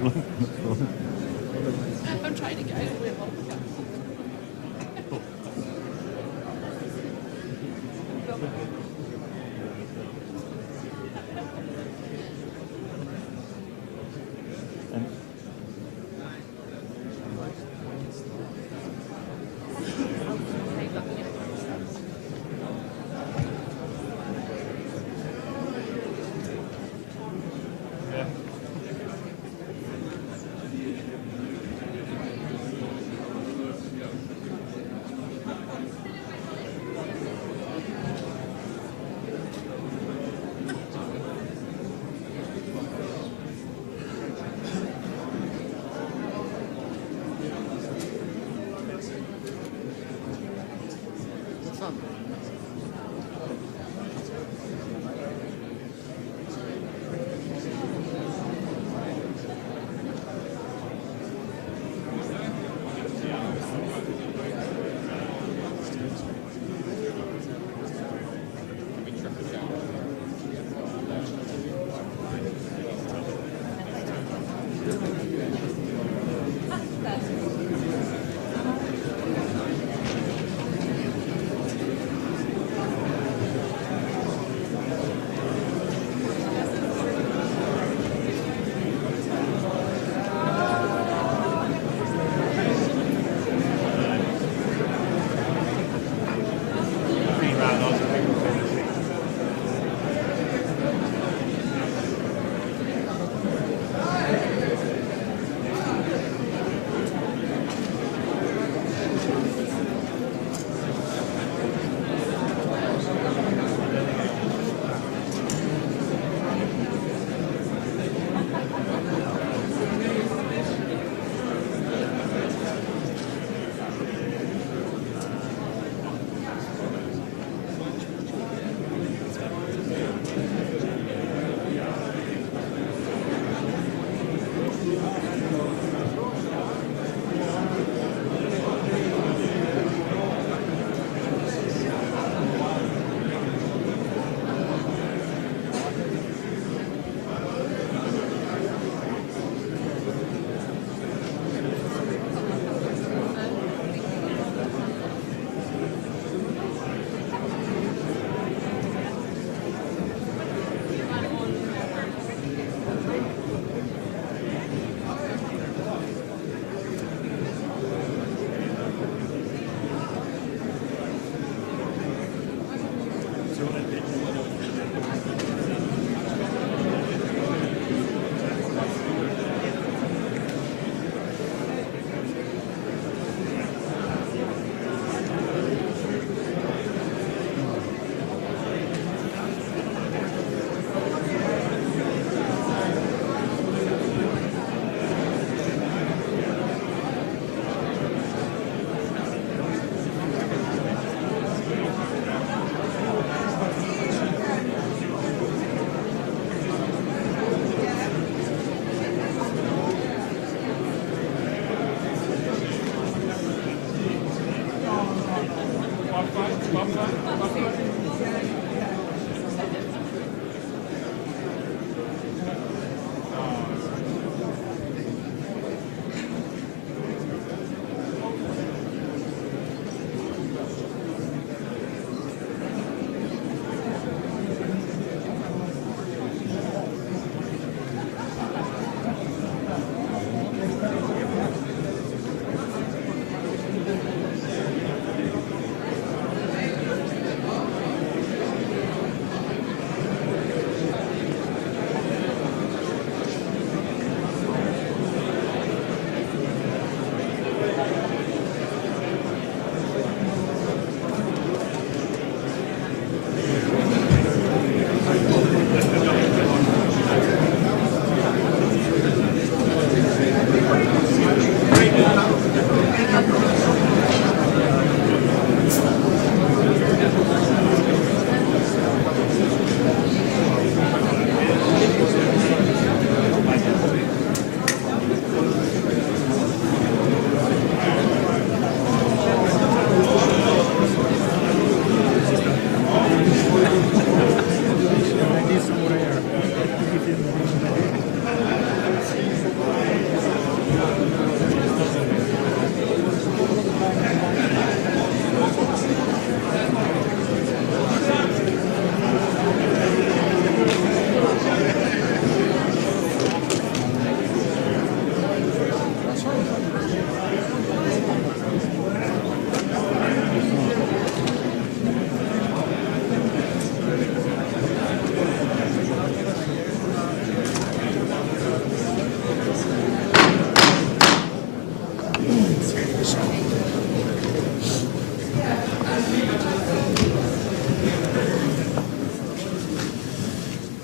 problem. I'm trying to get out of the way.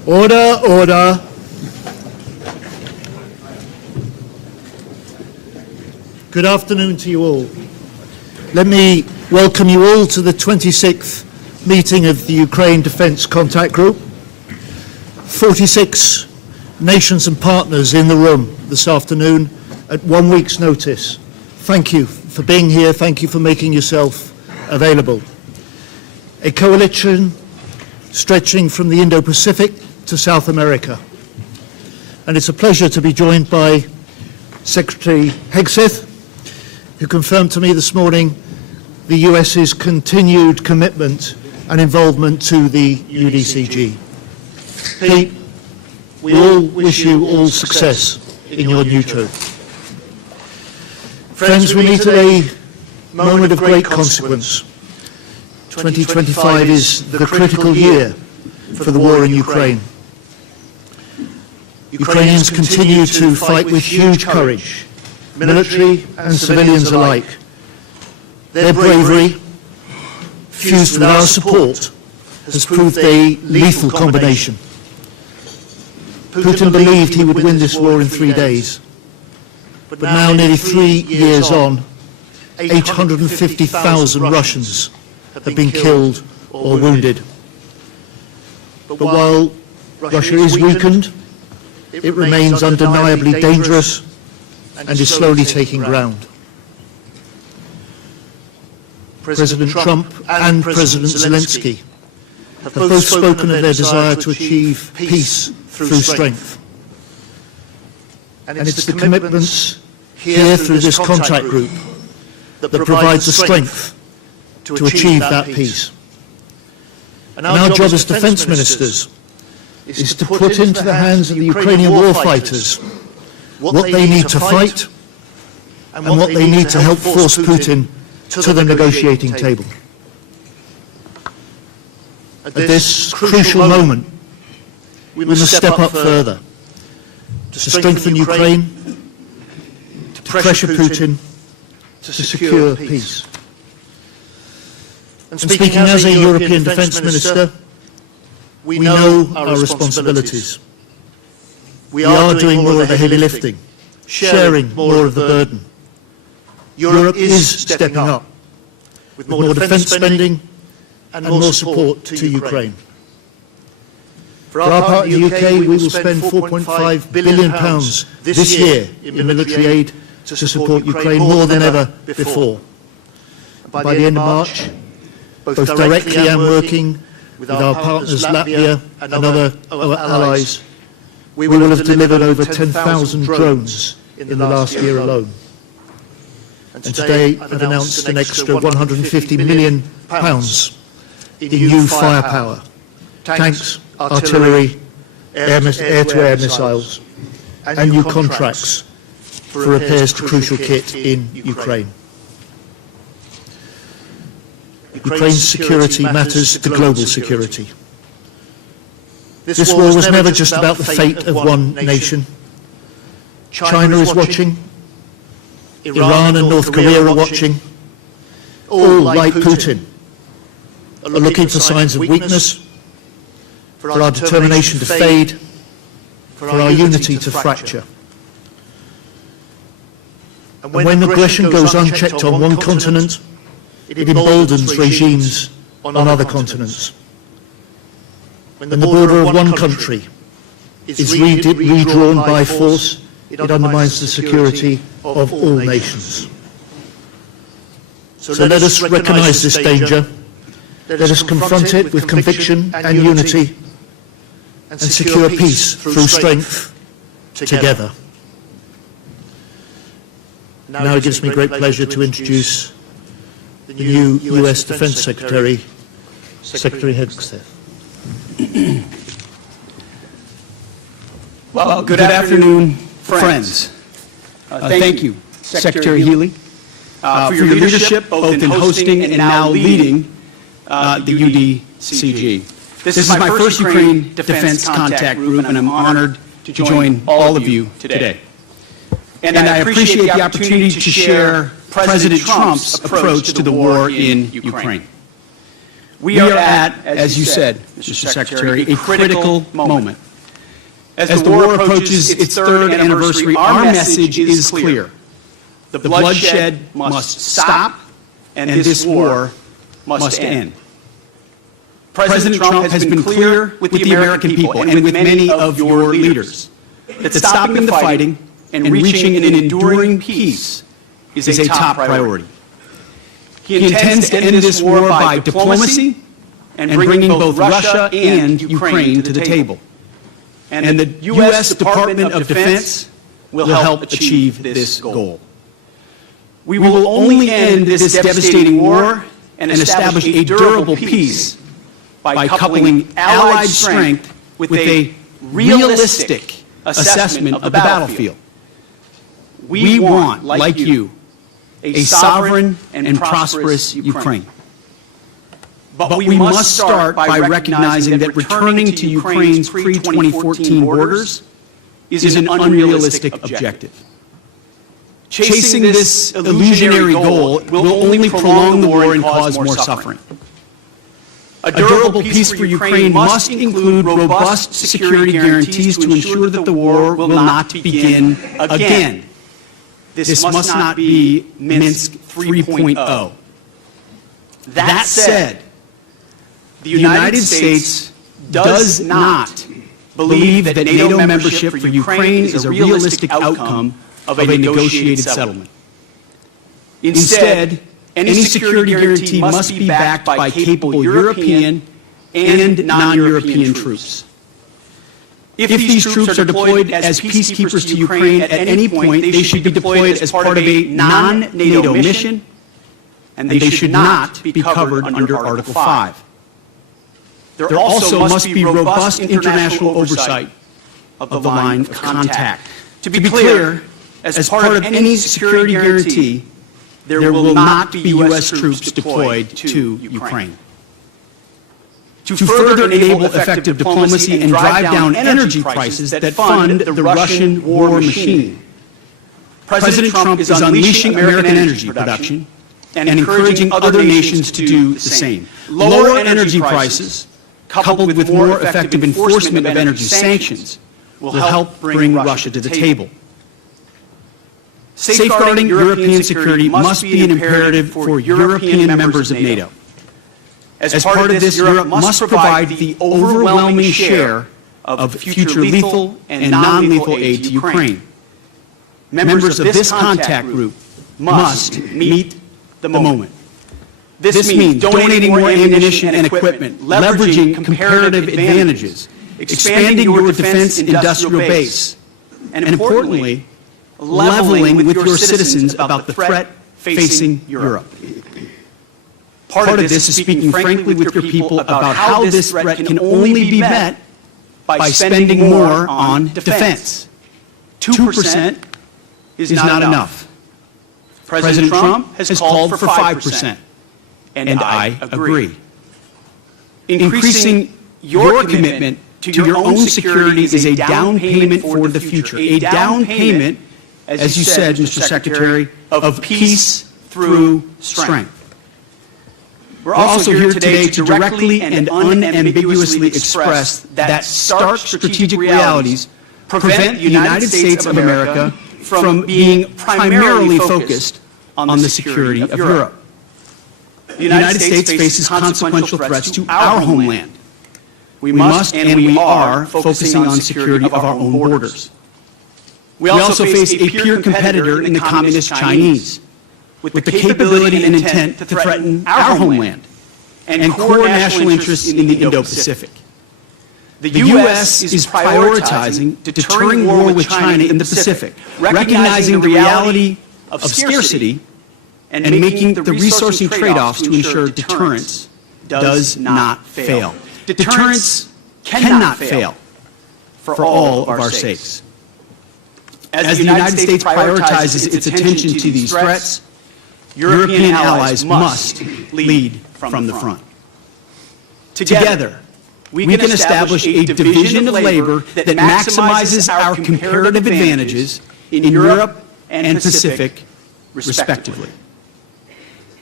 Order, order. Good afternoon to you all. Let me welcome you all to the 26th meeting of the Ukraine Defense Contact Group. 46 nations and partners in the room this afternoon at 1 week's notice. Thank you for being here. Thank you for making yourself available. A coalition stretching from the Indo-Pacific to South America. And it's a pleasure to be joined by Secretary Hegseth, who confirmed to me this morning the US's continued commitment and involvement to the UDCG. Pete, we all wish you all success in your new job. Friends, we meet at a moment of great consequence. 2025 is the critical year for the war in Ukraine. Ukrainians continue to fight with huge courage, military and civilians alike. Their bravery, fused with our support, has proved a lethal combination. Putin believed he would win this war in 3 days, but now, nearly 3 years on, 850,000 Russians have been killed or wounded. But while Russia is weakened, it remains undeniably dangerous and is slowly taking ground. President Trump and President Zelensky have both spoken of their desire to achieve peace through strength. And it's the commitments here through this contact group that provides the strength to achieve that peace. And our job as defense ministers is to put into the hands of the Ukrainian war fighters what they need to fight and what they need to help force Putin to the negotiating table. At this crucial moment, we must step up further to strengthen Ukraine, to pressure Putin, to secure peace. And speaking as a European Defence Minister, we know our responsibilities. We are doing more of the heavy lifting, sharing more of the burden. Europe is stepping up with more defence spending and more support to Ukraine. For our part in the UK, we will spend £4.5 billion this year in military aid to support Ukraine more than ever before. By the end of March, both directly and working with our partners Latvia and other allies, we will have delivered over 10,000 drones in the last year alone. And today I've announced an extra £150 million in new firepower, tanks, artillery, air-to-air missiles, and new contracts for repairs to crucial kit in Ukraine. Ukraine's security matters to global security. This war was never just about the fate of one nation. China is watching, Iran and North Korea are watching. All, like Putin, are looking for signs of weakness, for our determination to fade, for our unity to fracture. And when aggression goes unchecked on one continent, it emboldens regimes on other continents. When the border of one country is redrawn by force, it undermines the security of all nations. So let us recognise this danger, let us confront it with conviction and unity, and secure peace through strength together. Now it gives me great pleasure to introduce the new US Defense Secretary, Secretary Hegseth. Well, good afternoon, friends. Thank you, Secretary Healey, for your leadership both in hosting and now leading the UDCG. This is my first Ukraine Defense Contact Group, and I'm honored to join all of you today. And I appreciate the opportunity to share President Trump's approach to the war in Ukraine. We are at, as you said, Mr. Secretary, a critical moment. As the war approaches its third anniversary, our message is clear. The bloodshed must stop, and this war must end. President Trump has been clear with the American people and with many of your leaders that stopping the fighting and reaching an enduring peace is a top priority. He intends to end this war by diplomacy and bringing both Russia and Ukraine to the table. And the U.S. Department of Defense will help achieve this goal. We will only end this devastating war and establish a durable peace by coupling Allied strength with a realistic assessment of the battlefield. We want, like you, a sovereign and prosperous Ukraine. But we must start by recognizing that returning to Ukraine's pre-2014 borders is an unrealistic objective. Chasing this illusionary goal will only prolong the war and cause more suffering. A durable peace for Ukraine must include robust security guarantees to ensure that the war will not begin again. This must not be Minsk 3.0. That said, the United States does not believe that NATO membership for Ukraine is a realistic outcome of a negotiated settlement. Instead, any security guarantee must be backed by capable European and non-European troops. If these troops are deployed as peacekeepers to Ukraine at any point, they should be deployed as part of a non-NATO mission, and they should not be covered under Article 5. There also must be robust international oversight of the line of contact. To be clear, as part of any security guarantee, there will not be U.S. troops deployed to Ukraine. To further enable effective diplomacy and drive down energy prices that fund the Russian war machine, President Trump is unleashing American energy production and encouraging other nations to do the same. Lower energy prices, coupled with more effective enforcement of energy sanctions, will help bring Russia to the table. Safeguarding European security must be an imperative for European members of NATO. As part of this, Europe must provide the overwhelming share of future lethal and non-lethal aid to Ukraine. Members of this contact group must meet the moment. This means donating more ammunition and equipment, leveraging comparative advantages, expanding your defense industrial base, and importantly, leveling with your citizens about the threat facing Europe. Part of this is speaking frankly with your people about how this threat can only be met by spending more on defense. 2% is not enough. President Trump has called for 5%, and I agree. Increasing your commitment to your own security is a down payment for the future, a down payment, as you said, Mr. Secretary, of peace through strength. We're also here today to directly and unambiguously express that stark strategic realities prevent the United States of America from being primarily focused on the security of Europe. The United States faces consequential threats to our homeland. We must and we are focusing on security of our own borders. We also face a peer competitor in the Communist Chinese, with the capability and intent to threaten our homeland and core national interests in the Indo-Pacific. The U.S. is prioritizing deterring war with China in the Pacific, recognizing the reality of scarcity and making the resourcing trade-offs to ensure deterrence does not fail. Deterrence cannot fail for all of our sakes. As the United States prioritizes its attention to these threats, European allies must lead from the front. Together, we can establish a division of labor that maximizes our comparative advantages in Europe and Pacific, respectively.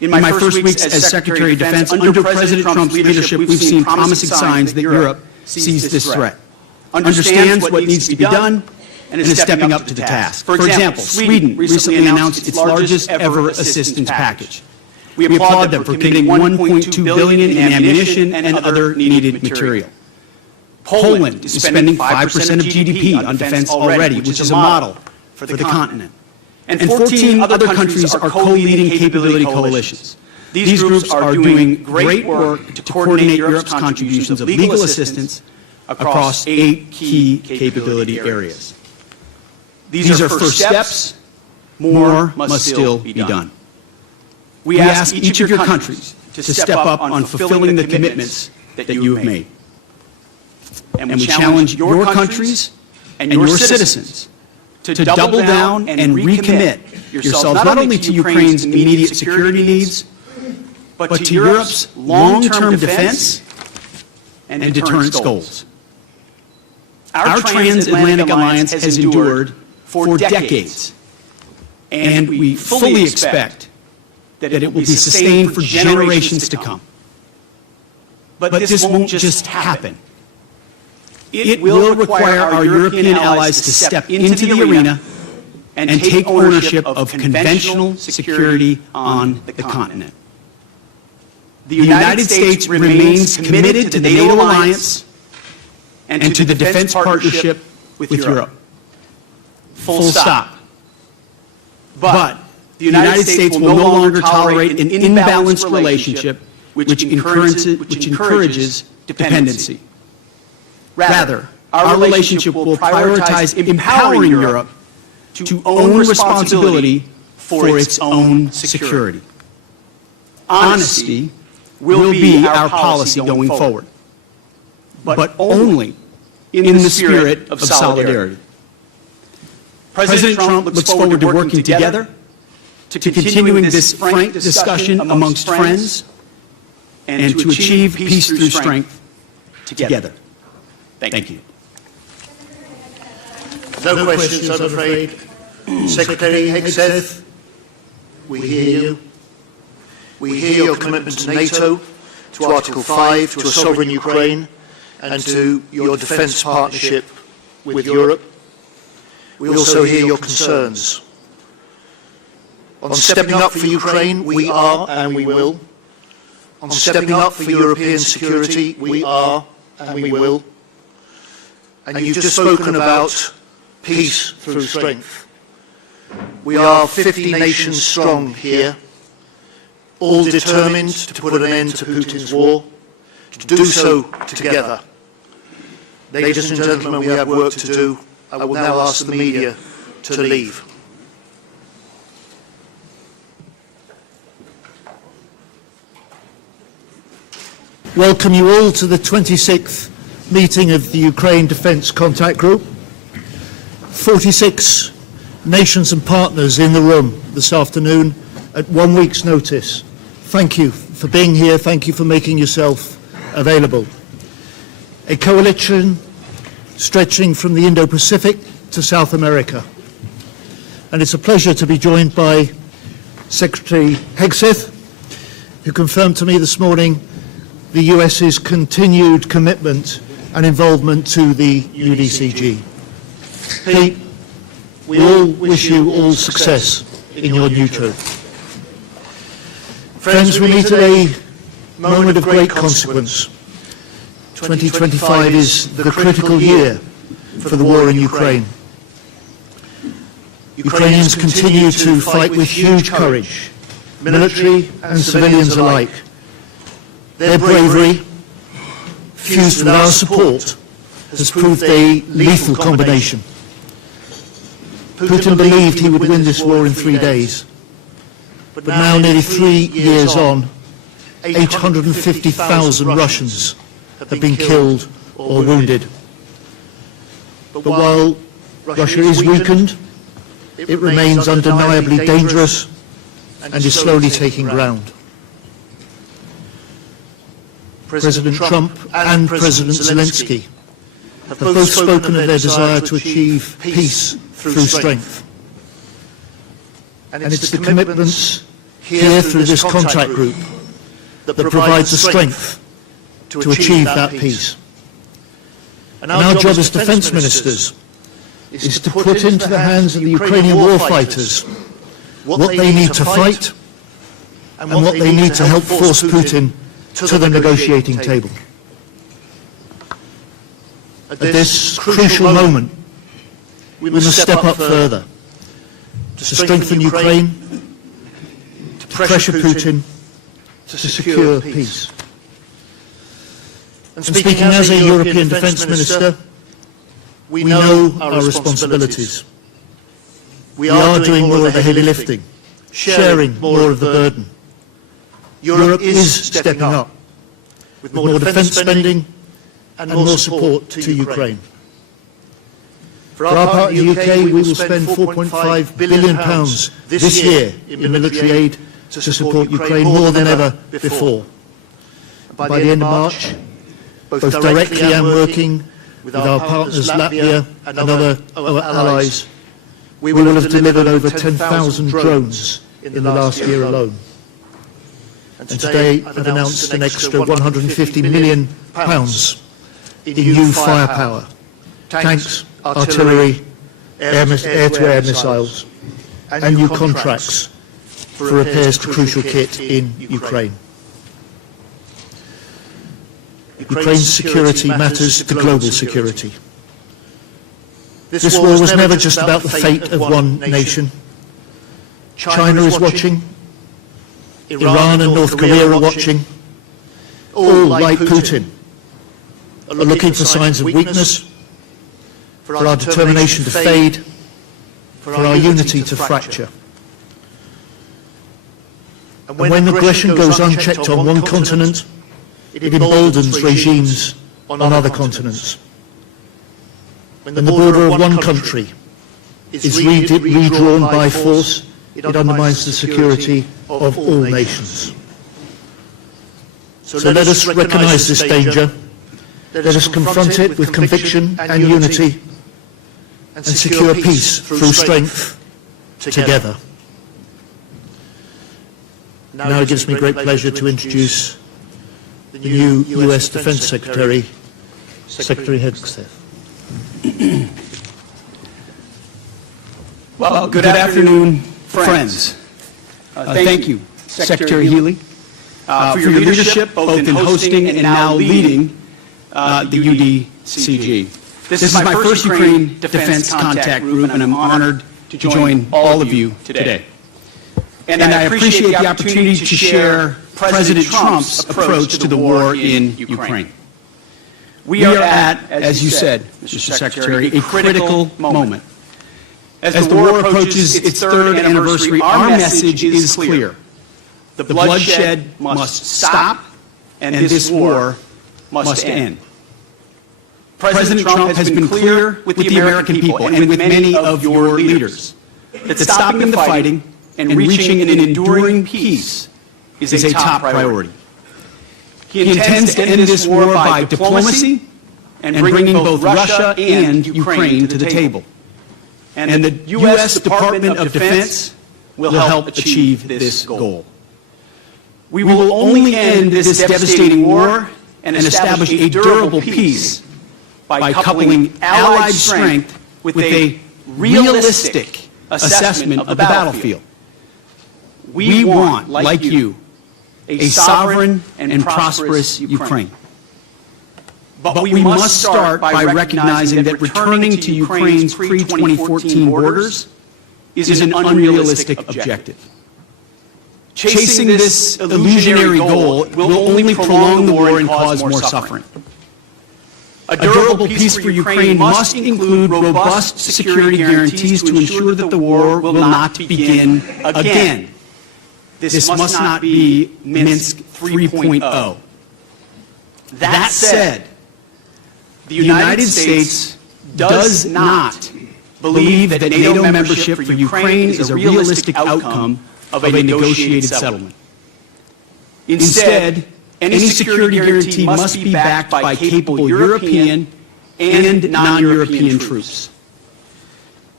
In my first weeks as Secretary of Defense, under President Trump's leadership, we've seen promising signs that Europe sees this threat, understands what needs to be done, and is stepping up to the task. For example, Sweden recently announced its largest ever assistance package. We applaud them for committing $1.2 billion in ammunition and other needed material. Poland is spending 5% of GDP on defense already, which is a model for the continent. And 14 other countries are co-leading capability coalitions. These groups are doing great work to coordinate Europe's contributions of legal assistance across 8 key capability areas. These are first steps. More must still be done. We ask each of your countries to step up on fulfilling the commitments that you have made. And we challenge your countries and your citizens to double down and recommit yourselves not only to Ukraine's immediate security needs, but to Europe's long-term defense and deterrence goals. Our transatlantic alliance has endured for decades, and we fully expect that it will be sustained for generations to come. But this won't just happen. It will require our European allies to step into the arena and take ownership of conventional security on the continent. The United States remains committed to the NATO alliance and to the defense partnership with Europe. Full stop. But the United States will no longer tolerate an imbalanced relationship which encourages dependency. Rather, our relationship will prioritize empowering Europe to own responsibility for its own security. Honesty will be our policy going forward, but only in the spirit of solidarity. President Trump looks forward to working together, to continuing this frank discussion amongst friends, and to achieve peace through strength together. Thank you. No questions, I'm afraid. Secretary Hegseth, we hear you. We hear your commitment to NATO, to Article 5, to a sovereign Ukraine, and to your defence partnership with Europe. We also hear your concerns. On stepping up for Ukraine, we are and we will. On stepping up for European security, we are and we will. And you've just spoken about peace through strength. We are 50 nations strong here, all determined to put an end to Putin's war, to do so together. Ladies and gentlemen, we have work to do. I will now ask the media to leave. Welcome you all to the 26th meeting of the Ukraine Defence Contact Group. 46 nations and partners in the room this afternoon at 1 week's notice. Thank you for being here. Thank you for making yourself available. A coalition stretching from the Indo-Pacific to South America. And it's a pleasure to be joined by Secretary Hegseth, who confirmed to me this morning the US's continued commitment and involvement to the UDCG. Pete, we all wish you all success in your new job. Friends, we meet at a moment of great consequence. 2025 is the critical year for the war in Ukraine. Ukrainians continue to fight with huge courage, military and civilians alike. Their bravery, fused with our support, has proved a lethal combination. Putin believed he would win this war in 3 days. But now, nearly 3 years on, 850,000 Russians have been killed or wounded. But while Russia is weakened, it remains undeniably dangerous and is slowly taking ground. President Trump and President Zelensky have both spoken of their desire to achieve peace through strength. And it's the commitments here through this contact group that provides the strength to achieve that peace. And our job as defense ministers is to put into the hands of the Ukrainian warfighters what they need to fight and what they need to help force Putin to the negotiating table. At this crucial moment, we must step up further to strengthen Ukraine, to pressure Putin, to secure peace. And speaking as a European Defence Minister, we know our responsibilities. We are doing more of the heavy lifting, sharing more of the burden. Europe is stepping up with more defence spending and more support to Ukraine. For our part in the UK, we will spend £4.5 billion this year in military aid to support Ukraine more than ever before. By the end of March, both directly and working with our partners Latvia and other allies, we will have delivered over 10,000 drones in the last year alone. And today I've announced an extra £150 million in new firepower, tanks, artillery, air-to-air missiles, and new contracts for repairs to crucial kit in Ukraine. Ukraine's security matters to global security. This war was never just about the fate of one nation. China is watching, Iran and North Korea are watching, all, like Putin, are looking for signs of weakness, for our determination to fade, for our unity to fracture. And when aggression goes unchecked on one continent, it emboldens regimes on other continents. When the border of one country is redrawn by force, it undermines the security of all nations. So let us recognise this danger, let us confront it with conviction and unity, and secure peace through strength together. Now it gives me great pleasure to introduce the new US Defense Secretary, Secretary Hegseth. Well, good afternoon, friends. Thank you, Secretary Healey, for your leadership both in hosting and now leading the UDCG. This is my first Ukraine Defense Contact Group, and I'm honored to join all of you today. And I appreciate the opportunity to share President Trump's approach to the war in Ukraine. We are at, as you said, Mr. Secretary, a critical moment. As the war approaches its third anniversary, our message is clear. The bloodshed must stop, and this war must end. President Trump has been clear with the American people and with many of your leaders that stopping the fighting and reaching an enduring peace is a top priority. He intends to end this war by diplomacy and bringing both Russia and Ukraine to the table. And the U.S. Department of Defense will help achieve this goal. We will only end this devastating war and establish a durable peace by coupling allied strength with a realistic assessment of the battlefield. We want, like you, a sovereign and prosperous Ukraine. But we must start by recognizing that returning to Ukraine's pre-2014 borders is an unrealistic objective. Chasing this illusionary goal will only prolong the war and cause more suffering. A durable peace for Ukraine must include robust security guarantees to ensure that the war will not begin again. This must not be Minsk 3.0. That said, the United States does not believe that NATO membership for Ukraine is a realistic outcome of a negotiated settlement. Instead, any security guarantee must be backed by capable European and non-European troops.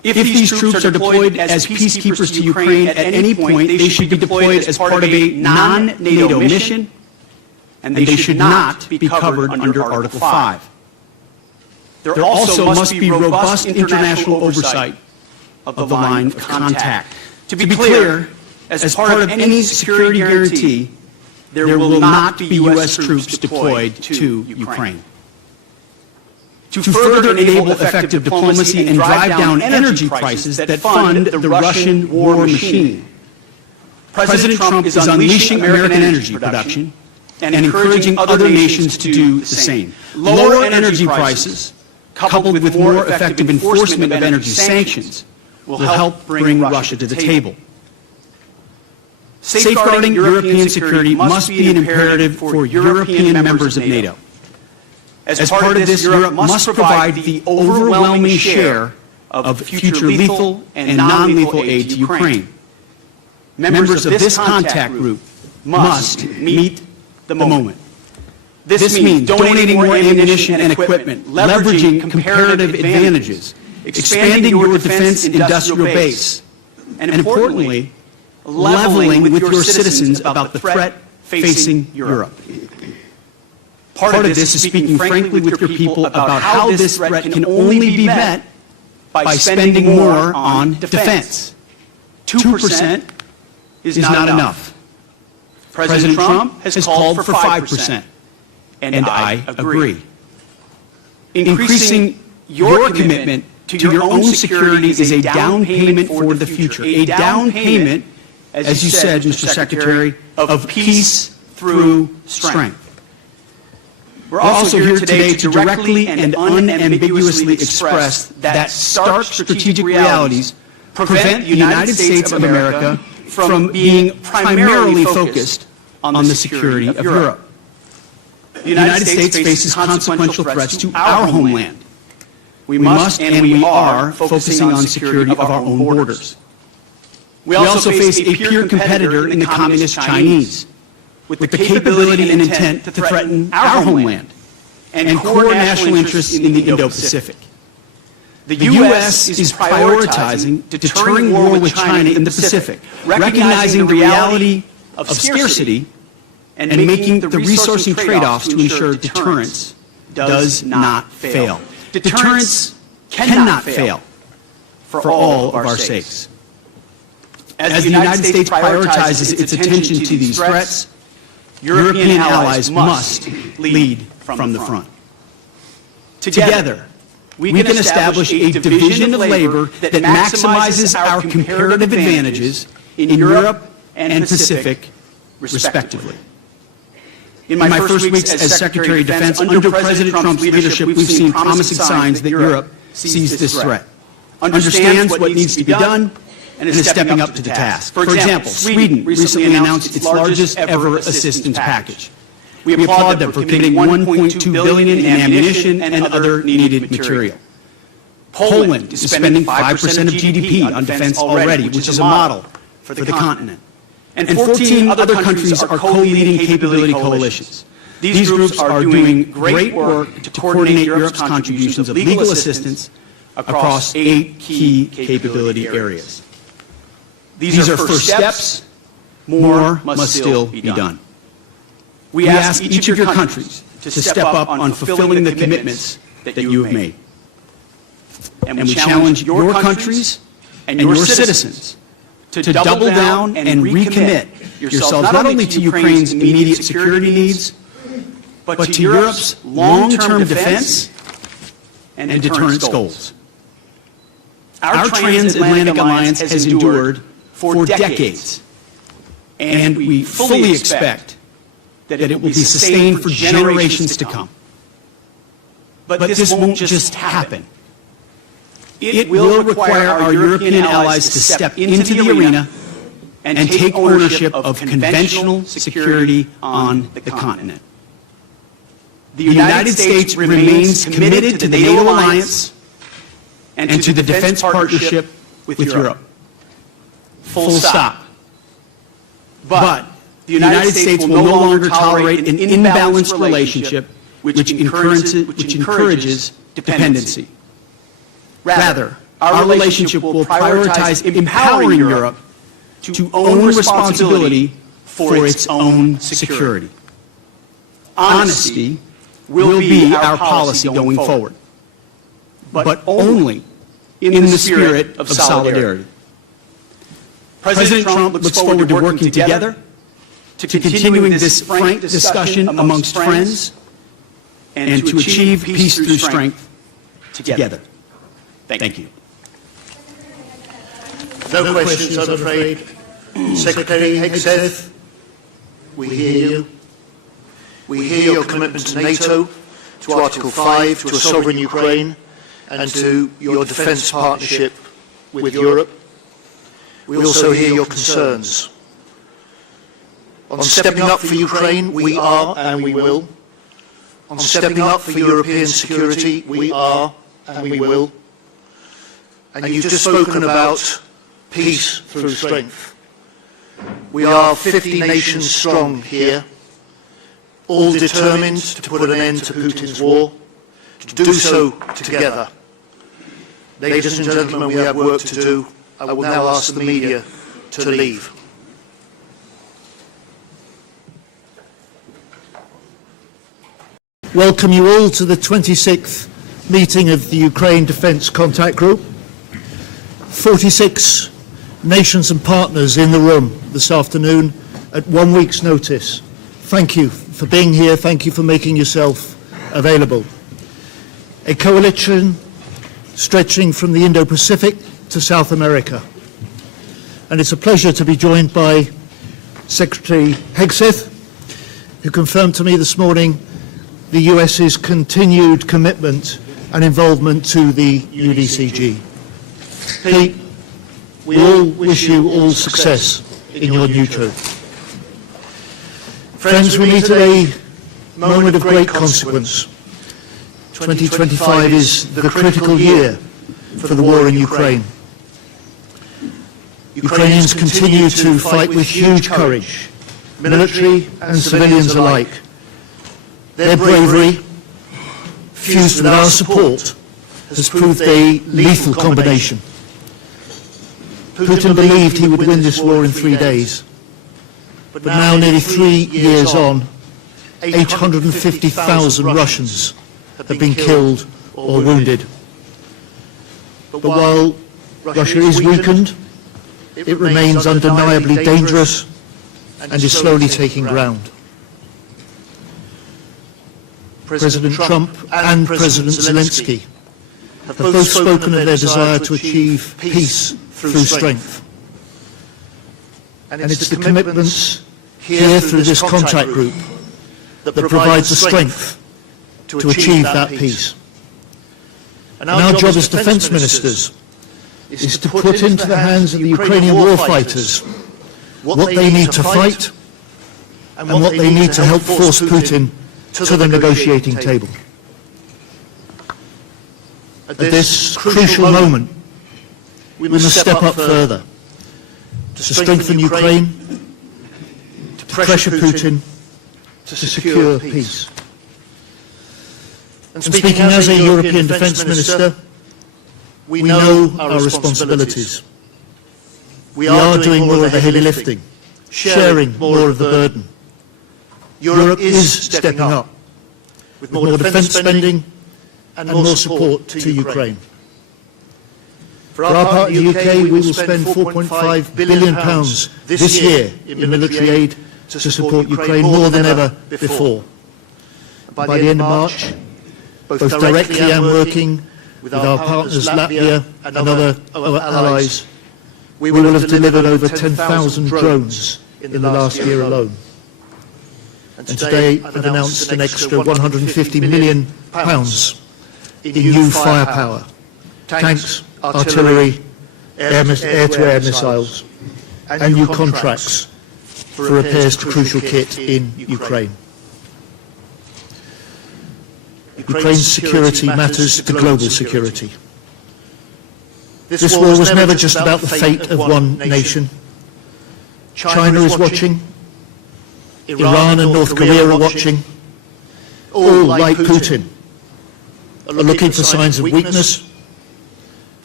If these troops are deployed as peacekeepers to Ukraine at any point, they should be deployed as part of a non-NATO mission, and they should not be covered under Article 5. There also must be robust international oversight of the line of contact. To be clear, as part of any security guarantee, there will not be U.S. troops deployed to Ukraine. To further enable effective diplomacy and drive down energy prices that fund the Russian war machine, President Trump is unleashing American energy production and encouraging other nations to do the same. Lower energy prices, coupled with more effective enforcement of energy sanctions, will help bring Russia to the table. Safeguarding European security must be an imperative for European members of NATO. As part of this, Europe must provide the overwhelming share of future lethal and non-lethal aid to Ukraine. Members of this contact group must meet the moment. This means donating more ammunition and equipment, leveraging comparative advantages, expanding your defense industrial base, and importantly, leveling with your citizens about the threat facing Europe. Part of this is speaking frankly with your people about how this threat can only be met by spending more on defense. 2% is not enough. President Trump has called for 5%, and I agree. Increasing your commitment to your own security is a down payment for the future, a down payment, as you said, Mr. Secretary, of peace through strength. We're also here today to directly and unambiguously express that stark strategic realities prevent the United States of America from being primarily focused on the security of Europe. The United States faces consequential threats to our homeland. We must and we are focusing on security of our own borders. We also face a peer competitor in the Communist Chinese, with the capability and intent to threaten our homeland and core national interests in the Indo-Pacific. The U.S. is prioritizing deterring war with China in the Pacific, recognizing the reality of scarcity and making the resourcing trade-offs to ensure deterrence does not fail. Deterrence cannot fail for all of our sakes. As the United States prioritizes its attention to these threats, European allies must lead from the front. Together, we can establish a division of labor that maximizes our comparative advantages in Europe and Pacific, respectively. In my first weeks as Secretary of Defense under President Trump's leadership, we've seen promising signs that Europe sees this threat, understands what needs to be done, and is stepping up to the task. For example, Sweden recently announced its largest ever assistance package. We applaud them for committing $1.2 billion in ammunition and other needed material. Poland is spending 5% of GDP on defense already, which is a model for the continent. And 14 other countries are co-leading capability coalitions. These groups are doing great work to coordinate Europe's contributions of legal assistance across 8 key capability areas. These are first steps. More must still be done. We ask each of your countries to step up on fulfilling the commitments that you have made. And we challenge your countries and your citizens to double down and recommit yourselves not only to Ukraine's immediate security needs, but to Europe's long-term defense and deterrence goals. Our transatlantic alliance has endured for decades, and we fully expect that it will be sustained for generations to come. But this won't just happen. It will require our European allies to step into the arena and take ownership of conventional security on the continent. The United States remains committed to the NATO alliance and to the defense partnership with Europe. Full stop. But the United States will no longer tolerate an imbalanced relationship which encourages dependency. Rather, Our relationship will prioritize empowering Europe to own responsibility for its own security. Honesty will be our policy going forward, but only in the spirit of solidarity. President Trump looks forward to working together, to continuing this frank discussion amongst friends, and to achieve peace through strength together. Thank you. No questions, I'm afraid. Secretary Hegseth, we hear you. We hear your commitment to NATO, to Article 5, to a sovereign Ukraine, and to your defence partnership with Europe. We also hear your concerns. On stepping up for Ukraine, we are and we will. On stepping up for European security, we are and we will. And you've just spoken about peace through strength. We are 50 nations strong here, all determined to put an end to Putin's war, to do so together. Ladies and gentlemen, we have work to do. I will now ask the media to leave. Welcome you all to the 26th meeting of the Ukraine Defence Contact Group. 46 nations and partners in the room this afternoon at 1 week's notice. Thank you for being here. Thank you for making yourself available. A coalition stretching from the Indo-Pacific to South America. And it's a pleasure to be joined by Secretary Hegseth, who confirmed to me this morning the US's continued commitment and involvement to the UDCG. Pete, we all wish you all success in your new job. Friends, we meet at a moment of great consequence. 2025 is the critical year for the war in Ukraine. Ukrainians continue to fight with huge courage, military and civilians alike. Their bravery, fused with our support, has proved a lethal combination. Putin believed he would win this war in 3 days. But now, nearly 3 years on, 850,000 Russians have been killed or wounded. But while Russia is weakened, it remains undeniably dangerous and is slowly taking ground. President Trump and President Zelensky have both spoken of their desire to achieve peace through strength. And it's the commitments here through this contact group that provides the strength to achieve that peace. And our job as defence ministers is to put into the hands of the Ukrainian warfighters what they need to fight and what they need to help force Putin to the negotiating table. At this crucial moment, we must step up further to strengthen Ukraine, to pressure Putin, to secure peace. And speaking as a European Defence Minister, we know our responsibilities. We are doing more of the heavy lifting, sharing more of the burden. Europe is stepping up with more defence spending and more support to Ukraine. For our part in the UK, we will spend £4.5 billion this year in military aid to support Ukraine more than ever before. By the end of March, both directly and working with our partners Latvia and other allies, we will have delivered over 10,000 drones in the last year alone. And today I've announced an extra £150 million in new firepower, tanks, artillery, air-to-air missiles, and new contracts for repairs to crucial kit in Ukraine. Ukraine's security matters to global security. This war was never just about the fate of one nation. China is watching, Iran and North Korea are watching. All, like Putin, are looking for signs of weakness,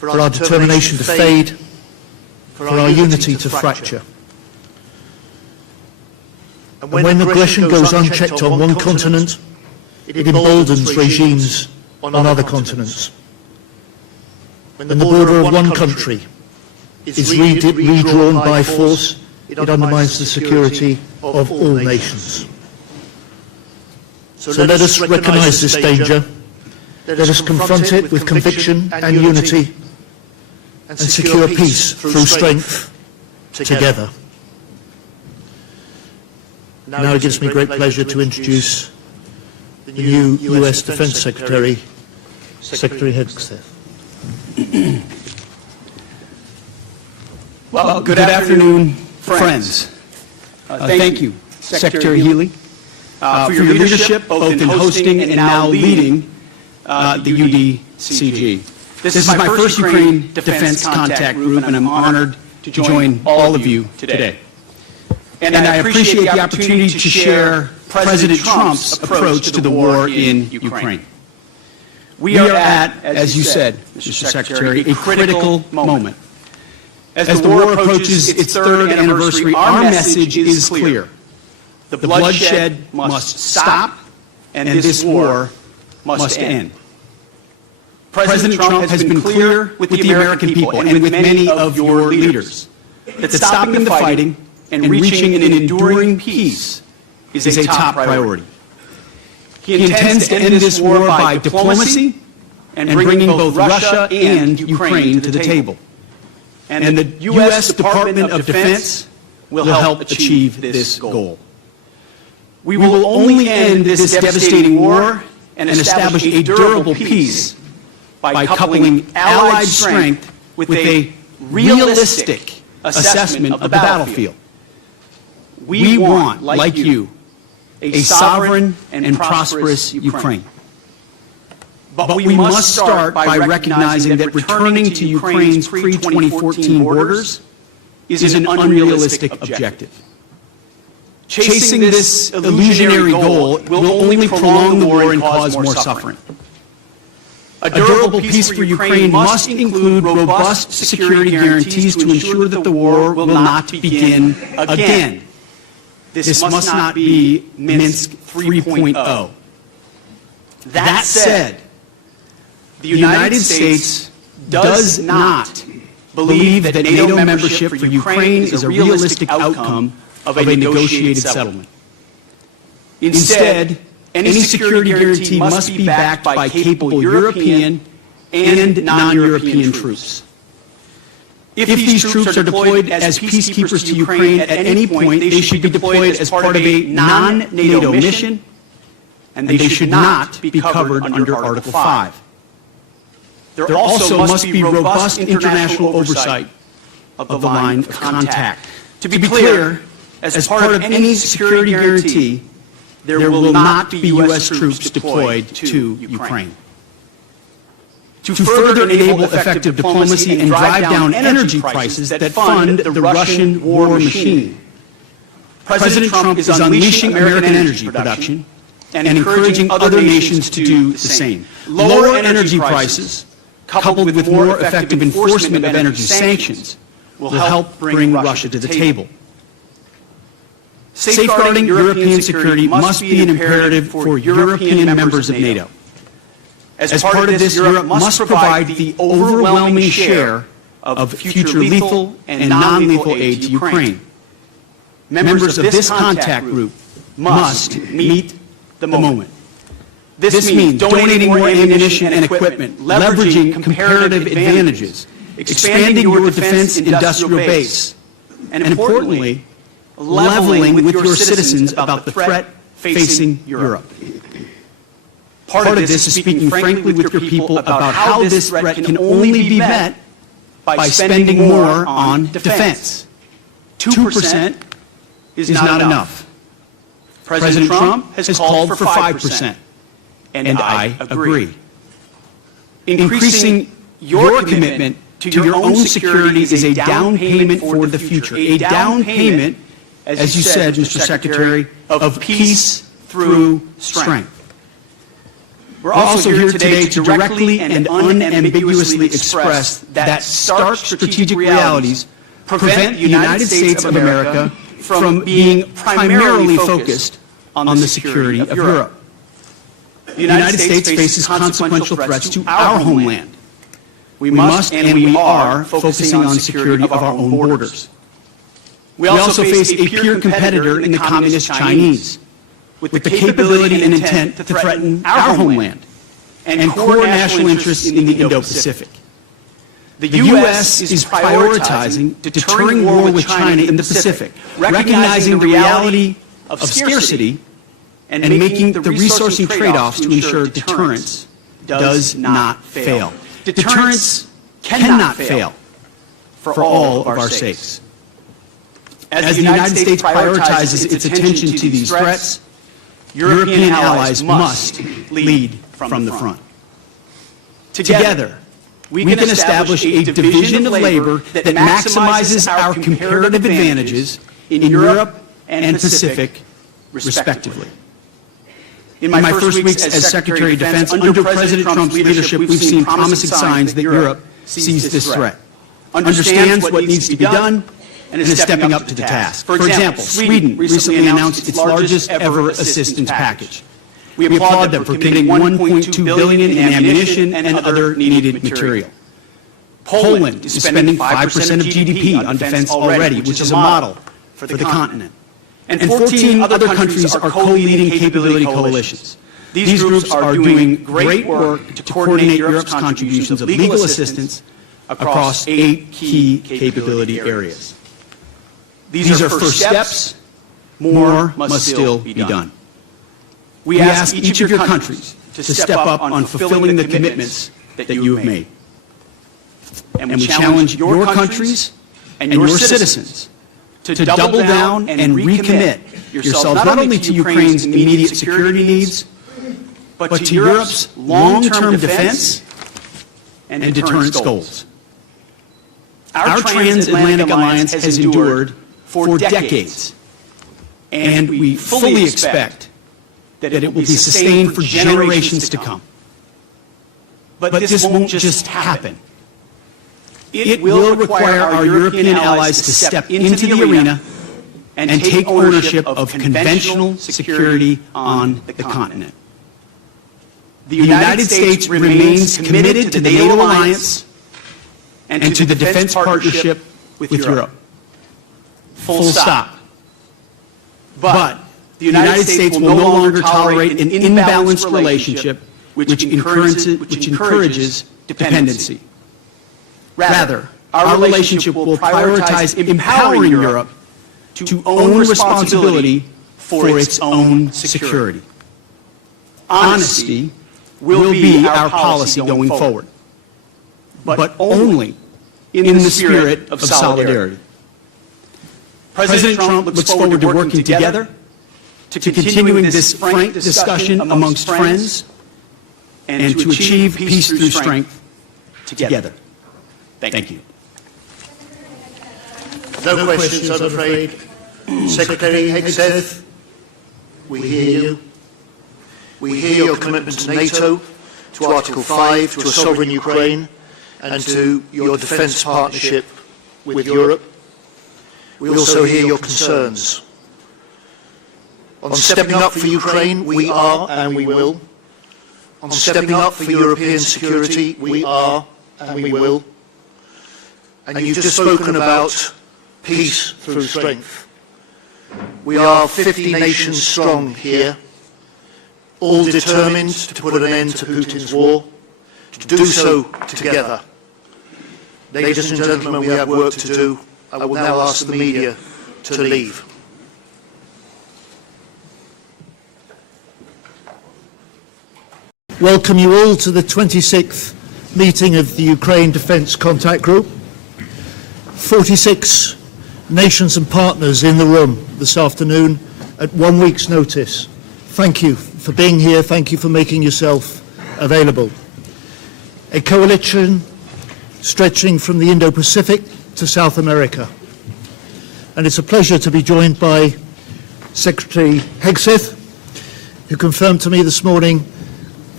for our determination to fade, for our unity to fracture. And when aggression goes unchecked on one continent, it emboldens regimes on other continents. When the border of one country is redrawn by force, it undermines the security of all nations. So let us recognise this danger, let us confront it with conviction and unity, and secure peace through strength together. Now it gives me great pleasure to introduce the new US Defense Secretary, Secretary Hegseth. Well, good afternoon, friends. Thank you, Secretary Healey, for your leadership both in hosting and now leading the UDCG. This is my first Ukraine Defense Contact Group, and I'm honored to join all of you today. And I appreciate the opportunity to share President Trump's approach to the war in Ukraine. We are at, as you said, Mr. Secretary, a critical moment. As the war approaches its third anniversary, our message is clear. The bloodshed must stop, and this war must end. President Trump has been clear with the American people and with many of your leaders that stopping the fighting and reaching an enduring peace is a top priority. He intends to end this war by diplomacy and bringing both Russia and Ukraine to the table. And the U.S. Department of Defense will help achieve this goal. We will only end this devastating war and establish a durable peace by coupling Allied strength with a realistic assessment of the battlefield. We want, like you, a sovereign and prosperous Ukraine. But we must start by recognizing that returning to Ukraine's pre-2014 borders is an unrealistic objective. Chasing this illusionary goal will only prolong the war and cause more suffering. A durable peace for Ukraine must include robust security guarantees to ensure that the war will not begin again. This must not be Minsk 3.0. That said, the United States does not believe that NATO membership for Ukraine is a realistic outcome of a negotiated settlement. Instead, any security guarantee must be backed by capable European and non-European troops. If these troops are deployed as peacekeepers to Ukraine at any point, they should be deployed as part of a non-NATO mission, and they should not be covered under Article 5. There also must be robust international oversight of the line of contact. To be clear, as part of any security guarantee, there will not be U.S. troops deployed to Ukraine. To further enable effective diplomacy and drive down energy prices that fund the Russian war machine, President Trump is unleashing American energy production and encouraging other nations to do the same. Lower energy prices, coupled with more effective enforcement of energy sanctions, will help bring Russia to the table. Safeguarding European security must be an imperative for European members of NATO. As part of this, Europe must provide the overwhelming share of future lethal and non-lethal aid to Ukraine. Members of this contact group must meet the moment. This means donating more ammunition and equipment, leveraging comparative advantages, expanding your defense industrial base, and importantly, leveling with your citizens about the threat facing Europe. Part of this is speaking frankly with your people about how this threat can only be met by spending more on defense. 2% is not enough. President Trump has called for 5%, and I agree. Increasing your commitment to your own security is a down payment for the future, a down payment, as you said, Mr. Secretary, of peace through strength. We're also here today to directly and unambiguously express that stark strategic realities prevent the United States of America from being primarily focused on the security of Europe. The United States faces consequential threats to our homeland. We must and we are focusing on security of our own borders. We also face a peer competitor in the Communist Chinese, with the capability and intent to threaten our homeland and core national interests in the Indo-Pacific. The U.S. is prioritizing deterring war with China in the Pacific, recognizing the reality of scarcity and making the resourcing trade-offs to ensure deterrence does not fail. Deterrence cannot fail for all of our sakes. As the United States prioritizes its attention to these threats, European allies must lead from the front. Together, we can establish a division of labor that maximizes our comparative advantages in Europe and Pacific, respectively. In my first weeks as Secretary of Defense under President Trump's leadership, we've seen promising signs that Europe sees this threat, understands what needs to be done, and is stepping up to the task. For example, Sweden recently announced its largest ever assistance package. We applaud them for committing $1.2 billion in ammunition and other needed material. Poland is spending 5% of GDP on defense already, which is a model for the continent. And 14 other countries are co-leading capability coalitions. These groups are doing great work to coordinate Europe's contributions of legal assistance across 8 key capability areas. These are first steps. More must still be done. We ask each of your countries to step up on fulfilling the commitments that you have made. And we challenge your countries and your citizens to double down and recommit yourselves not only to Ukraine's immediate security needs, but to Europe's long-term defense and deterrence goals. Our transatlantic alliance has endured for decades, and we fully expect that it will be sustained for generations to come. But this won't just happen. It will require our European allies to step into the arena and take ownership of conventional security on the continent. The United States remains committed to the NATO alliance and to the defense partnership with Europe. Full stop. But the United States will no longer tolerate an imbalanced relationship which encourages dependency. Rather, our relationship will prioritize empowering Europe to own responsibility for its own security. Honesty will be our policy going forward, but only in the spirit of solidarity. President Trump looks forward to working together, to continuing this frank discussion amongst friends, and to achieve peace through strength together. Thank you. No questions, I'm afraid. Secretary Hegseth, we hear you. We hear your commitment to NATO, to Article 5, to a sovereign Ukraine, and to your defence partnership with Europe. We also hear your concerns. On stepping up for Ukraine, we are and we will. On stepping up for European security, we are and we will. And you've just spoken about peace through strength. We are 50 nations strong here, all determined to put an end to Putin's war, to do so together. Ladies and gentlemen, we have work to do. I will now ask the media to leave. Welcome you all to the 26th meeting of the Ukraine Defence Contact Group. 46 nations and partners in the room this afternoon at 1 week's notice. Thank you for being here. Thank you for making yourself available. A coalition stretching from the Indo-Pacific to South America. And it's a pleasure to be joined by Secretary Hegseth, who confirmed to me this morning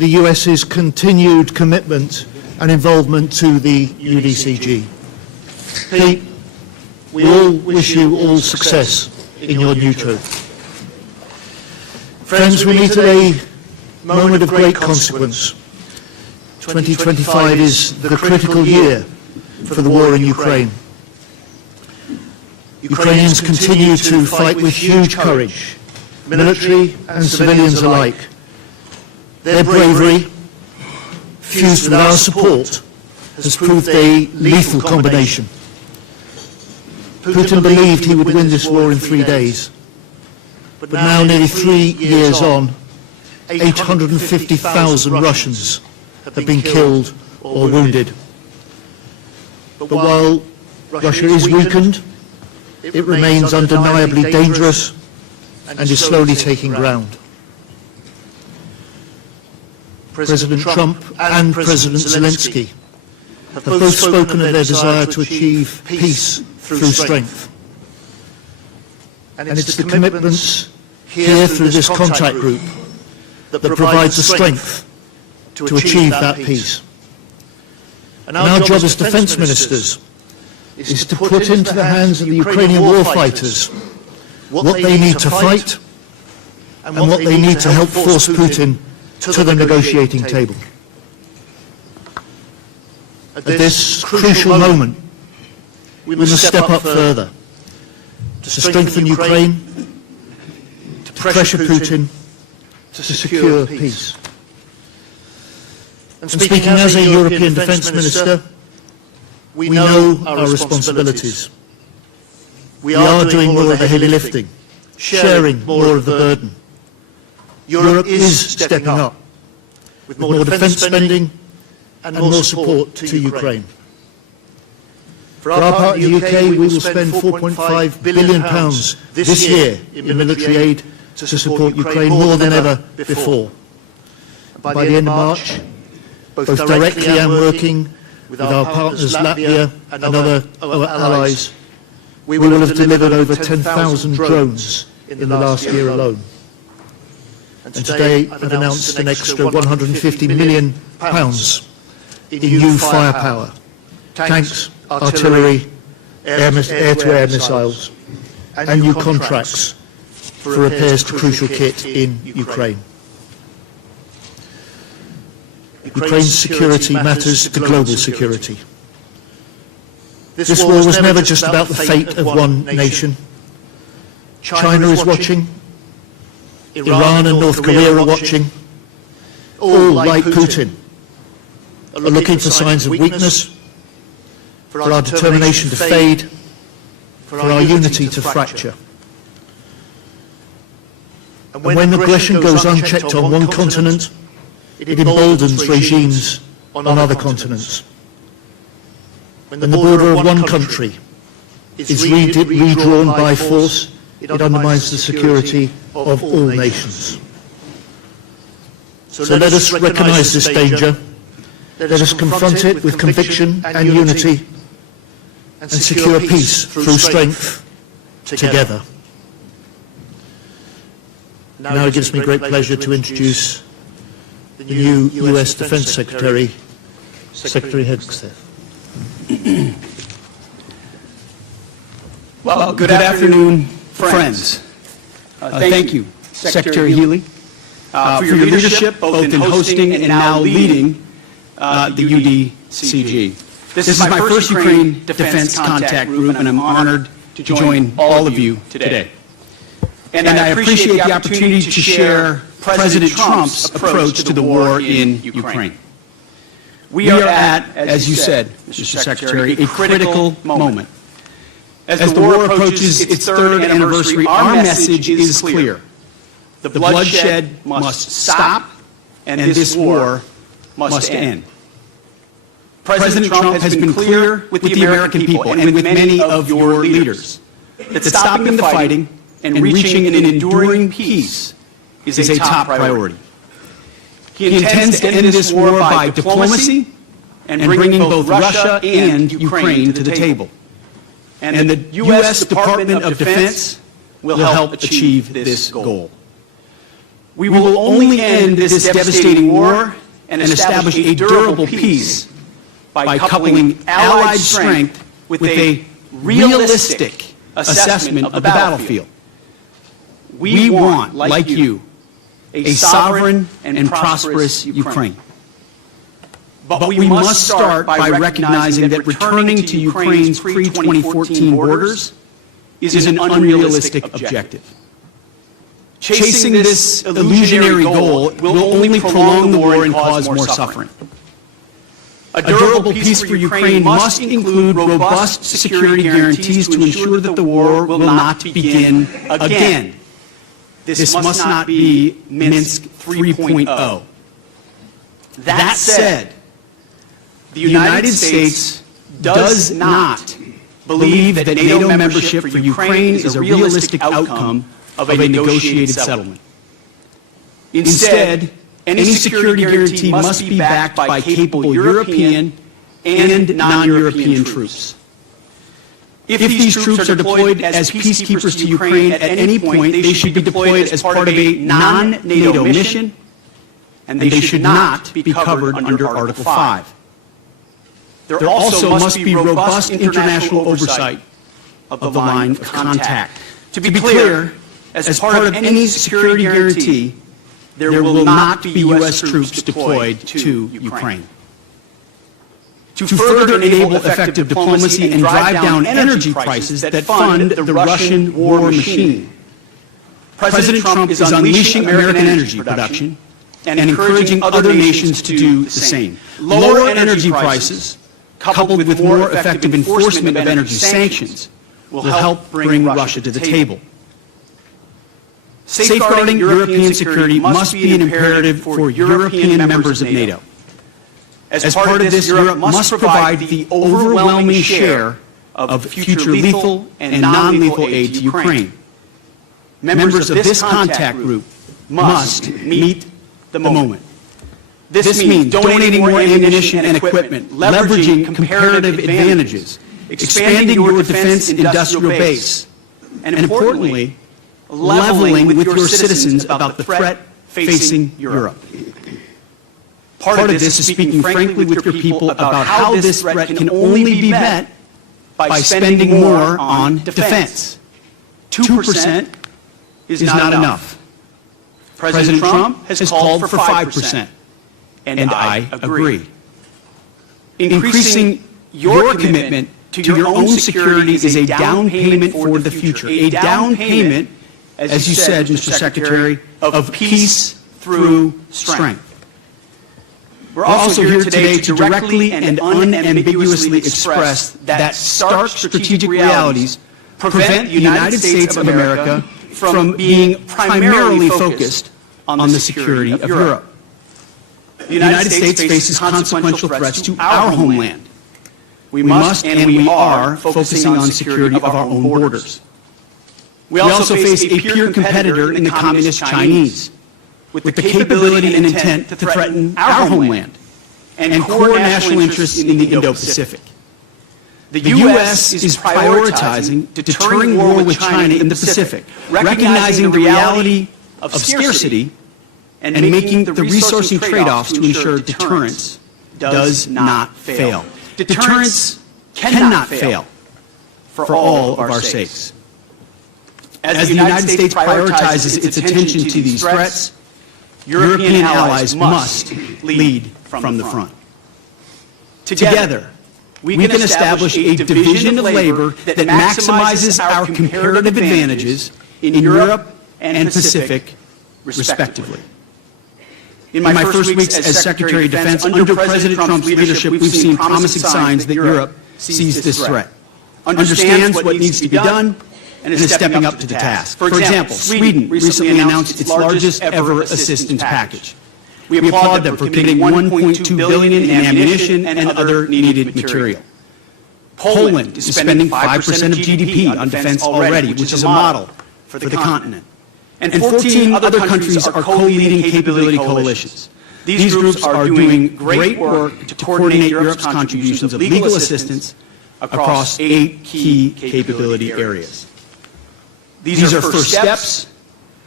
the US's continued commitment and involvement to the UDCG. Pete, we all wish you all success in your new job. Friends, we meet at a moment of great consequence. 2025 is the critical year for the war in Ukraine. Ukrainians continue to fight with huge courage, military and civilians alike. Their bravery, fused with our support, has proved a lethal combination. Putin believed he would win this war in 3 days, but now, nearly 3 years on, 850,000 Russians have been killed or wounded. But while Russia is weakened, it remains undeniably dangerous and is slowly taking ground. President Trump and President Zelensky have both spoken of their desire to achieve peace through strength. And it's the commitments here through this contact group that provides the strength to achieve that peace. And our job as defense ministers is to put into the hands of the Ukrainian warfighters what they need to fight and what they need to help force Putin to the negotiating table. At this crucial moment, we must step up further to strengthen Ukraine, to pressure Putin, to secure peace. And speaking as a European Defence Minister, we know our responsibilities. We are doing more of the heavy lifting, sharing more of the burden. Europe is stepping up with more defence spending and more support to Ukraine. For our part in the UK, we will spend £4.5 billion this year in military aid to support Ukraine more than ever before. By the end of March, both directly and working with our partners Latvia and other allies, we will have delivered over 10,000 drones in the last year alone. And today I've announced an extra £150 million in new firepower, tanks, artillery, air-to-air missiles, and new contracts for repairs to crucial kit in Ukraine. Ukraine's security matters to global security. This war was never just about the fate of one nation. China is watching, Iran and North Korea are watching. All, like Putin, are looking for signs of weakness, for our determination to fade, for our unity to fracture. And when aggression goes unchecked on one continent, it emboldens regimes on other continents. When the border of one country is redrawn by force, it undermines the security of all nations. So let us recognise this danger, let us confront it with conviction and unity, and secure peace through strength together. Now it gives me great pleasure to introduce the new US Defense Secretary, Secretary Hegseth. Well, good afternoon, friends. Thank you, Secretary Healey, for your leadership both in hosting and now leading the UDCG. This is my first Ukraine Defense Contact Group, and I'm honored to join all of you today. And I appreciate the opportunity to share President Trump's approach to the war in Ukraine. We are at, as you said, Mr. Secretary, a critical moment. As the war approaches its third anniversary, our message is clear. The bloodshed must stop, and this war must end. President Trump has been clear with the American people and with many of your leaders that stopping the fighting and reaching an enduring peace is a top priority. He intends to end this war by diplomacy and bringing both Russia and Ukraine to the table. And the U.S. Department of Defense will help achieve this goal. We will only end this devastating war and establish a durable peace by coupling Allied strength with a realistic assessment of the battlefield. We want, like you, a sovereign and prosperous Ukraine. But we must start by recognizing that returning to Ukraine's pre-2014 borders is an unrealistic objective. Chasing this illusionary goal will only prolong the war and cause more suffering. A durable peace for Ukraine must include robust security guarantees to ensure that the war will not begin again. This must not be Minsk 3.0. That said, the United States does not believe that NATO membership for Ukraine is a realistic outcome of a negotiated settlement. Instead, any security guarantee must be backed by capable European and non-European troops. If these troops are deployed as peacekeepers to Ukraine at any point, they should be deployed as part of a non-NATO mission, and they should not be covered under Article 5. There also must be robust international oversight of the line of contact. To be clear, as part of any security guarantee, there will not be U.S. troops deployed to Ukraine. To further enable effective diplomacy and drive down energy prices that fund the Russian war machine, President Trump is unleashing American energy production and encouraging other nations to do the same. Lower energy prices, coupled with more effective enforcement of energy sanctions, will help bring Russia to the table. Safeguarding European security must be an imperative for European members of NATO. As part of this, Europe must provide the overwhelming share of future lethal and non-lethal aid to Ukraine. Members of this contact group must meet the moment. This means donating more ammunition and equipment, leveraging comparative advantages, expanding your defense industrial base, and importantly, leveling with your citizens about the threat facing Europe. Part of this is speaking frankly with your people about how this threat can only be met by spending more on defense. 2% is not enough. President Trump has called for 5%, and I agree. Increasing your commitment to your own security is a down payment for the future, a down payment, as you said, Mr. Secretary, of peace through strength. We're also here today to directly and unambiguously express that stark strategic realities prevent the United States of America from being primarily focused on the security of Europe. The United States faces consequential threats to our homeland. We must and we are focusing on security of our own borders. We also face a peer competitor in the Communist Chinese, with the capability and intent to threaten our homeland and core national interests in the Indo-Pacific. The U.S. is prioritizing deterring war with China in the Pacific, recognizing the reality of scarcity and making the resourcing trade-offs to ensure deterrence does not fail. Deterrence cannot fail for all of our sakes. As the United States prioritizes its attention to these threats, European allies must lead from the front. Together, we can establish a division of labor that maximizes our comparative advantages in Europe and Pacific, respectively. In my first weeks as Secretary of Defense under President Trump's leadership, we've seen promising signs that Europe sees this threat, understands what needs to be done, and is stepping up to the task. For example, Sweden recently announced its largest ever assistance package. We applaud them for committing $1.2 billion in ammunition and other needed material. Poland is spending 5% of GDP on defense already, which is a model for the continent. And 14 other countries are co-leading capability coalitions. These groups are doing great work to coordinate Europe's contributions of legal assistance across 8 key capability areas. These are first steps,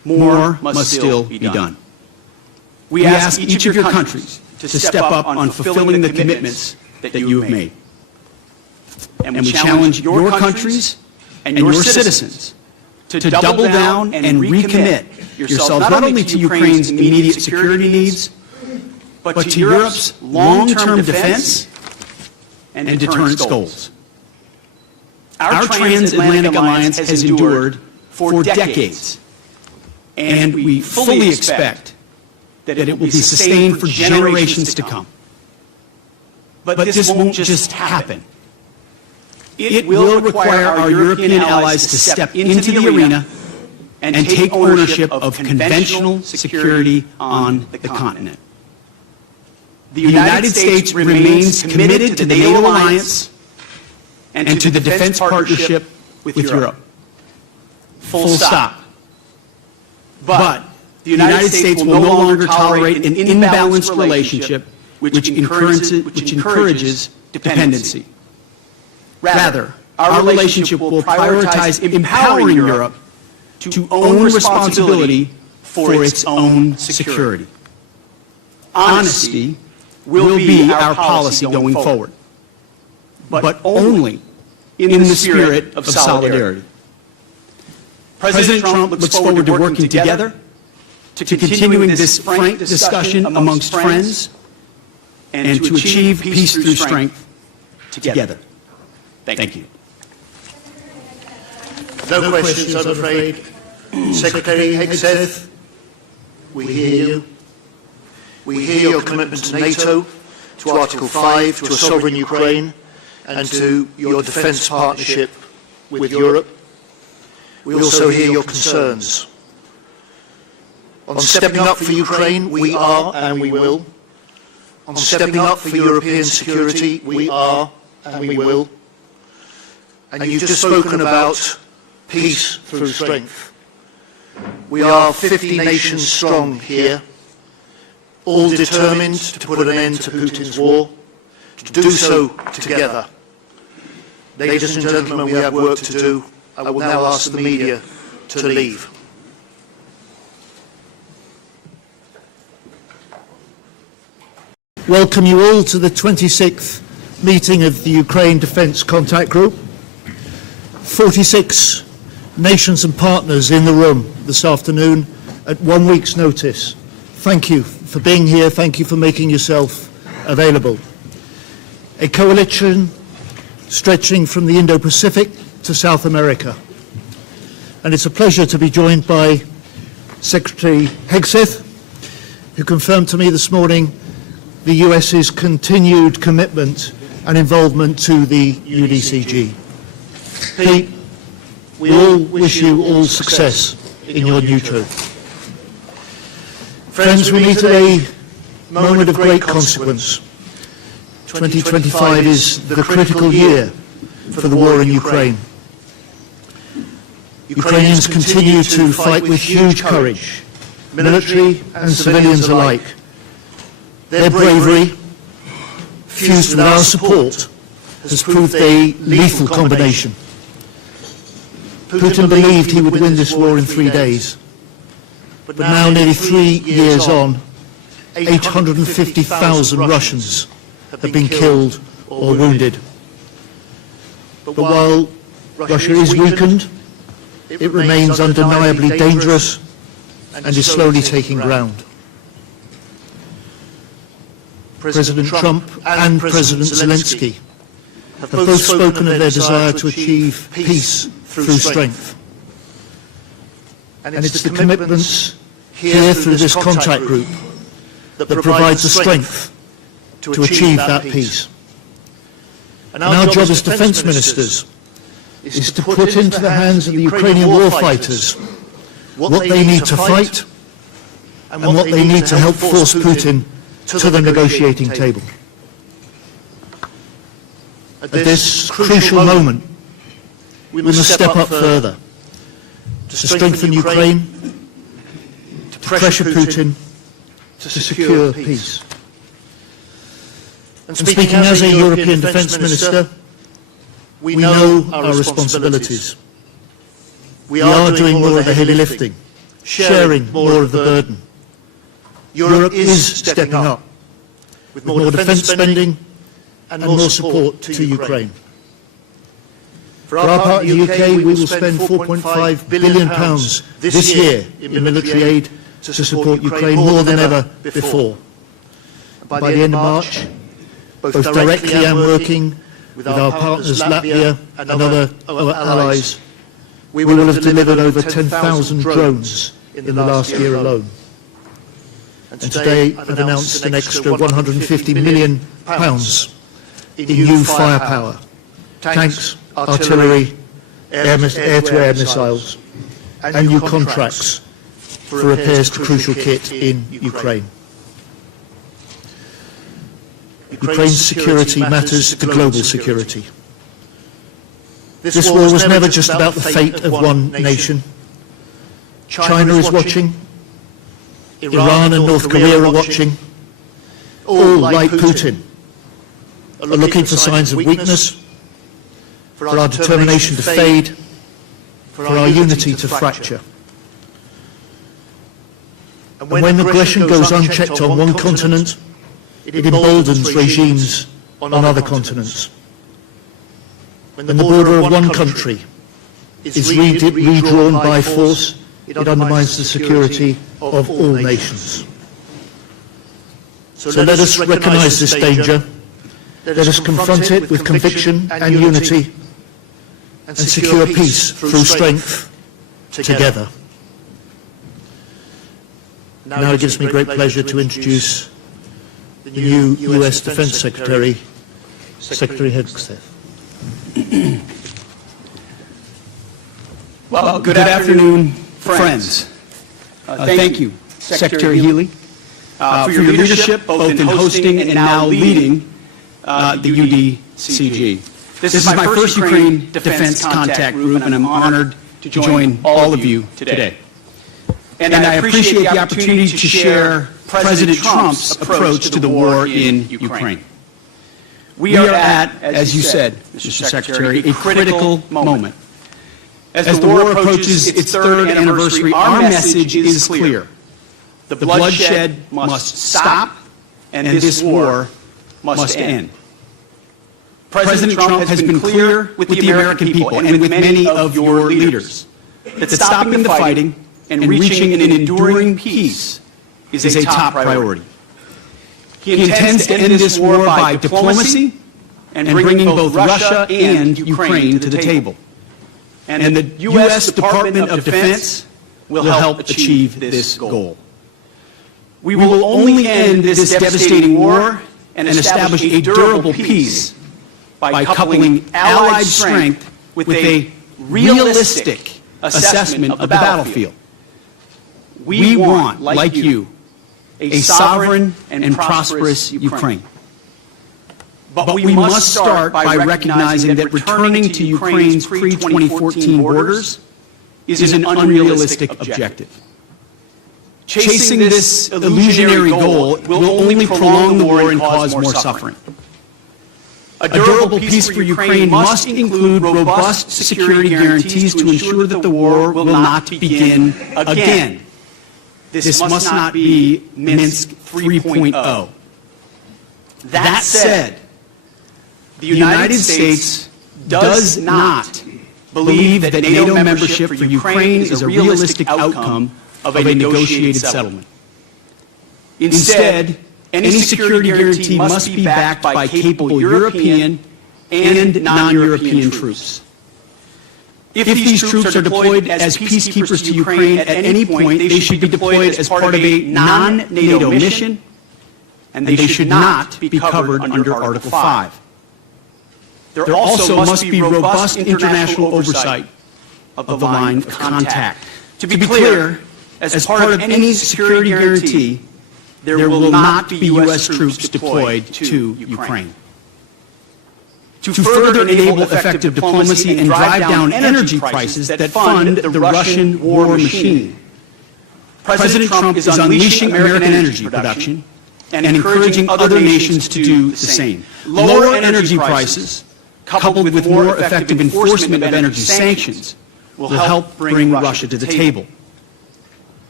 more must still be done. We ask each of your countries to step up on fulfilling the commitments that you have made. And we challenge your countries and your citizens to double down and recommit yourselves not only to Ukraine's immediate security needs, but to Europe's long-term defense and deterrence goals. Our transatlantic alliance has endured for decades, and we fully expect that it will be sustained for generations to come. But this won't just happen. It will require our European allies to step into the arena and take ownership of conventional security on the continent. The United States remains committed to the NATO alliance and to the defense partnership with Europe. Full stop. But the United States will no longer tolerate an imbalanced relationship which encourages dependency. Rather, our relationship will prioritize empowering Europe to own responsibility for its own security. Honesty will be our policy going forward, but only in the spirit of solidarity. President Trump looks forward to working together, to continuing this frank discussion amongst friends, and to achieve peace through strength together. Thank you. No questions, I'm afraid. Secretary Hegseth, we hear you. We hear your commitment to NATO, to Article 5, to a sovereign Ukraine, and to your defence partnership with Europe. We also hear your concerns. On stepping up for Ukraine, we are and we will. On stepping up for European security, we are and we will. And you've just spoken about peace through strength. We are 50 nations strong here, all determined to put an end to Putin's war, to do so together. Ladies and gentlemen, we have work to do. I will now ask the media to leave. Welcome you all to the 26th meeting of the Ukraine Defence Contact Group. 46 nations and partners in the room this afternoon at 1 week's notice. Thank you for being here. Thank you for making yourself available. A coalition stretching from the Indo-Pacific to South America. And it's a pleasure to be joined by Secretary Hegseth, who confirmed to me this morning the US's continued commitment and involvement to the UDCG. Pete, we all wish you all success in your new job. Friends, we meet at a moment of great consequence. 2025 is the critical year for the war in Ukraine. Ukrainians continue to fight with huge courage, military and civilians alike. Their bravery, fused with our support, has proved a lethal combination. Putin believed he would win this war in 3 days. But now, nearly 3 years on, 850,000 Russians have been killed or wounded. But while Russia is weakened, it remains undeniably dangerous and is slowly taking ground. President Trump and President Zelensky have both spoken of their desire to achieve peace through strength. And it's the commitments here through this contact group that provides the strength to achieve that peace. And our job as defence ministers is to put into the hands of the Ukrainian war fighters what they need to fight and what they need to help force Putin to the negotiating table. At this crucial moment, we must step up further to strengthen Ukraine, to pressure Putin, to secure peace. And speaking as a European Defence Minister, we know our responsibilities. We are doing more of the heavy lifting, sharing more of the burden. Europe is stepping up with more defence spending and more support to Ukraine. For our part in the UK, we will spend £4.5 billion this year in military aid to support Ukraine more than ever before. By the end of March, both directly and working with our partners Latvia and other allies, we will have delivered over 10,000 drones in the last year alone. And today I've announced an extra £150 million in new firepower, tanks, artillery, air-to-air missiles, and new contracts for repairs to crucial kit in Ukraine. Ukraine's security matters to global security. This war was never just about the fate of one nation. China is watching. Iran and North Korea are watching. All, like Putin, are looking for signs of weakness, for our determination to fade, for our unity to fracture. And when aggression goes unchecked on one continent, it emboldens regimes on other continents. When the border of one country is redrawn by force, it undermines the security of all nations. So let us recognise this danger, let us confront it with conviction and unity, and secure peace through strength together. Now it gives me great pleasure to introduce the new US Defense Secretary, Secretary Hegseth. Well, good afternoon, friends. Thank you, Secretary Healey, for your leadership both in hosting and now leading the UDCG. This is my first Ukraine Defense Contact Group, and I'm honored to join all of you today. And I appreciate the opportunity to share President Trump's approach to the war in Ukraine. We are at, as you said, Mr. Secretary, a critical moment. As the war approaches its third anniversary, our message is clear. The bloodshed must stop, and this war must end. President Trump has been clear with the American people and with many of your leaders that stopping the fighting and reaching an enduring peace is a top priority. He intends to end this war by diplomacy and bringing both Russia and Ukraine to the table. And the U.S. Department of Defense will help achieve this goal. We will only end this devastating war and establish a durable peace by coupling Allied strength with a realistic assessment of the battlefield. We want, like you, a sovereign and prosperous Ukraine. But we must start by recognizing that returning to Ukraine's pre-2014 borders is an unrealistic objective. Chasing this illusionary goal will only prolong the war and cause more suffering. A durable peace for Ukraine must include robust security guarantees to ensure that the war will not begin again. This must not be Minsk 3.0. That said, the United States does not believe that NATO membership for Ukraine is a realistic outcome of a negotiated settlement. Instead, any security guarantee must be backed by capable European and non-European troops. If these troops are deployed as peacekeepers to Ukraine at any point, they should be deployed as part of a non-NATO mission, and they should not be covered under Article 5. There also must be robust international oversight of the line of contact. To be clear, as part of any security guarantee, there will not be U.S. troops deployed to Ukraine. To further enable effective diplomacy and drive down energy prices that fund the Russian war machine, President Trump is unleashing American energy production and encouraging other nations to do the same. Lower energy prices, coupled with more effective enforcement of energy sanctions, will help bring Russia to the table.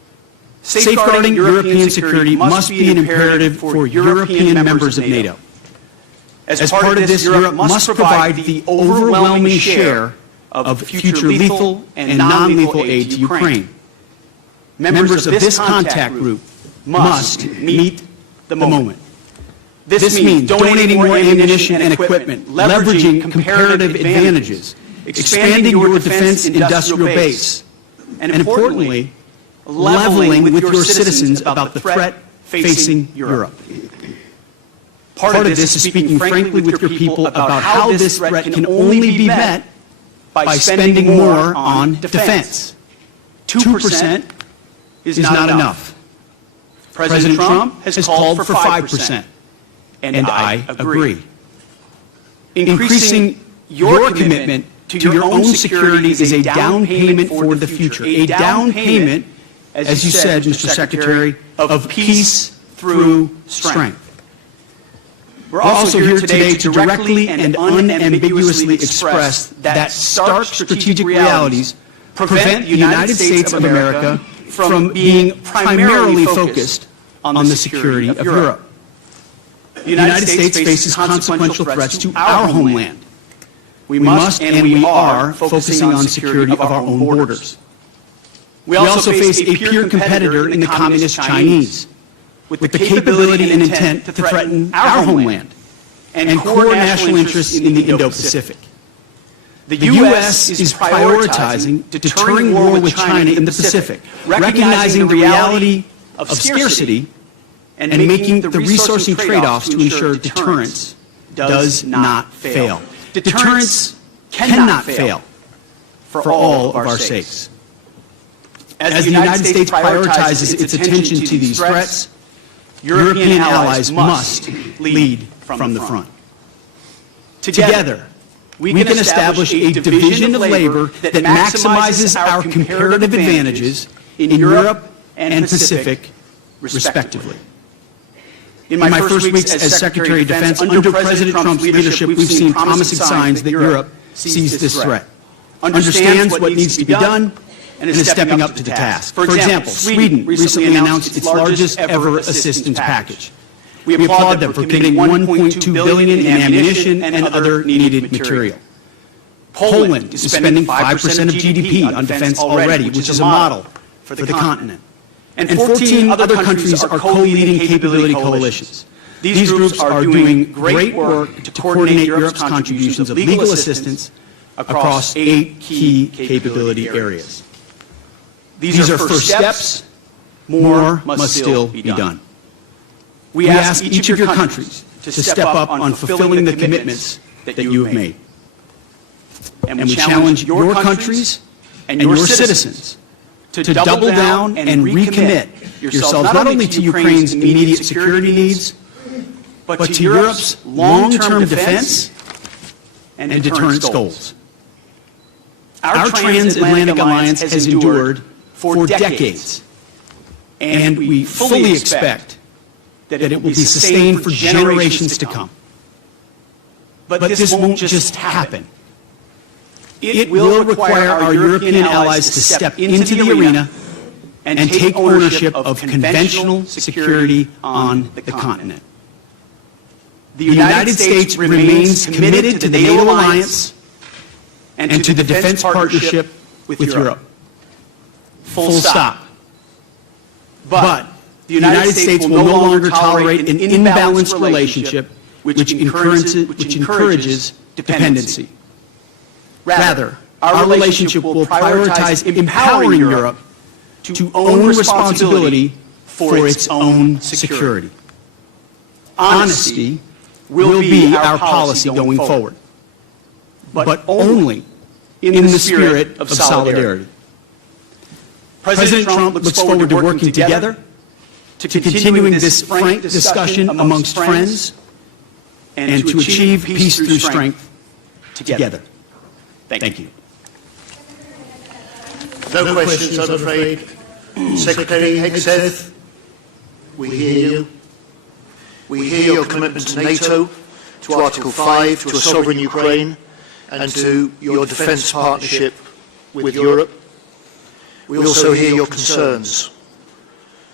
Safeguarding European security must be an imperative for European members of NATO. As part of this, Europe must provide the overwhelming share of future lethal and non-lethal aid to Ukraine. Members of this contact group must meet the moment. This means donating more ammunition and equipment, leveraging comparative advantages, expanding your defense industrial base, and importantly, leveling with your citizens about the threat facing Europe. Part of this is speaking frankly with your people about how this threat can only be met by spending more on defense. 2% is not enough. President Trump has called for 5%, and I agree. Increasing your commitment to your own security is a down payment for the future, a down payment, as you said, Mr. Secretary, of peace through strength. We're also here today to directly and unambiguously express that stark strategic realities prevent the United States of America from being primarily focused on the security of Europe. The United States faces consequential threats to our homeland. We must and we are focusing on security of our own borders. We also face a peer competitor in the Communist Chinese, with the capability and intent to threaten our homeland and core national interests in the Indo-Pacific. The U.S. is prioritizing deterring war with China in the Pacific, recognizing the reality of scarcity and making the resourcing trade-offs to ensure deterrence does not fail. Deterrence cannot fail for all of our sakes. As the United States prioritizes its attention to these threats, European allies must lead from the front. Together, we can establish a division of labor that maximizes our comparative advantages in Europe and Pacific, respectively. In my first weeks as Secretary of Defense under President Trump's leadership, we've seen promising signs that Europe sees this threat, understands what needs to be done, and is stepping up to the task. For example, Sweden recently announced its largest ever assistance package. We applaud them for committing $1.2 billion in ammunition and other needed material. Poland is spending 5% of GDP on defense already, which is a model for the continent. And 14 other countries are co-leading capability coalitions. These groups are doing great work to coordinate Europe's contributions of legal assistance across 8 key capability areas. These are first steps. More must still be done. We ask each of your countries to step up on fulfilling the commitments that you have made. And we challenge your countries and your citizens to double down and recommit yourselves not only to Ukraine's immediate security needs, but to Europe's long-term defense and deterrence goals. Our transatlantic alliance has endured for decades, and we fully expect that it will be sustained for generations to come. But this won't just happen. It will require our European allies to step into the arena and take ownership of conventional security on the continent. The United States remains committed to the NATO alliance and to the defense partnership with Europe. Full stop. But the United States will no longer tolerate an imbalanced relationship which encourages dependency. Rather, our relationship will prioritize empowering Europe to own responsibility for its own security. Honesty will be our policy going forward, but only in the spirit of solidarity. President Trump looks forward to working together, to continuing this frank discussion amongst friends, and to achieve peace through strength together. Thank you. No questions, I'm afraid. Secretary Hegseth, we hear you. We hear your commitment to NATO, to Article 5, to a sovereign Ukraine, and to your defence partnership with Europe. We also hear your concerns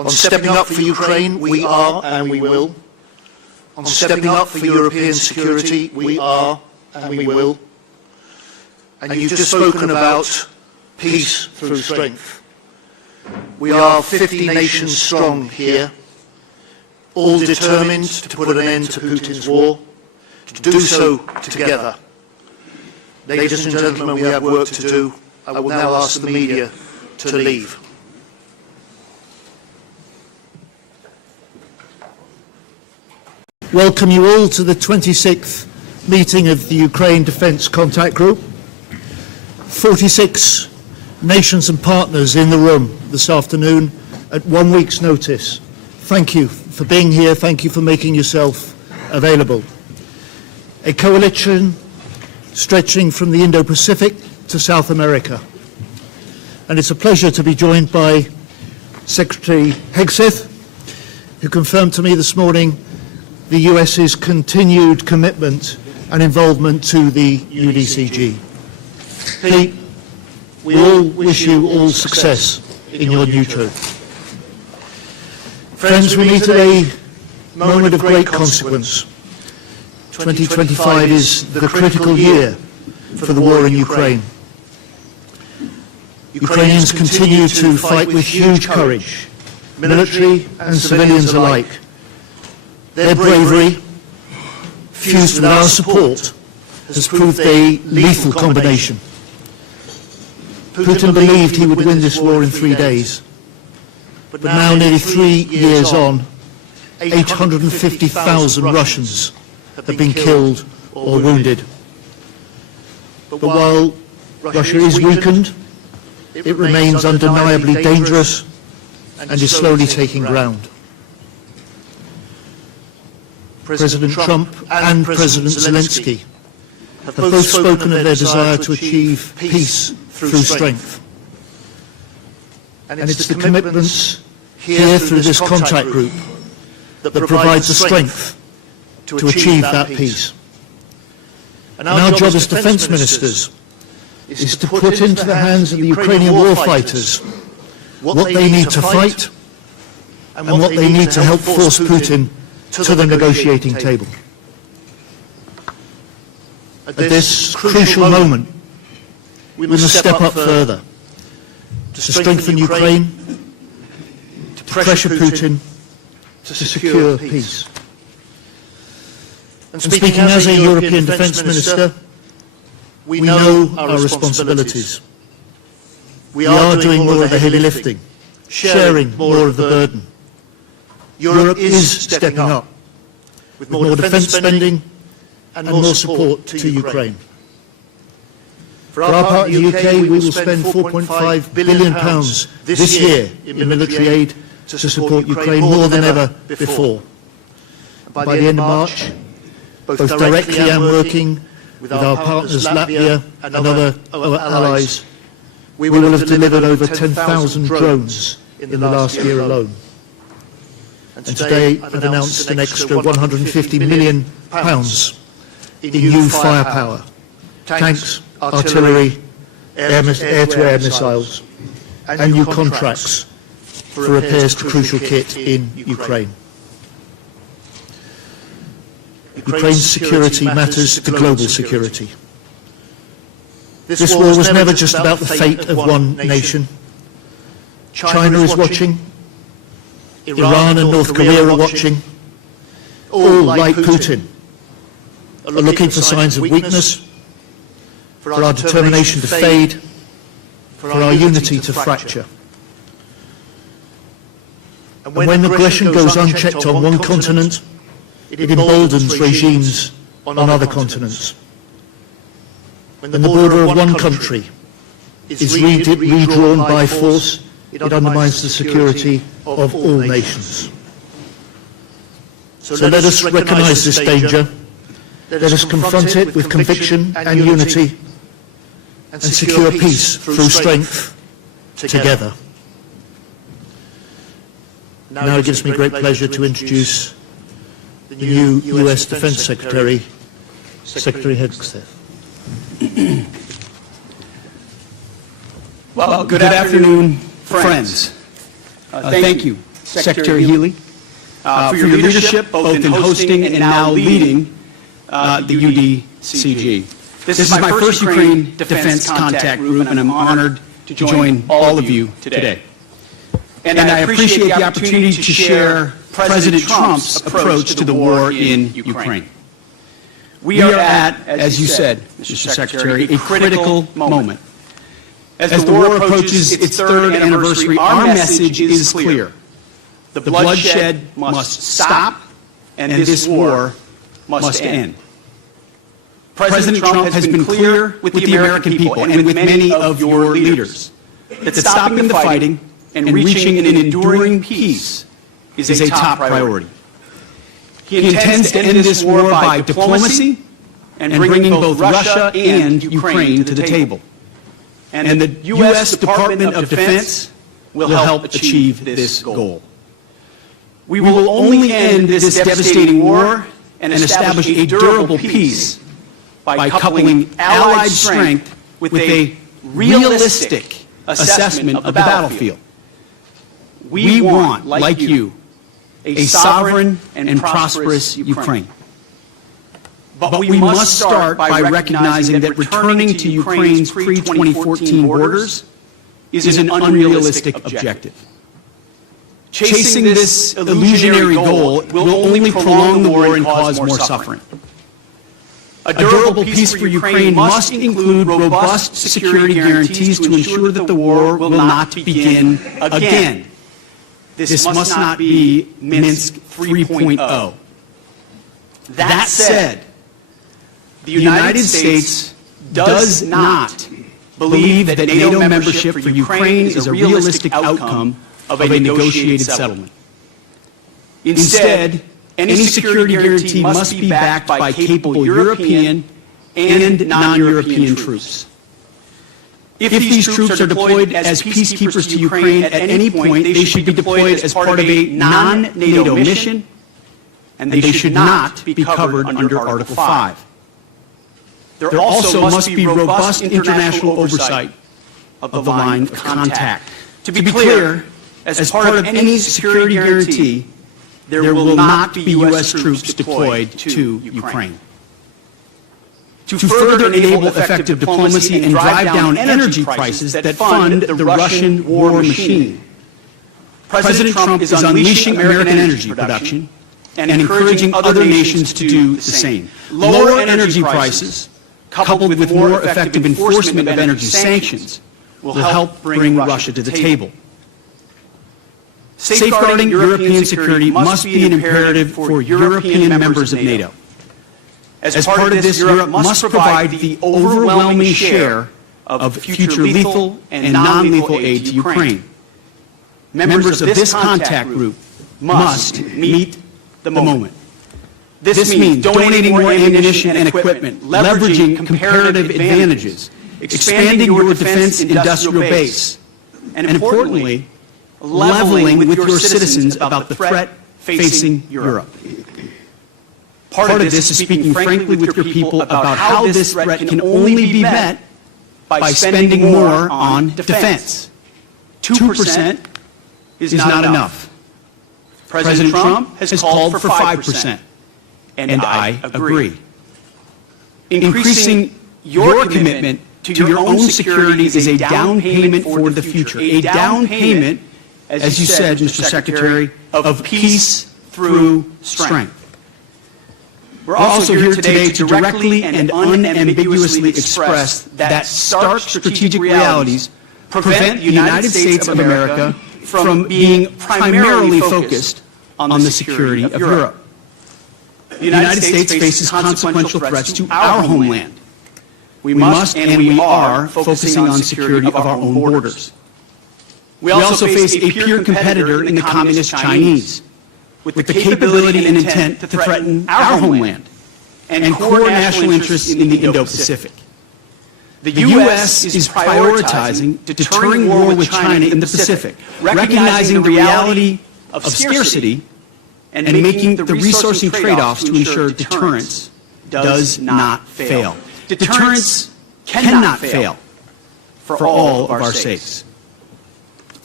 On stepping up for Ukraine, we are and we will. On stepping up for European security, we are and we will. And you've just spoken about peace through strength. We are 50 nations strong here, all determined to put an end to Putin's war, to do so together. Ladies and gentlemen, we have work to do. I will now ask the media to leave. Welcome you all to the 26th meeting of the Ukraine Defence Contact Group. 46 nations and partners in the room this afternoon at 1 week's notice. Thank you for being here. Thank you for making yourself available. A coalition stretching from the Indo-Pacific to South America. And it's a pleasure to be joined by Secretary Hegseth, who confirmed to me this morning the US's continued commitment and involvement to the UDCG. Pete, we all wish you all success in your new job. Friends, we meet at a moment of great consequence. 2025 is the critical year for the war in Ukraine. Ukrainians continue to fight with huge courage, military and civilians alike. Their bravery, fused with our support, has proved a lethal combination. Putin believed he would win this war in 3 days, but now, nearly 3 years on, 850,000 Russians have been killed or wounded. But while Russia is weakened, it remains undeniably dangerous and is slowly taking ground. President Trump and President Zelensky have both spoken of their desire to achieve peace through strength. And it's the commitments here through this contact group that provides the strength to achieve that peace. And our job as defence ministers is to put into the hands of the Ukrainian warfighters what they need to fight and what they need to help force Putin to the negotiating table. At this crucial moment, we must step up further to strengthen Ukraine, to pressure Putin, to secure peace. And speaking as a European Defence Minister, we know our responsibilities. We are doing more of the heavy lifting, sharing more of the burden. Europe is stepping up with more defence spending and more support to Ukraine. For our part in the UK, we will spend £4.5 billion this year in military aid to support Ukraine more than ever before. By the end of March, both directly and working with our partners Latvia and other allies, we will have delivered over 10,000 drones in the last year alone. And today I've announced an extra £150 million in new firepower, tanks, artillery, air-to-air missiles, and new contracts for repairs to crucial kit in Ukraine. Ukraine's security matters to global security. This war was never just about the fate of one nation. China is watching. Iran and North Korea are watching. All, like Putin, are looking for signs of weakness, for our determination to fade, for our unity to fracture. And when aggression goes unchecked on one continent, it emboldens regimes on other continents. When the border of one country is redrawn by force, it undermines the security of all nations. So let us recognise this danger, let us confront it with conviction and unity, and secure peace through strength together. Now it gives me great pleasure to introduce the new US Defense Secretary, Secretary Hegseth. Well, good afternoon, friends. Thank you, Secretary Healey, for your leadership both in hosting and now leading the UDCG. This is my first Ukraine Defense Contact Group, and I'm honored to join all of you today. And I appreciate the opportunity to share President Trump's approach to the war in Ukraine. We are at, as you said, Mr. Secretary, a critical moment. As the war approaches its third anniversary, our message is clear. The bloodshed must stop, and this war must end. President Trump has been clear with the American people and with many of your leaders that stopping the fighting and reaching an enduring peace is a top priority. He intends to end this war by diplomacy and bringing both Russia and Ukraine to the table. And the U.S. Department of Defense will help achieve this goal. We will only end this devastating war and establish a durable peace by coupling Allied strength with a realistic assessment of the battlefield. We want, like you, a sovereign and prosperous Ukraine. But we must start by recognizing that returning to Ukraine's pre-2014 borders is an unrealistic objective. Chasing this illusionary goal will only prolong the war and cause more suffering. A durable peace for Ukraine must include robust security guarantees to ensure that the war will not begin again. This must not be Minsk 3.0. That said, the United States does not believe that NATO membership for Ukraine is a realistic outcome of a negotiated settlement. Instead, any security guarantee must be backed by capable European and non-European troops. If these troops are deployed as peacekeepers to Ukraine at any point, they should be deployed as part of a non-NATO mission, and they should not be covered under Article 5. There also must be robust international oversight of the line of contact. To be clear, as part of any security guarantee, there will not be U.S. troops deployed to Ukraine. To further enable effective diplomacy and drive down energy prices that fund the Russian war machine, President Trump is unleashing American energy production and encouraging other nations to do the same. Lower energy prices, coupled with more effective enforcement of energy sanctions, will help bring Russia to the table. Safeguarding European security must be an imperative for European members of NATO. As part of this, Europe must provide the overwhelming share of future lethal and non-lethal aid to Ukraine. Members of this contact group must meet the moment. This means donating more ammunition and equipment, leveraging comparative advantages, expanding your defense industrial base, and importantly, leveling with your citizens about the threat facing Europe. Part of this is speaking frankly with your people about how this threat can only be met by spending more on defense. 2% is not enough. President Trump has called for 5%, and I agree. Increasing your commitment to your own security is a down payment for the future, a down payment, as you said, Mr. Secretary, of peace through strength. We're also here today to directly and unambiguously express that stark strategic realities prevent the United States of America from being primarily focused on the security of Europe. The United States faces consequential threats to our homeland. We must and we are focusing on security of our own borders. We also face a peer competitor in the communist Chinese, with the capability and intent to threaten our homeland and core national interests in the Indo-Pacific. The U.S. is prioritizing deterring war with China in the Pacific, recognizing the reality of scarcity and making the resourcing trade-offs to ensure deterrence does not fail. Deterrence cannot fail for all of our sakes.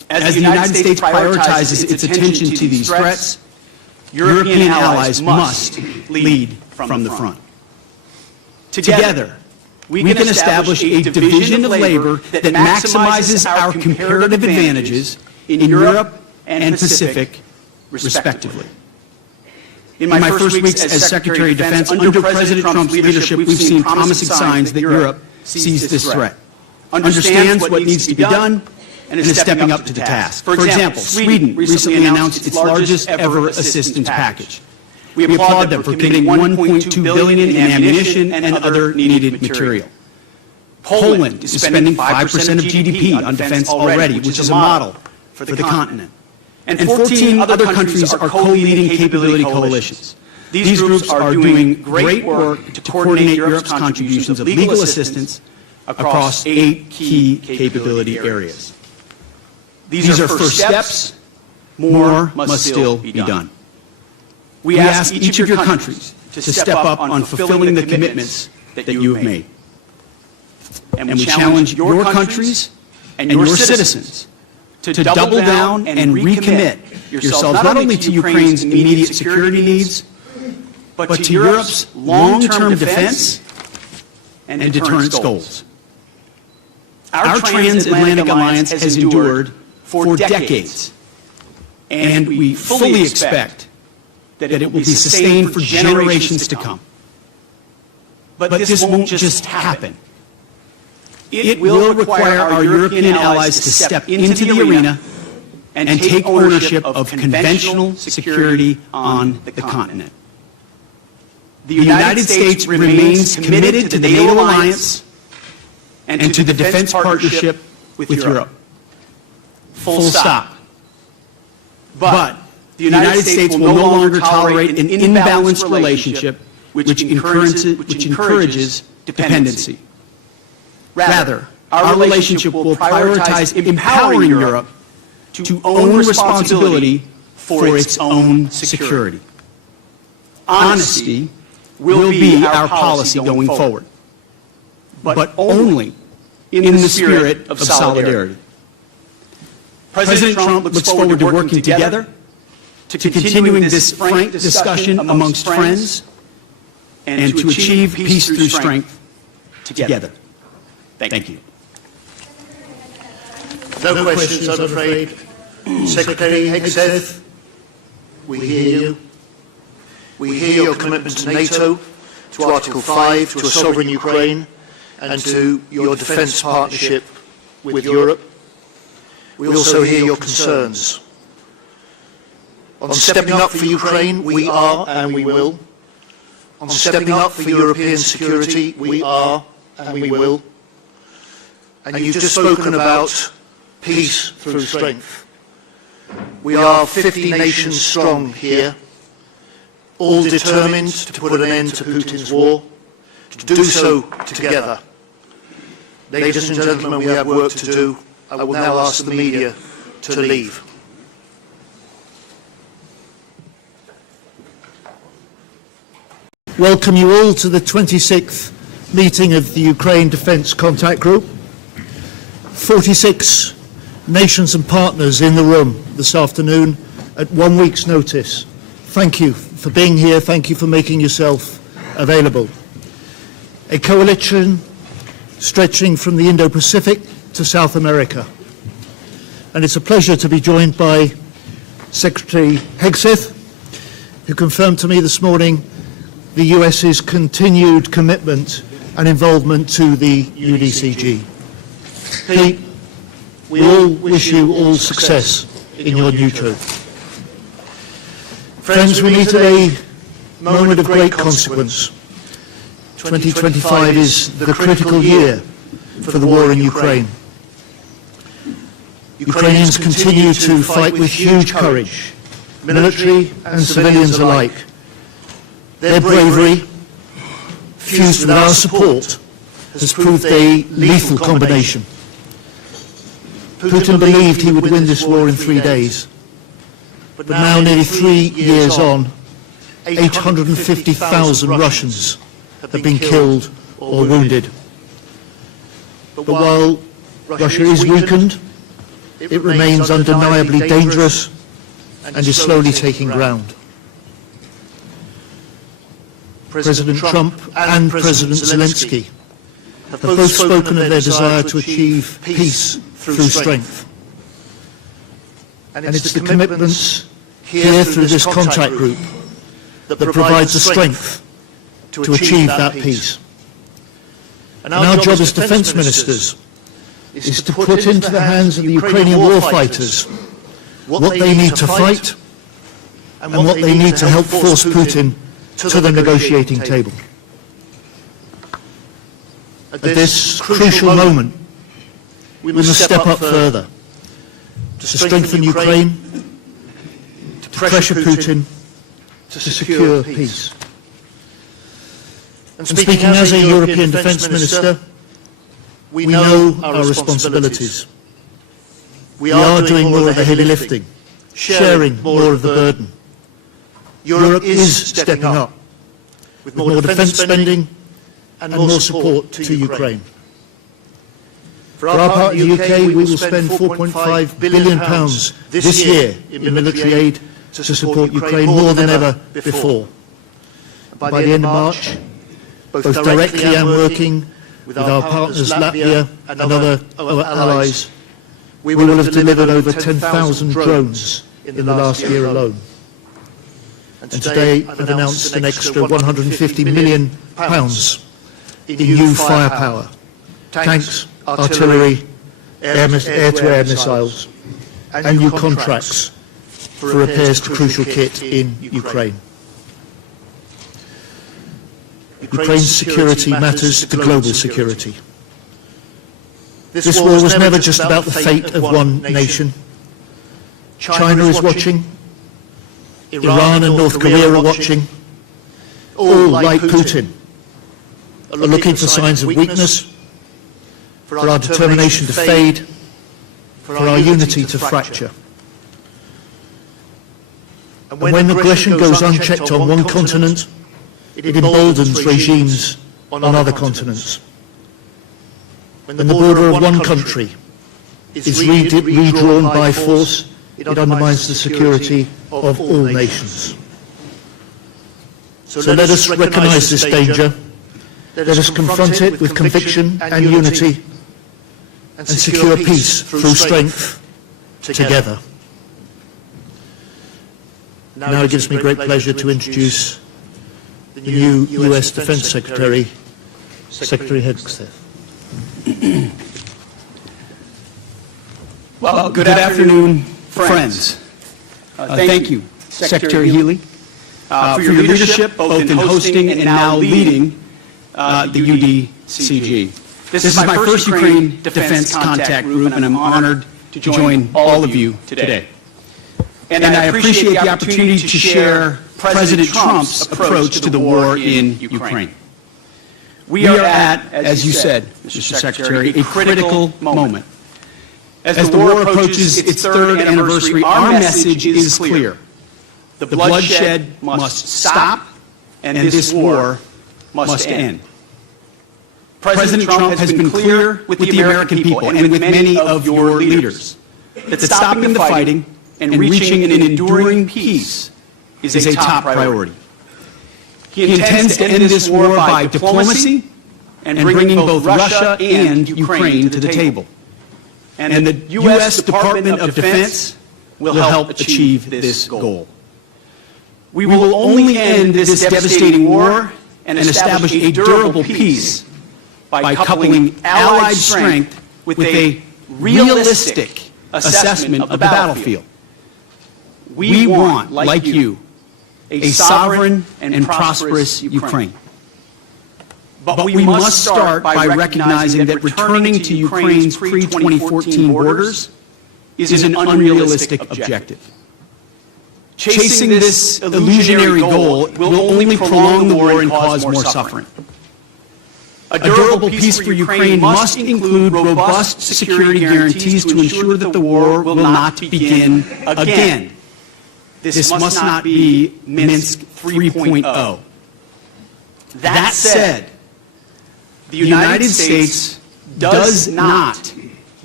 As the United States prioritizes its attention to these threats, European allies must lead from the front. Together, we can establish a division of labor that maximizes our comparative advantages in Europe and Pacific, respectively. In my first weeks as Secretary of Defense under President Trump's leadership, we've seen promising signs that Europe sees this threat, understands what needs to be done, and is stepping up to the task. For example, Sweden recently announced its largest ever assistance package. We applaud them for committing $1.2 billion in ammunition and other needed material. Poland is spending 5% of GDP on defense already, which is a model for the continent. And 14 other countries are co-leading capability coalitions. These groups are doing great work to coordinate Europe's contributions of legal assistance across 8 key capability areas. These are first steps. More must still be done. We ask each of your countries to step up on fulfilling the commitments that you have made. And we challenge your countries and your citizens to double down and recommit yourselves not only to Ukraine's immediate security needs, but to Europe's long-term defense and deterrence goals. Our transatlantic alliance has endured for decades, and we fully expect that it will be sustained for generations to come. But this won't just happen. It will require our European allies to step into the arena and take ownership of conventional security on the continent. The United States remains committed to the NATO alliance and to the defense partnership with Europe. Full stop. But the United States will no longer tolerate an imbalanced relationship which encourages dependency. Rather, our relationship will prioritize empowering Europe to own responsibility for its own security. Honesty will be our policy going forward, but only in the spirit of solidarity. President Trump looks forward to working together, to continuing this frank discussion amongst friends, and to achieve peace through strength together. Thank you. No questions, I'm afraid. Secretary Hegseth, we hear you. We hear your commitment to NATO, to Article 5, to a sovereign Ukraine, and to your defence partnership with Europe. We also hear your concerns. On stepping up for Ukraine, we are and we will. On stepping up for European security, we are and we will. And you've just spoken about peace through strength. We are 50 nations strong here, all determined to put an end to Putin's war, to do so together. Ladies and gentlemen, we have work to do. I will now ask the media to leave. Welcome you all to the 26th meeting of the Ukraine Defence Contact Group. 46 nations and partners in the room this afternoon at 1 week's notice. Thank you for being here. Thank you for making yourself available. A coalition stretching from the Indo-Pacific to South America. And it's a pleasure to be joined by Secretary Hegseth, who confirmed to me this morning the US's continued commitment and involvement to the UDCG. Pete, we all wish you all success in your new job. Friends, we meet at a moment of great consequence. 2025 is the critical year for the war in Ukraine. Ukrainians continue to fight with huge courage, military and civilians alike. Their bravery, fused with our support, has proved a lethal combination. Putin believed he would win this war in 3 days. But now, nearly 3 years on, 850,000 Russians have been killed or wounded. But while Russia is weakened, it remains undeniably dangerous and is slowly taking ground. President Trump and President Zelensky have both spoken of their desire to achieve peace through strength. And it's the commitments here through this contact group that provides the strength to achieve that peace. And our job as defense ministers is to put into the hands of the Ukrainian warfighters what they need to fight and what they need to help force Putin to the negotiating table. At this crucial moment, we must step up further to strengthen Ukraine, to pressure Putin, to secure peace. And speaking as a European Defence Minister, we know our responsibilities. We are doing more of the heavy lifting, sharing more of the burden. Europe is stepping up with more defence spending and more support to Ukraine. For our part in the UK, we will spend £4.5 billion this year in military aid to support Ukraine more than ever before. By the end of March, both directly and working with our partners Latvia and other allies, we will have delivered over 10,000 drones in the last year alone. And today I've announced an extra £150 million in new firepower, tanks, artillery, air-to-air missiles, and new contracts for repairs to crucial kit in Ukraine. Ukraine's security matters to global security. This war was never just about the fate of one nation. China is watching. Iran and North Korea are watching. All, like Putin, are looking for signs of weakness, for our determination to fade, for our unity to fracture. And when aggression goes unchecked on one continent, it emboldens regimes on other continents. When the border of one country is redrawn by force, it undermines the security of all nations. So let us recognise this danger, let us confront it with conviction and unity, and secure peace through strength together. Now it gives me great pleasure to introduce the new US Defense Secretary, Secretary Hegseth. Well, good afternoon, friends. Thank you, Secretary Healey, for your leadership both in hosting and now leading the UDCG. This is my first Ukraine Defense Contact Group, and I'm honored to join all of you today. And I appreciate the opportunity to share President Trump's approach to the war in Ukraine. We are at, as you said, Mr. Secretary, a critical moment. As the war approaches its third anniversary, our message is clear. The bloodshed must stop, and this war must end. President Trump has been clear with the American people and with many of your leaders that stopping the fighting and reaching an enduring peace is a top priority. He intends to end this war by diplomacy and bringing both Russia and Ukraine to the table. And the U.S. Department of Defense will help achieve this goal. We will only end this devastating war and establish a durable peace by coupling Allied strength with a realistic assessment of the battlefield. We want, like you, a sovereign and prosperous Ukraine. But we must start by recognizing that returning to Ukraine's pre-2014 borders is an unrealistic objective. Chasing this illusionary goal will only prolong the war and cause more suffering. A durable peace for Ukraine must include robust security guarantees to ensure that the war will not begin again. This must not be Minsk 3.0. That said, the United States does not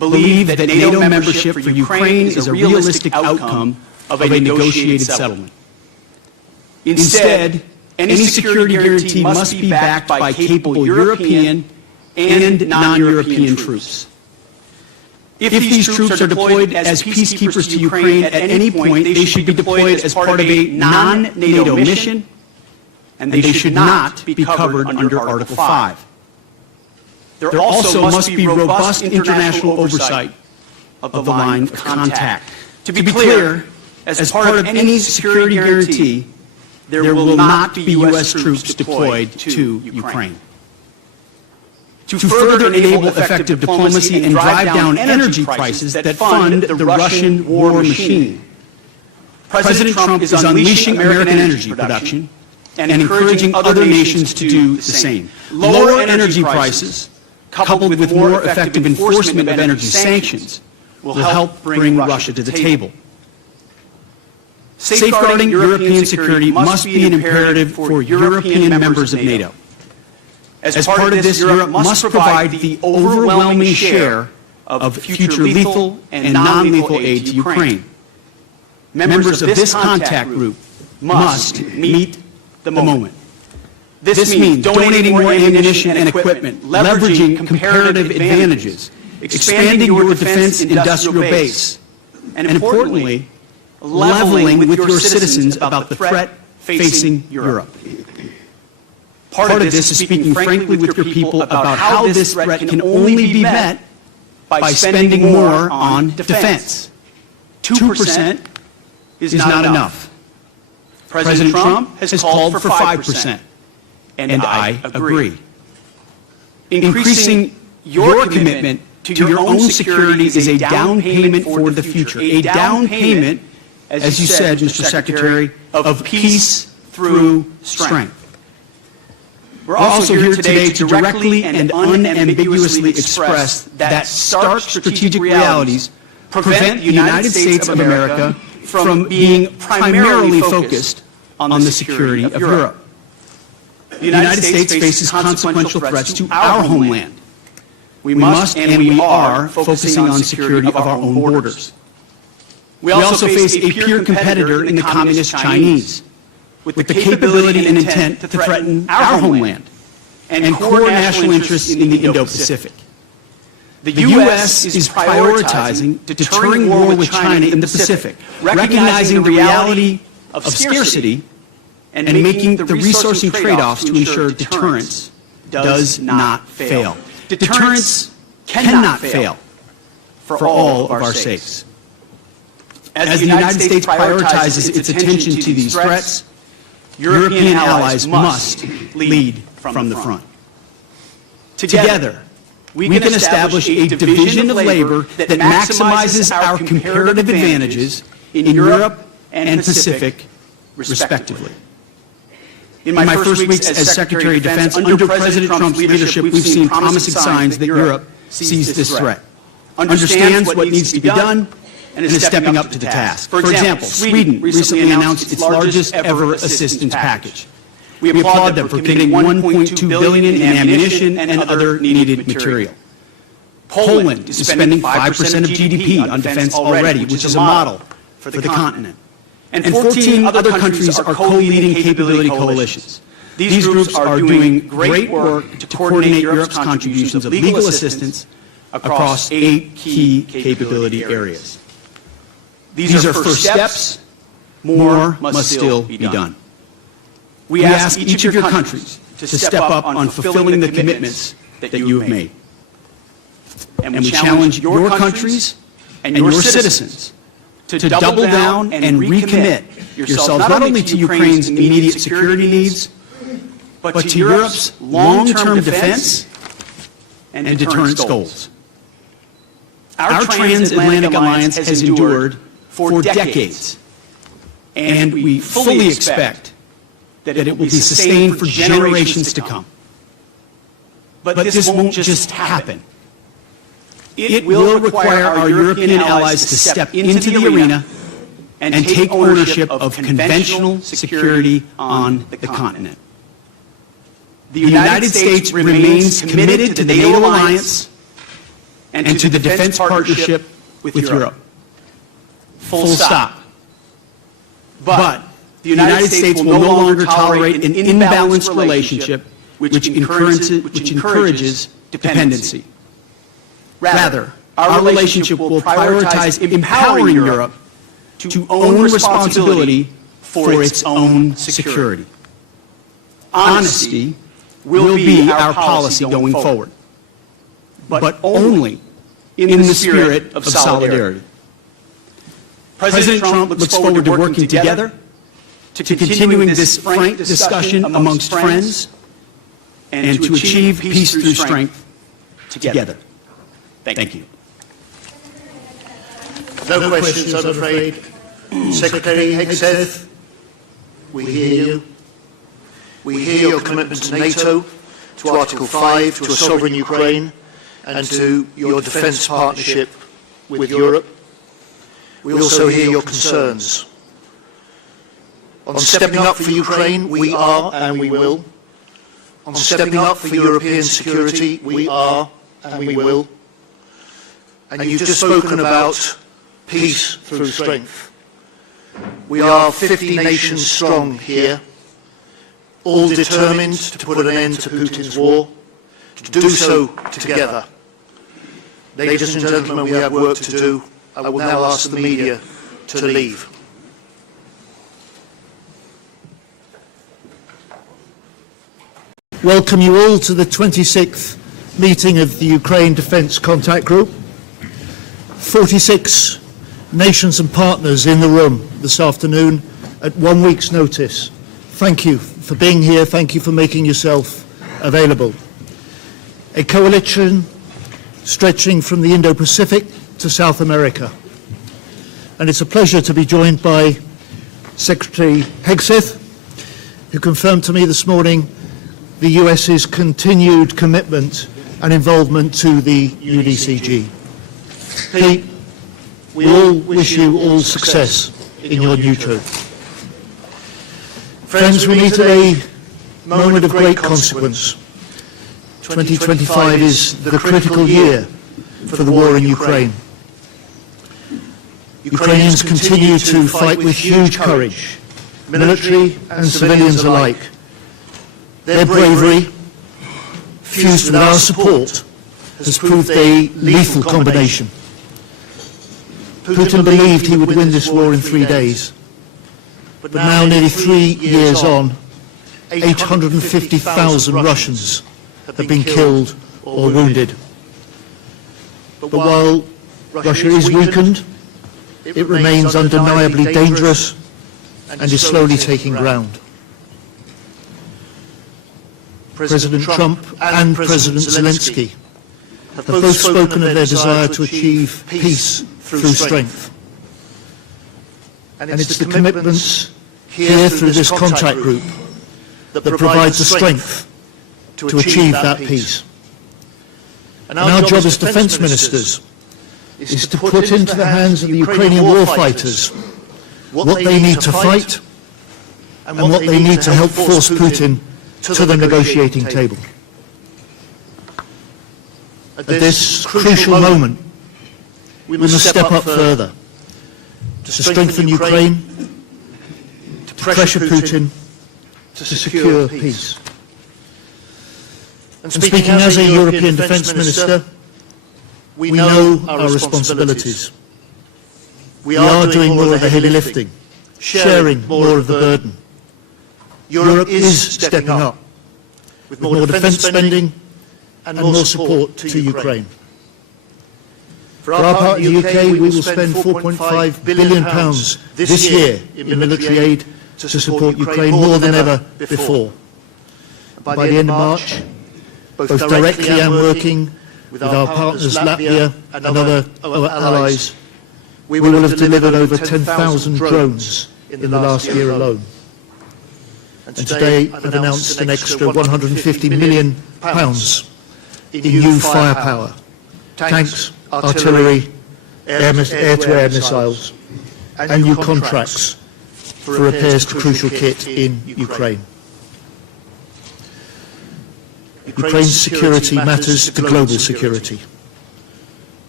believe that NATO membership for Ukraine is a realistic outcome of a negotiated settlement. Instead, any security guarantee must be backed by capable European and non-European troops. If these troops are deployed as peacekeepers to Ukraine at any point, they should be deployed as part of a non-NATO mission, and they should not be covered under Article 5. There also must be robust international oversight of the line of contact. To be clear, as part of any security guarantee, there will not be U.S. troops deployed to Ukraine. To further enable effective diplomacy and drive down energy prices that fund the Russian war machine, President Trump is unleashing American energy production and encouraging other nations to do the same. Lower energy prices, coupled with more effective enforcement of energy sanctions, will help bring Russia to the table. Safeguarding European security must be an imperative for European members of NATO. As part of this, Europe must provide the overwhelming share of future lethal and non-lethal aid to Ukraine. Members of this contact group must meet the moment. This means donating more ammunition and equipment, leveraging comparative advantages, expanding your defense industrial base, and importantly, leveling with your citizens about the threat facing Europe. Part of this is speaking frankly with your people about how this threat can only be met by spending more on defense. 2% is not enough. President Trump has called for 5%, and I agree. Increasing your commitment to your own security is a down payment for the future, a down payment, as you said, Mr. Secretary, of peace through strength. We're also here today to directly and unambiguously express that stark strategic realities prevent the United States of America from being primarily focused on the security of Europe. The United States faces consequential threats to our homeland. We must and we are focusing on security of our own borders. We also face a peer competitor in the Communist Chinese, with the capability and intent to threaten our homeland and core national interests in the Indo-Pacific. The U.S. is prioritizing deterring war with China in the Pacific, recognizing the reality of scarcity and making the resourcing trade-offs to ensure deterrence does not fail. Deterrence cannot fail for all of our sakes. As the United States prioritizes its attention to these threats, European allies must lead from the front. Together, we can establish a division of labor that maximizes our comparative advantages in Europe and Pacific, respectively. In my first weeks as Secretary of Defense, under President Trump's leadership, we've seen promising signs that Europe sees this threat, understands what needs to be done, and is stepping up to the task. For example, Sweden recently announced its largest ever assistance package. We applaud them for committing $1.2 billion in ammunition and other needed material. Poland is spending 5% of GDP on defense already, which is a model for the continent. And 14 other countries are co-leading capability coalitions. These groups are doing great work to coordinate Europe's contributions of legal assistance across 8 key capability areas. These are first steps. More must still be done. We ask each of your countries to step up on fulfilling the commitments that you have made. And we challenge your countries and your citizens to double down and recommit yourselves not only to Ukraine's immediate security needs, but to Europe's long-term defense and deterrence goals. Our transatlantic alliance has endured for decades, and we fully expect that it will be sustained for generations to come. But this won't just happen. It will require our European allies to step into the arena and take ownership of conventional security on the continent. The United States remains committed to the NATO alliance and to the defense partnership with Europe. Full stop. But the United States will no longer tolerate an imbalanced relationship which encourages dependency. Rather, our relationship will prioritize empowering Europe to own responsibility for its own security. Honesty will be our policy going forward, but only in the spirit of solidarity. President Trump looks forward to working together, to continuing this frank discussion amongst friends, and to achieve peace through strength together. Thank you. No questions, I'm afraid. Secretary Hegseth, we hear you. We hear your commitment to NATO, to Article 5, to a sovereign Ukraine, and to your defence partnership with Europe. We also hear your concerns. On stepping up for Ukraine, we are and we will. On stepping up for European security, we are and we will. And you've just spoken about peace through strength. We are 50 nations strong here, all determined to put an end to Putin's war, to do so together. Ladies and gentlemen, we have work to do. I will now ask the media to leave. Welcome you all to the 26th meeting of the Ukraine Defence Contact Group. 46 nations and partners in the room this afternoon at 1 week's notice. Thank you for being here. Thank you for making yourself available. A coalition stretching from the Indo-Pacific to South America. And it's a pleasure to be joined by Secretary Hegseth, who confirmed to me this morning the US's continued commitment and involvement to the UDCG. Pete, we all wish you all success in your new job. Friends, we meet at a moment of great consequence. 2025 is the critical year for the war in Ukraine. Ukrainians continue to fight with huge courage, military and civilians alike. Their bravery, fused with our support, has proved a lethal combination. Putin believed he would win this war in 3 days. But now, nearly 3 years on, 850,000 Russians have been killed or wounded. But while Russia is weakened, it remains undeniably dangerous and is slowly taking ground. President Trump and President Zelensky have both spoken of their desire to achieve peace through strength. And it's the commitments here through this contact group that provides the strength to achieve that peace. And our job as defence ministers is to put into the hands of the Ukrainian warfighters what they need to fight and what they need to help force Putin to the negotiating table. At this crucial moment, we must step up further to strengthen Ukraine, to pressure Putin, to secure peace. And speaking as a European Defence Minister, we know our responsibilities. We are doing more of the heavy lifting, sharing more of the burden. Europe is stepping up with more defence spending and more support to Ukraine. For our part in the UK, we will spend £4.5 billion this year in military aid to support Ukraine more than ever before. By the end of March, both directly and working with our partners Latvia and other allies, we will have delivered over 10,000 drones in the last year alone. And today I've announced an extra £150 million in new firepower, tanks, artillery, air-to-air missiles, and new contracts for repairs to crucial kit in Ukraine. Ukraine's security matters to global security.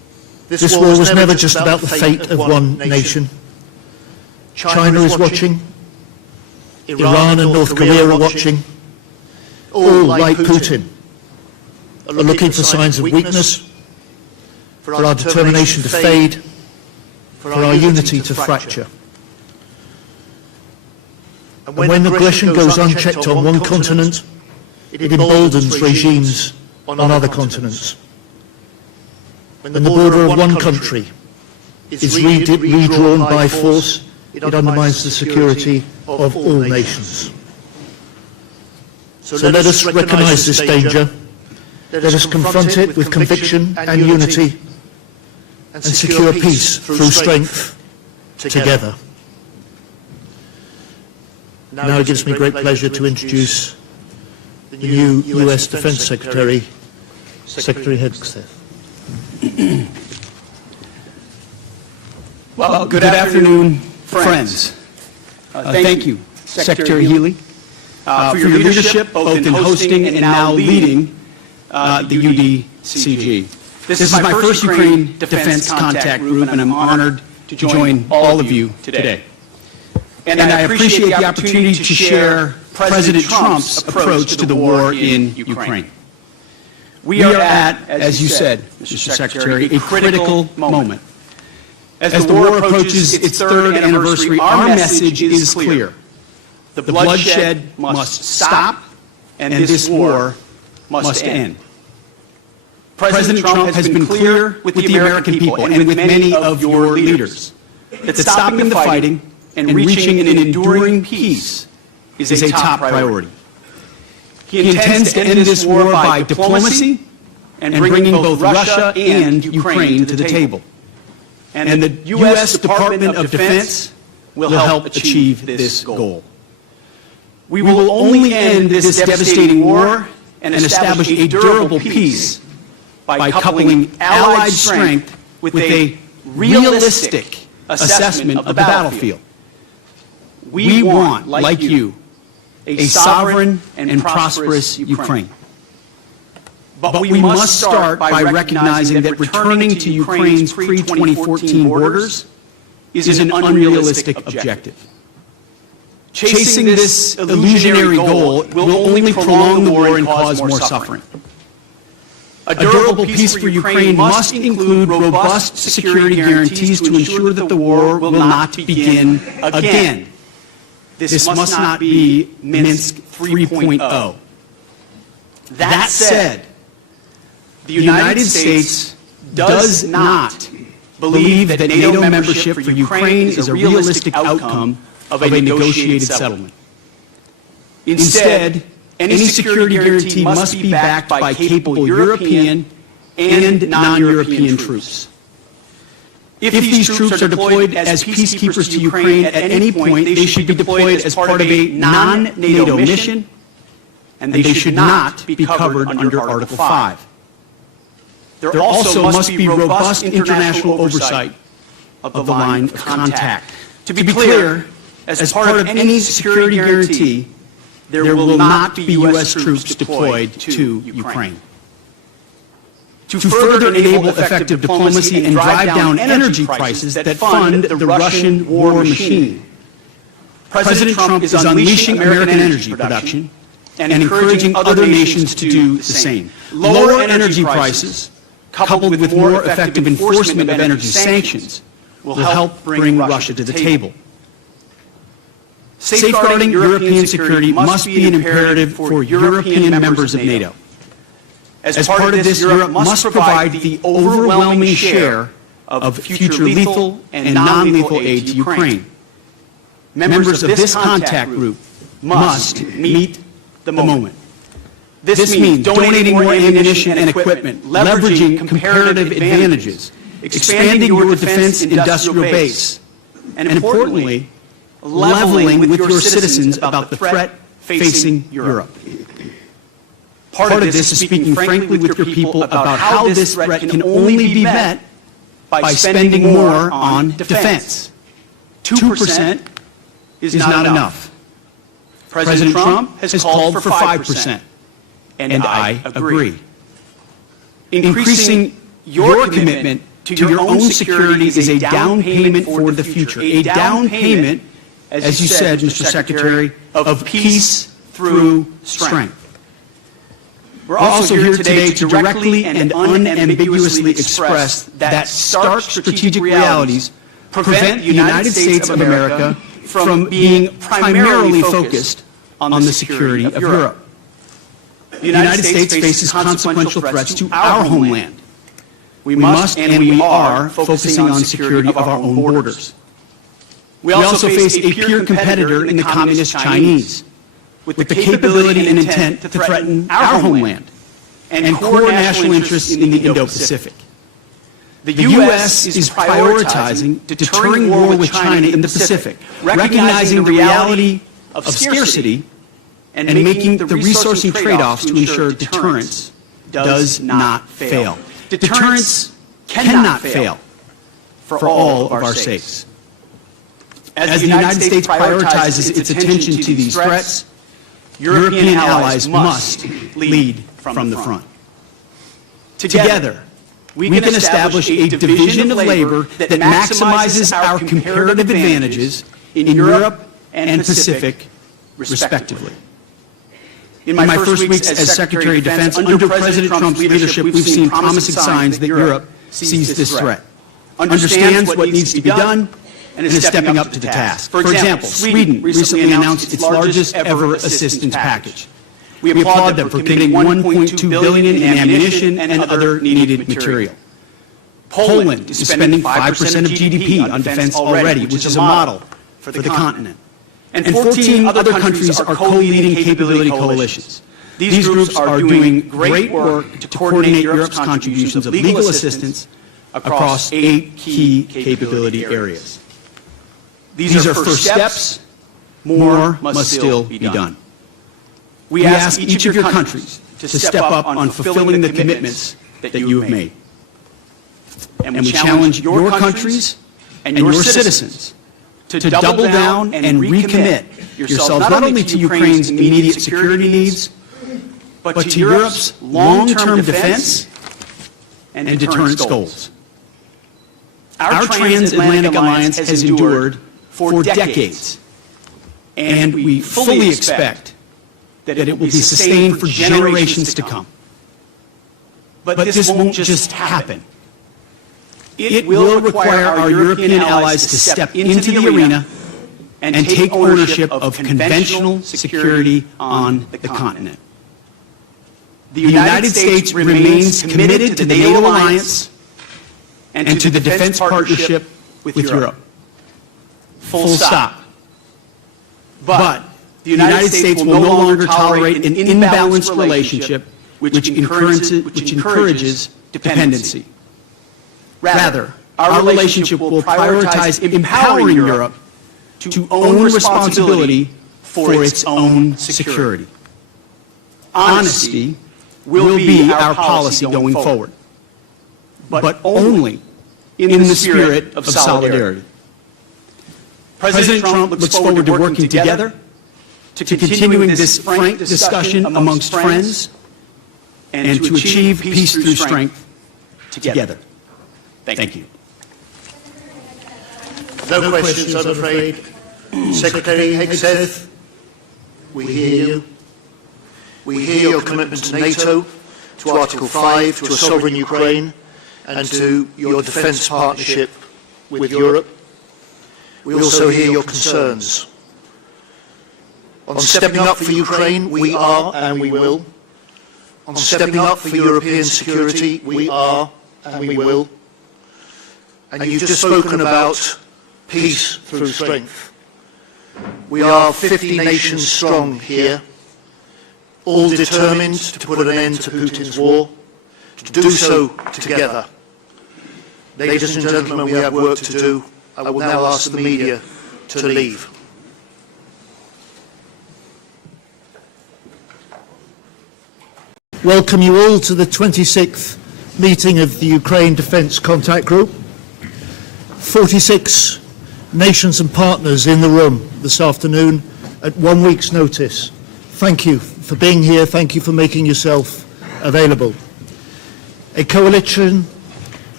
This war was never just about the fate of one nation. China is watching. Iran and North Korea are watching. All, like Putin, are looking for signs of weakness, for our determination to fade, for our unity to fracture. And when aggression goes unchecked on one continent, it emboldens regimes on other continents. When the border of one country is redrawn by force, it undermines the security of all nations. So let us recognize this danger, let us confront it with conviction and unity, and secure peace through strength together. Now it gives me great pleasure to introduce the new US Defense Secretary, Secretary Hegseth. Well, good afternoon, friends. Thank you, Secretary Healey, for your leadership both in hosting and now leading the UDCG. This is my first Ukraine Defense Contact Group, and I'm honored to join all of you today. And I appreciate the opportunity to share President Trump's approach to the war in Ukraine. We are at, as you said, Mr. Secretary, a critical moment. As the war approaches its third anniversary, our message is clear. The bloodshed must stop, and this war must end. President Trump has been clear with the American people and with many of your leaders that stopping the fighting and reaching an enduring peace is a top priority. He intends to end this war by diplomacy and bringing both Russia and Ukraine to the table. And the U.S. Department of Defense will help achieve this goal. We will only end this devastating war and establish a durable peace by coupling Allied strength with a realistic assessment of the battlefield. We want, like you, a sovereign and prosperous Ukraine. But we must start by recognizing that returning to Ukraine's pre-2014 borders is an unrealistic objective. Chasing this illusionary goal will only prolong the war and cause more suffering. A durable peace for Ukraine must include robust security guarantees to ensure that the war will not begin again. This must not be Minsk 3.0. That said, the United States does not believe that NATO membership for Ukraine is a realistic outcome of a negotiated settlement. Instead, any security guarantee must be backed by capable European and non-European troops. If these troops are deployed as peacekeepers to Ukraine at any point, they should be deployed as part of a non-NATO mission, and they should not be covered under Article 5. There also must be robust international oversight of the line of contact. To be clear, as part of any security guarantee, there will not be U.S. troops deployed to Ukraine. To further enable effective diplomacy and drive down energy prices that fund the Russian war machine, President Trump is unleashing American energy production and encouraging other nations to do the same. Lower energy prices, coupled with more effective enforcement of energy sanctions, will help bring Russia to the table. Safeguarding European security must be an imperative for European members of NATO. As part of this, Europe must provide the overwhelming share of future lethal and non-lethal aid to Ukraine. Members of this contact group must meet the moment. This means donating more ammunition and equipment, leveraging comparative advantages, expanding your defense industrial base, and importantly, leveling with your citizens about the threat facing Europe. Part of this is speaking frankly with your people about how this threat can only be met by spending more on defense. 2% is not enough. President Trump has called for 5%, and I agree. Increasing your commitment to your own security is a down payment for the future. A down payment, as you said, Mr. Secretary, of peace through strength. We're also here today to directly and unambiguously express that stark strategic realities prevent the United States of America from being primarily focused on the security of Europe. The United States faces consequential threats to our homeland. We must and we are focusing on security of our own borders. We also face a peer competitor in the Communist Chinese, with the capability and intent to threaten our homeland and core national interests in the Indo-Pacific. The U.S. is prioritizing deterring war with China in the Pacific, recognizing the reality of scarcity and making the resourcing trade-offs to ensure deterrence does not fail. Deterrence cannot fail for all of our sakes. As the United States prioritizes its attention to these threats, European allies must lead from the front. Together, we can establish a division of labor that maximizes our comparative advantages in Europe and Pacific, respectively. In my first weeks as Secretary of Defense, under President Trump's leadership, we've seen promising signs that Europe sees this threat, understands what needs to be done, and is stepping up to the task. For example, Sweden recently announced its largest ever assistance package. We applaud them for committing $1.2 billion in ammunition and other needed material. Poland is spending 5% of GDP on defense already, which is a model for the continent. And 14 other countries are co-leading capability coalitions. These groups are doing great work to coordinate Europe's contributions of legal assistance across 8 key capability areas. These are first steps. More must still be done. We ask each of your countries to step up on fulfilling the commitments that you have made. And we challenge your countries and your citizens to double down and recommit yourselves not only to Ukraine's immediate security needs, but to Europe's long-term defense and deterrence goals. Our transatlantic alliance has endured for decades, and we fully expect that it will be sustained for generations to come. But this won't just happen. It will require our European allies to step into the arena and take ownership of conventional security on the continent. The United States remains committed to the NATO alliance and to the defense partnership with Europe. Full stop. But the United States will no longer tolerate an imbalanced relationship which encourages dependency. Rather, our relationship will prioritize empowering Europe to own responsibility for its own security. Honesty will be our policy going forward, but only in the spirit of solidarity. President Trump looks forward to working together, to continuing this frank discussion amongst friends, and to achieve peace through strength together. Thank you. No questions, I'm afraid. Secretary Hegseth, we hear you. We hear your commitment to NATO, to Article 5, to a sovereign Ukraine, and to your defence partnership with Europe. We also hear your concerns. On stepping up for Ukraine, we are and we will. On stepping up for European security, we are and we will. And you've just spoken about peace through strength. We are 50 nations strong here, all determined to put an end to Putin's war, to do so together. Ladies and gentlemen, we have work to do. I will now ask the media to leave. Welcome you all to the 26th meeting of the Ukraine Defence Contact Group. 46 nations and partners in the room this afternoon at 1 week's notice. Thank you for being here. Thank you for making yourself available. A coalition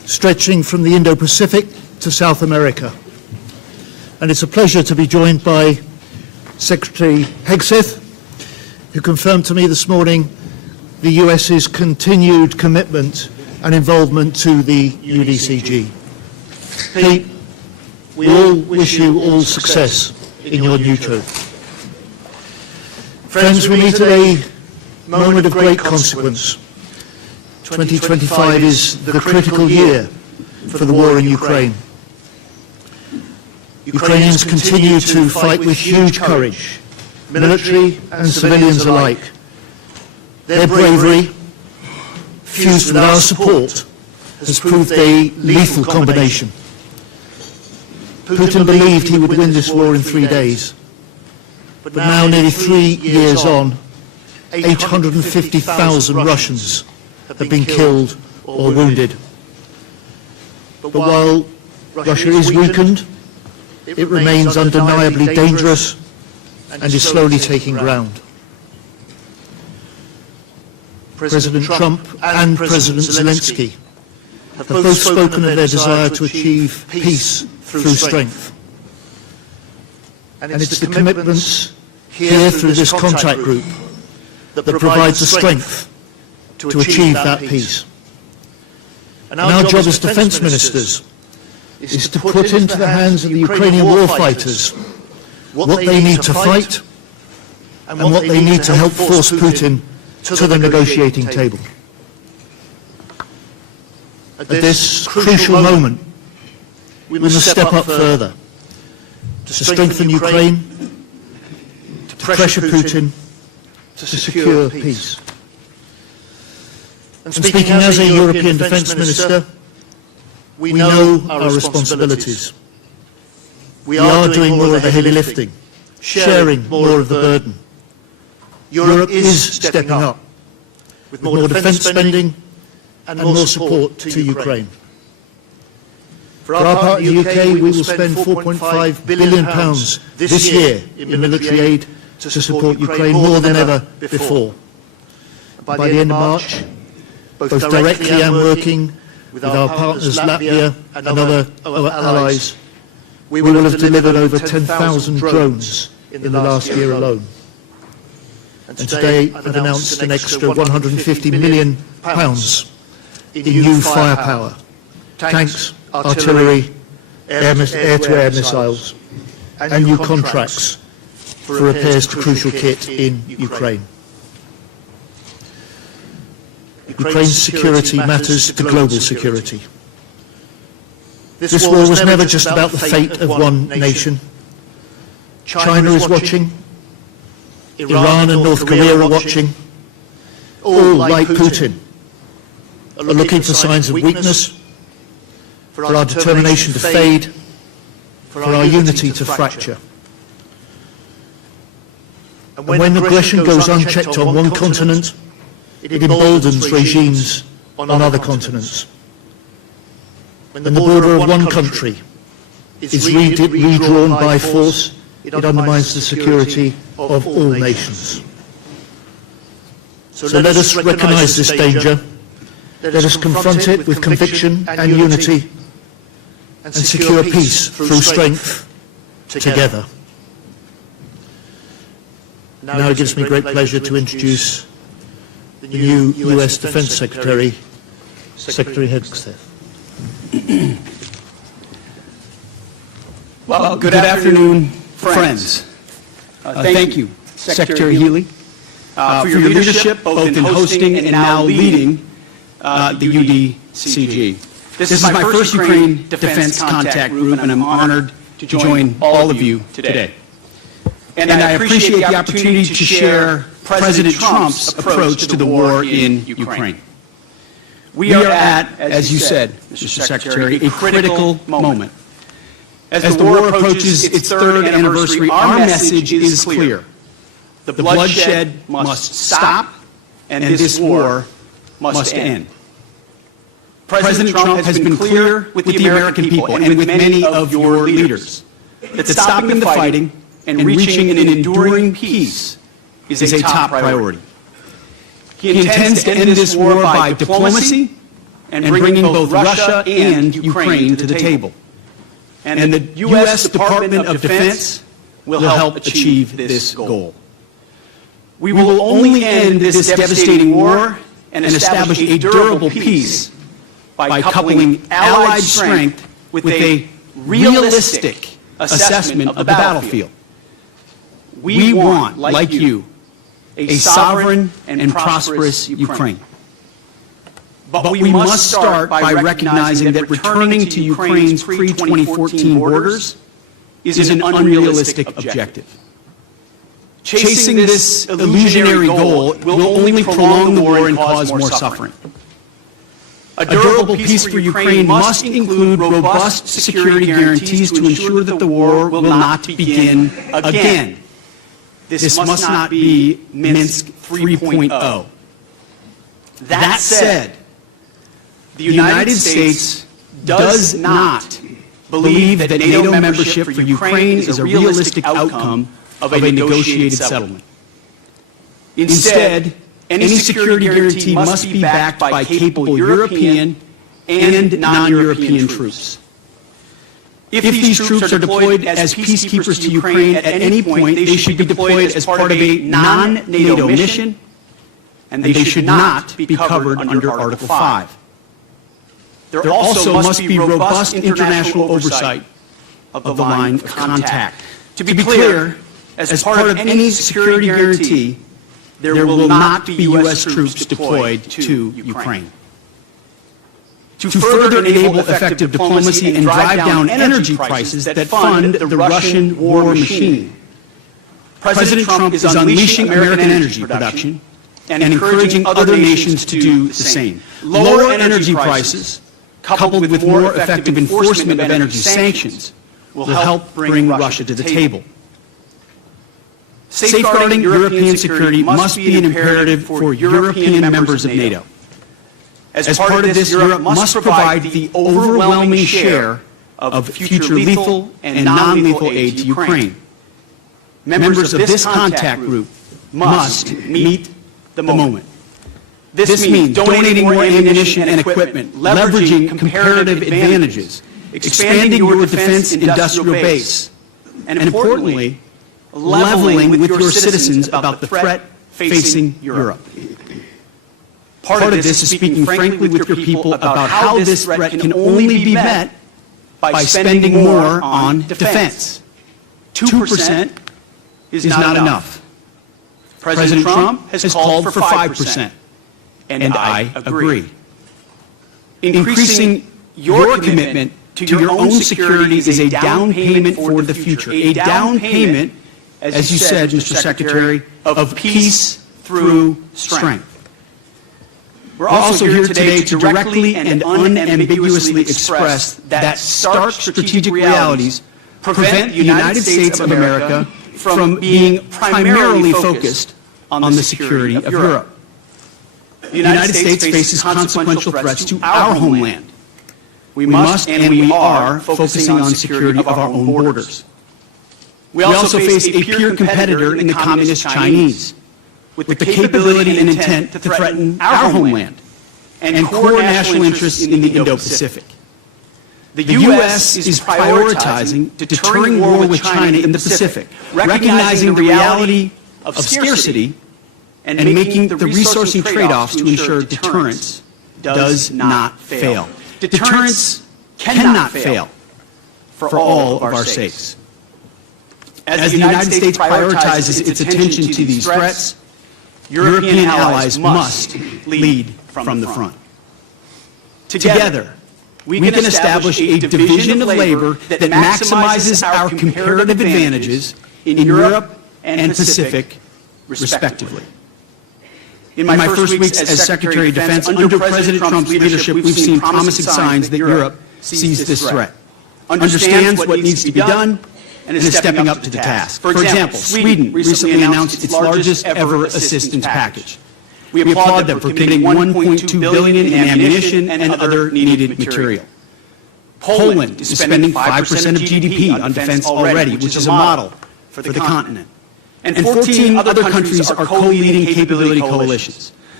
stretching from the Indo-Pacific to South America. And it's a pleasure to be joined by Secretary Hegseth, who confirmed to me this morning the US's continued commitment and involvement to the UDCG. Pete, we all wish you all success in your new job. Friends, we meet at a moment of great consequence. 2025 is the critical year for the war in Ukraine. Ukrainians continue to fight with huge courage, military and civilians alike. Their bravery, fused with our support, has proved a lethal combination. Putin believed he would win this war in 3 days, but now, nearly 3 years on, 850,000 Russians have been killed or wounded. But while Russia is weakened, it remains undeniably dangerous and is slowly taking ground. President Trump and President Zelensky have both spoken of their desire to achieve peace through strength. And it's the commitments here through this contact group that provides the strength to achieve that peace. And our job as defense ministers is to put into the hands of the Ukrainian warfighters what they need to fight and what they need to help force Putin to the negotiating table. At this crucial moment, we must step up further to strengthen Ukraine, to pressure Putin, to secure peace. And speaking as a European Defence Minister, we know our responsibilities. We are doing more of the heavy lifting, sharing more of the burden. Europe is stepping up with more defence spending and more support to Ukraine. For our part in the UK, we will spend £4.5 billion this year in military aid to support Ukraine more than ever before. By the end of March, both directly and working with our partners Latvia and other allies, we will have delivered over 10,000 drones in the last year alone. And today I've announced an extra £150 million in new firepower, tanks, artillery, air-to-air missiles, and new contracts for repairs to crucial kit in Ukraine. Ukraine's security matters to global security. This war was never just about the fate of one nation. China is watching, Iran and North Korea are watching. All, like Putin, are looking for signs of weakness, for our determination to fade, for our unity to fracture. And when aggression goes unchecked on one continent, it emboldens regimes on other continents. When the border of one country is redrawn by force, it undermines the security of all nations. So let us recognise this danger, let us confront it with conviction and unity, and secure peace through strength together. Now it gives me great pleasure to introduce the new US Defense Secretary, Secretary Hegseth. Well, good afternoon, friends. Thank you, Secretary Healey, for your leadership both in hosting and now leading the UDCG. This is my first Ukraine Defense Contact Group, and I'm honored to join all of you today. And I appreciate the opportunity to share President Trump's approach to the war in Ukraine. We are at, as you said, Mr. Secretary, a critical moment. As the war approaches its third anniversary, our message is clear. The bloodshed must stop, and this war must end. President Trump has been clear with the American people and with many of your leaders that stopping the fighting and reaching an enduring peace is a top priority. He intends to end this war by diplomacy, and bringing both Russia and Ukraine to the table. And the U.S. Department of Defense will help achieve this goal. We will only end this devastating war and establish a durable peace by coupling Allied strength with a realistic assessment of the battlefield. We want, like you, a sovereign and prosperous Ukraine. But we must start by recognizing that returning to Ukraine's pre-2014 borders is an unrealistic objective. Chasing this illusionary goal will only prolong the war and cause more suffering. A durable peace for Ukraine must include robust security guarantees to ensure that the war will not begin again. This must not be Minsk 3.0. That said, the United States does not believe that NATO membership for Ukraine is a realistic outcome of a negotiated settlement. Instead, any security guarantee must be backed by capable European and non-European troops. If these troops are deployed as peacekeepers to Ukraine at any point, they should be deployed as part of a non-NATO mission, and they should not be covered under Article 5. There also must be robust international oversight of the line of contact. To be clear, as part of any security guarantee, there will not be U.S. troops deployed to Ukraine. To further enable effective diplomacy and drive down energy prices that fund the Russian war machine, President Trump is unleashing American energy production and encouraging other nations to do the same. Lower energy prices, coupled with more effective enforcement of energy sanctions, will help bring Russia to the table. Safeguarding European security must be an imperative for European members of NATO. As part of this, Europe must provide the overwhelming share of future lethal and non-lethal aid to Ukraine. Members of this contact group must meet the moment. This means donating more ammunition and equipment, leveraging comparative advantages, expanding your defense industrial base, and importantly, leveling with your citizens about the threat facing Europe. Part of this is speaking frankly with your people about how this threat can only be met by spending more on defense. 2% is not enough. President Trump has called for 5%, and I agree. Increasing your commitment to your own security is a down payment for the future, a down payment, as you said, Mr. Secretary, of peace through strength. We're also here today to directly and unambiguously express that stark strategic realities prevent the United States of America from being primarily focused on the security of Europe. The United States faces consequential threats to our homeland. We must and we are focusing on security of our own borders. We also face a peer competitor in the communist Chinese, with the capability and intent to threaten our homeland and core national interests in the Indo-Pacific. The U.S. is prioritizing deterring war with China in the Pacific, recognizing the reality of scarcity and making the resourcing trade-offs to ensure deterrence does not fail. Deterrence cannot fail for all of our sakes. As the United States prioritizes its attention to these threats, European allies must lead from the front. Together, we can establish a division of labor that maximizes our comparative advantages in Europe and Pacific, respectively. In my first weeks as Secretary of Defense, under President Trump's leadership, we've seen promising signs that Europe sees this threat, understands what needs to be done, and is stepping up to the task. For example, Sweden recently announced its largest ever assistance package. We applaud them for committing $1.2 billion in ammunition and other needed material. Poland is spending 5% of GDP on defense already, which is a model for the continent. And 14 other countries are co-leading capability coalitions.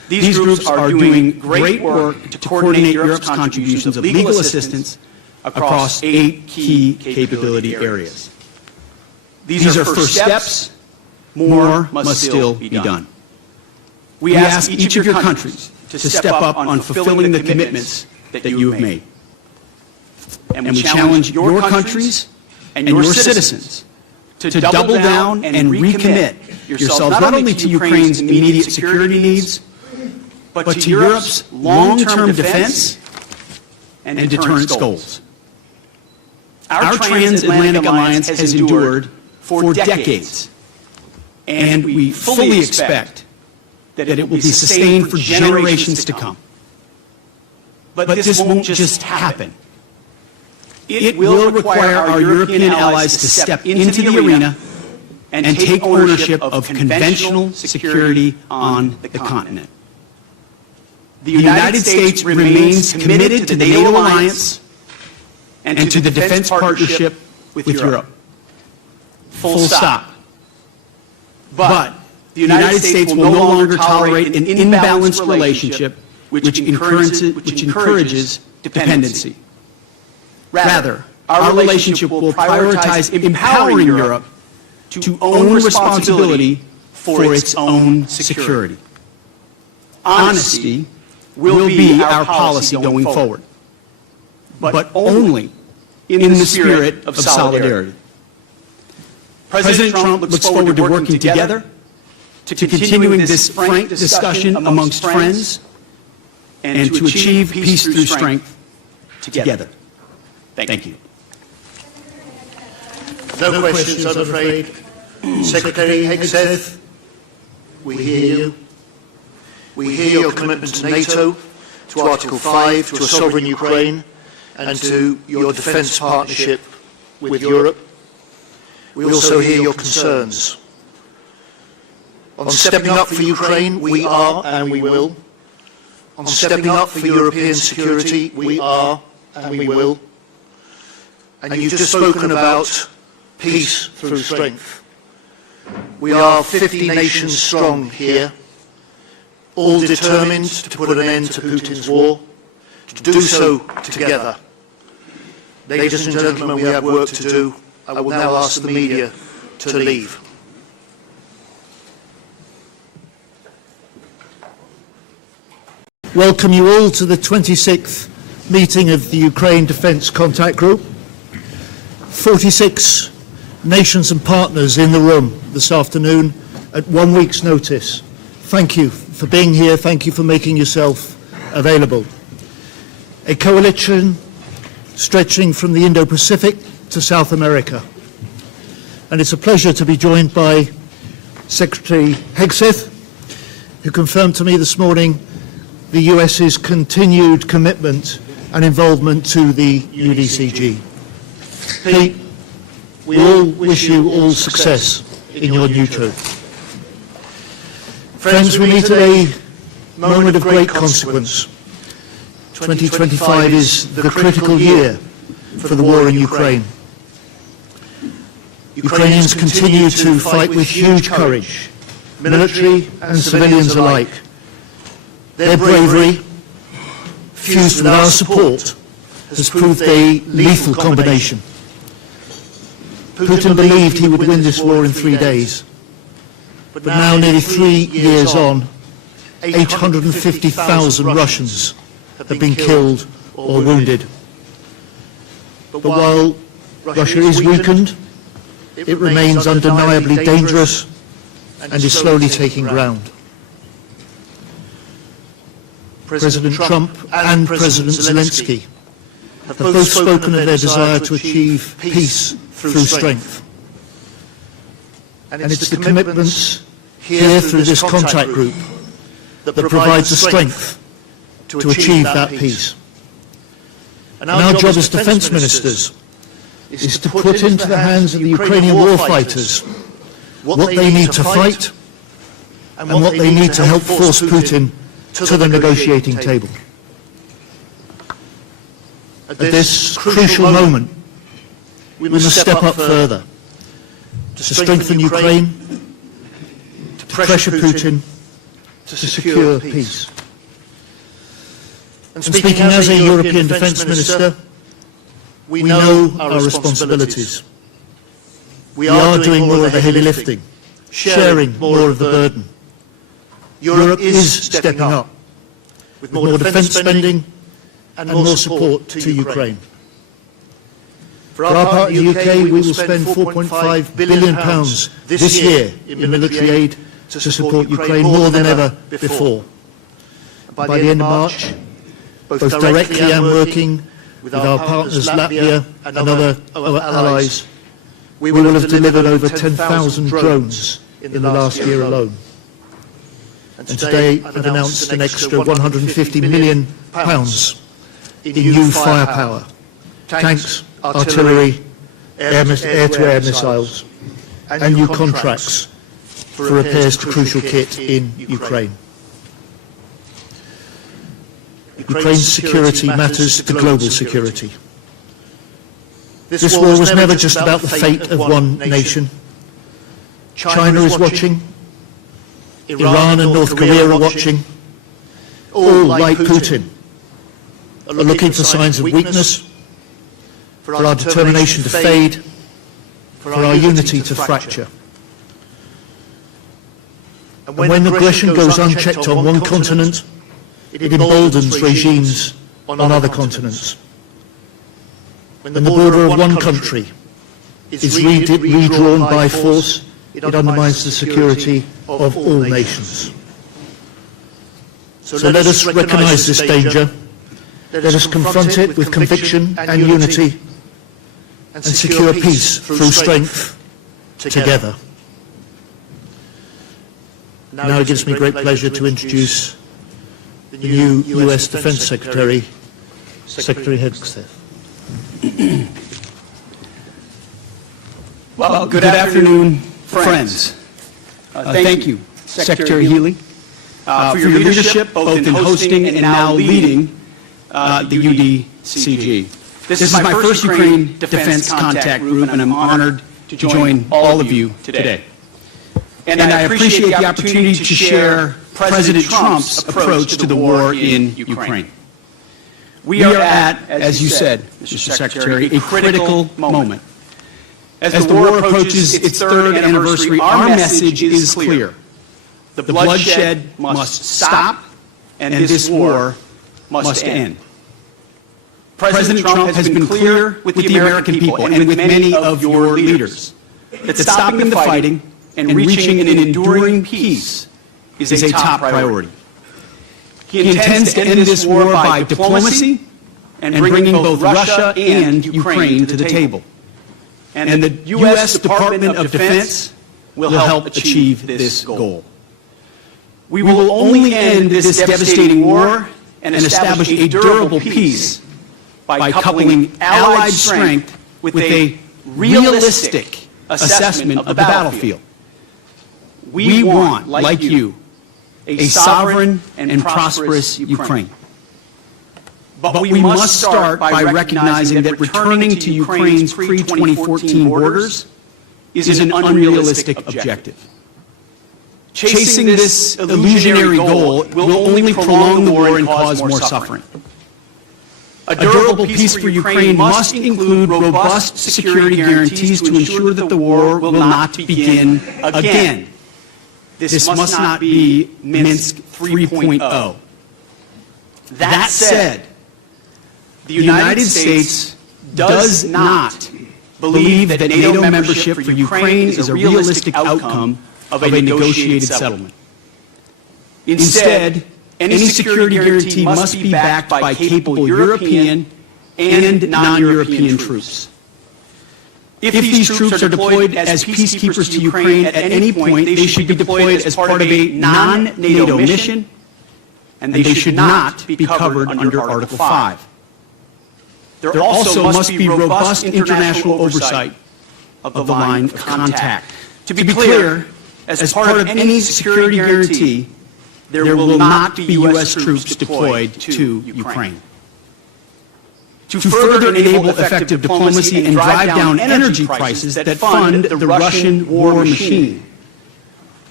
These groups are doing great work to coordinate Europe's contributions of legal assistance across 8 key capability areas. These are first steps. More must still be done. We ask each of your countries to step up on fulfilling the commitments that you have made. And we challenge your countries and your citizens to double down and recommit yourselves not only to Ukraine's immediate security needs, but to Europe's long-term defense and deterrence goals. Our transatlantic alliance has endured for decades, and we fully expect that it will be sustained for generations to come. But this won't just happen. It will require our European allies to step into the arena and take ownership of conventional security on the continent. The United States remains committed to the NATO alliance and to the defense partnership with Europe. Full stop. But the United States will no longer tolerate an imbalanced relationship which encourages dependency. Rather, our relationship will prioritize empowering Europe to own responsibility for its own security. Honesty will be our policy going forward, but only in the spirit of solidarity. President Trump looks forward to working together, to continuing this frank discussion amongst friends, and to achieve peace through strength together. Thank you. No questions, I'm afraid. Secretary Hegseth, we hear you. We hear your commitment to NATO, to Article 5, to a sovereign Ukraine, and to your defence partnership with Europe. We also hear your concerns. On stepping up for Ukraine, we are and we will. On stepping up for European security, we are and we will. And you've just spoken about peace through strength. We are 50 nations strong here, all determined to put an end to Putin's war, to do so together. Ladies and gentlemen, we have work to do. I will now ask the media to leave. Welcome you all to the 26th meeting of the Ukraine Defence Contact Group. 46 nations and partners in the room this afternoon at 1 week's notice. Thank you for being here. Thank you for making yourself available. A coalition stretching from the Indo-Pacific to South America. And it's a pleasure to be joined by Secretary Hegseth, who confirmed to me this morning the US's continued commitment and involvement to the UDCG. Pete, we all wish you all success in your new job. Friends, we meet at a moment of great consequence. 2025 is the critical year for the war in Ukraine. Ukrainians continue to fight with huge courage, military and civilians alike. Their bravery, fused with our support, has proved a lethal combination. Putin believed he would win this war in 3 days. But now, nearly 3 years on, 850,000 Russians have been killed or wounded. But while Russia is weakened, it remains undeniably dangerous and is slowly taking ground. President Trump and President Zelensky have both spoken of their desire to achieve peace through strength. And it's the commitments here through this contact group that provides the strength to achieve that peace. And our job as defence ministers is to put into the hands of the Ukrainian warfighters what they need to fight and what they need to help force Putin to the negotiating table. At this crucial moment, we must step up further to strengthen Ukraine, to pressure Putin, to secure peace. And speaking as a European Defence Minister, we know our responsibilities. We are doing more of the heavy lifting, sharing more of the burden. Europe is stepping up with more defence spending and more support to Ukraine. For our part in the UK, we will spend £4.5 billion this year in military aid to support Ukraine more than ever before. By the end of March, both directly and working with our partners Latvia and other allies, we will have delivered over 10,000 drones in the last year alone. And today I've announced an extra £150 million in new firepower, tanks, artillery, air-to-air missiles, and new contracts for repairs to crucial kit in Ukraine. Ukraine's security matters to global security. This war was never just about the fate of one nation. China is watching, Iran and North Korea are watching. All, like Putin, are looking for signs of weakness, for our determination to fade, for our unity to fracture. And when aggression goes unchecked on one continent, it emboldens regimes on other continents. When the border of one country is redrawn by force, it undermines the security of all nations. So let us recognise this danger, let us confront it with conviction and unity, and secure peace through strength together. Now it gives me great pleasure to introduce the new US Defense Secretary, Secretary Hegseth. Well, good afternoon, friends. Thank you, Secretary Healey, for your leadership both in hosting and now leading the UDCG. This is my first Ukraine Defense Contact Group, and I'm honored to join all of you today. And I appreciate the opportunity to share President Trump's approach to the war in Ukraine. We are at, as you said, Mr. Secretary, a critical moment. As the war approaches its third anniversary, our message is clear. The bloodshed must stop, and this war must end. President Trump has been clear with the American people and with many of your leaders that stopping the fighting and reaching an enduring peace is a top priority. He intends to end this war by diplomacy and bringing both Russia and Ukraine to the table. And the U.S. Department of Defense will help achieve this goal. We will only end this devastating war and establish a durable peace by coupling Allied strength with a realistic assessment of the battlefield. We want, like you, a sovereign and prosperous Ukraine. But we must start by recognizing that returning to Ukraine's pre-2014 borders is an unrealistic objective. Chasing this illusionary goal will only prolong the war and cause more suffering. A durable peace for Ukraine must include robust security guarantees to ensure that the war will not begin again. This must not be Minsk 3.0. That said, the United States does not believe that NATO membership for Ukraine is a realistic outcome of a negotiated settlement. Instead, any security guarantee must be backed by capable European and non-European troops. If these troops are deployed as peacekeepers to Ukraine at any point, they should be deployed as part of a non-NATO mission, and they should not be covered under Article 5. There also must be robust international oversight of the line of contact. To be clear, as part of any security guarantee, there will not be U.S. troops deployed to Ukraine. To further enable effective diplomacy and drive down energy prices that fund the Russian war machine,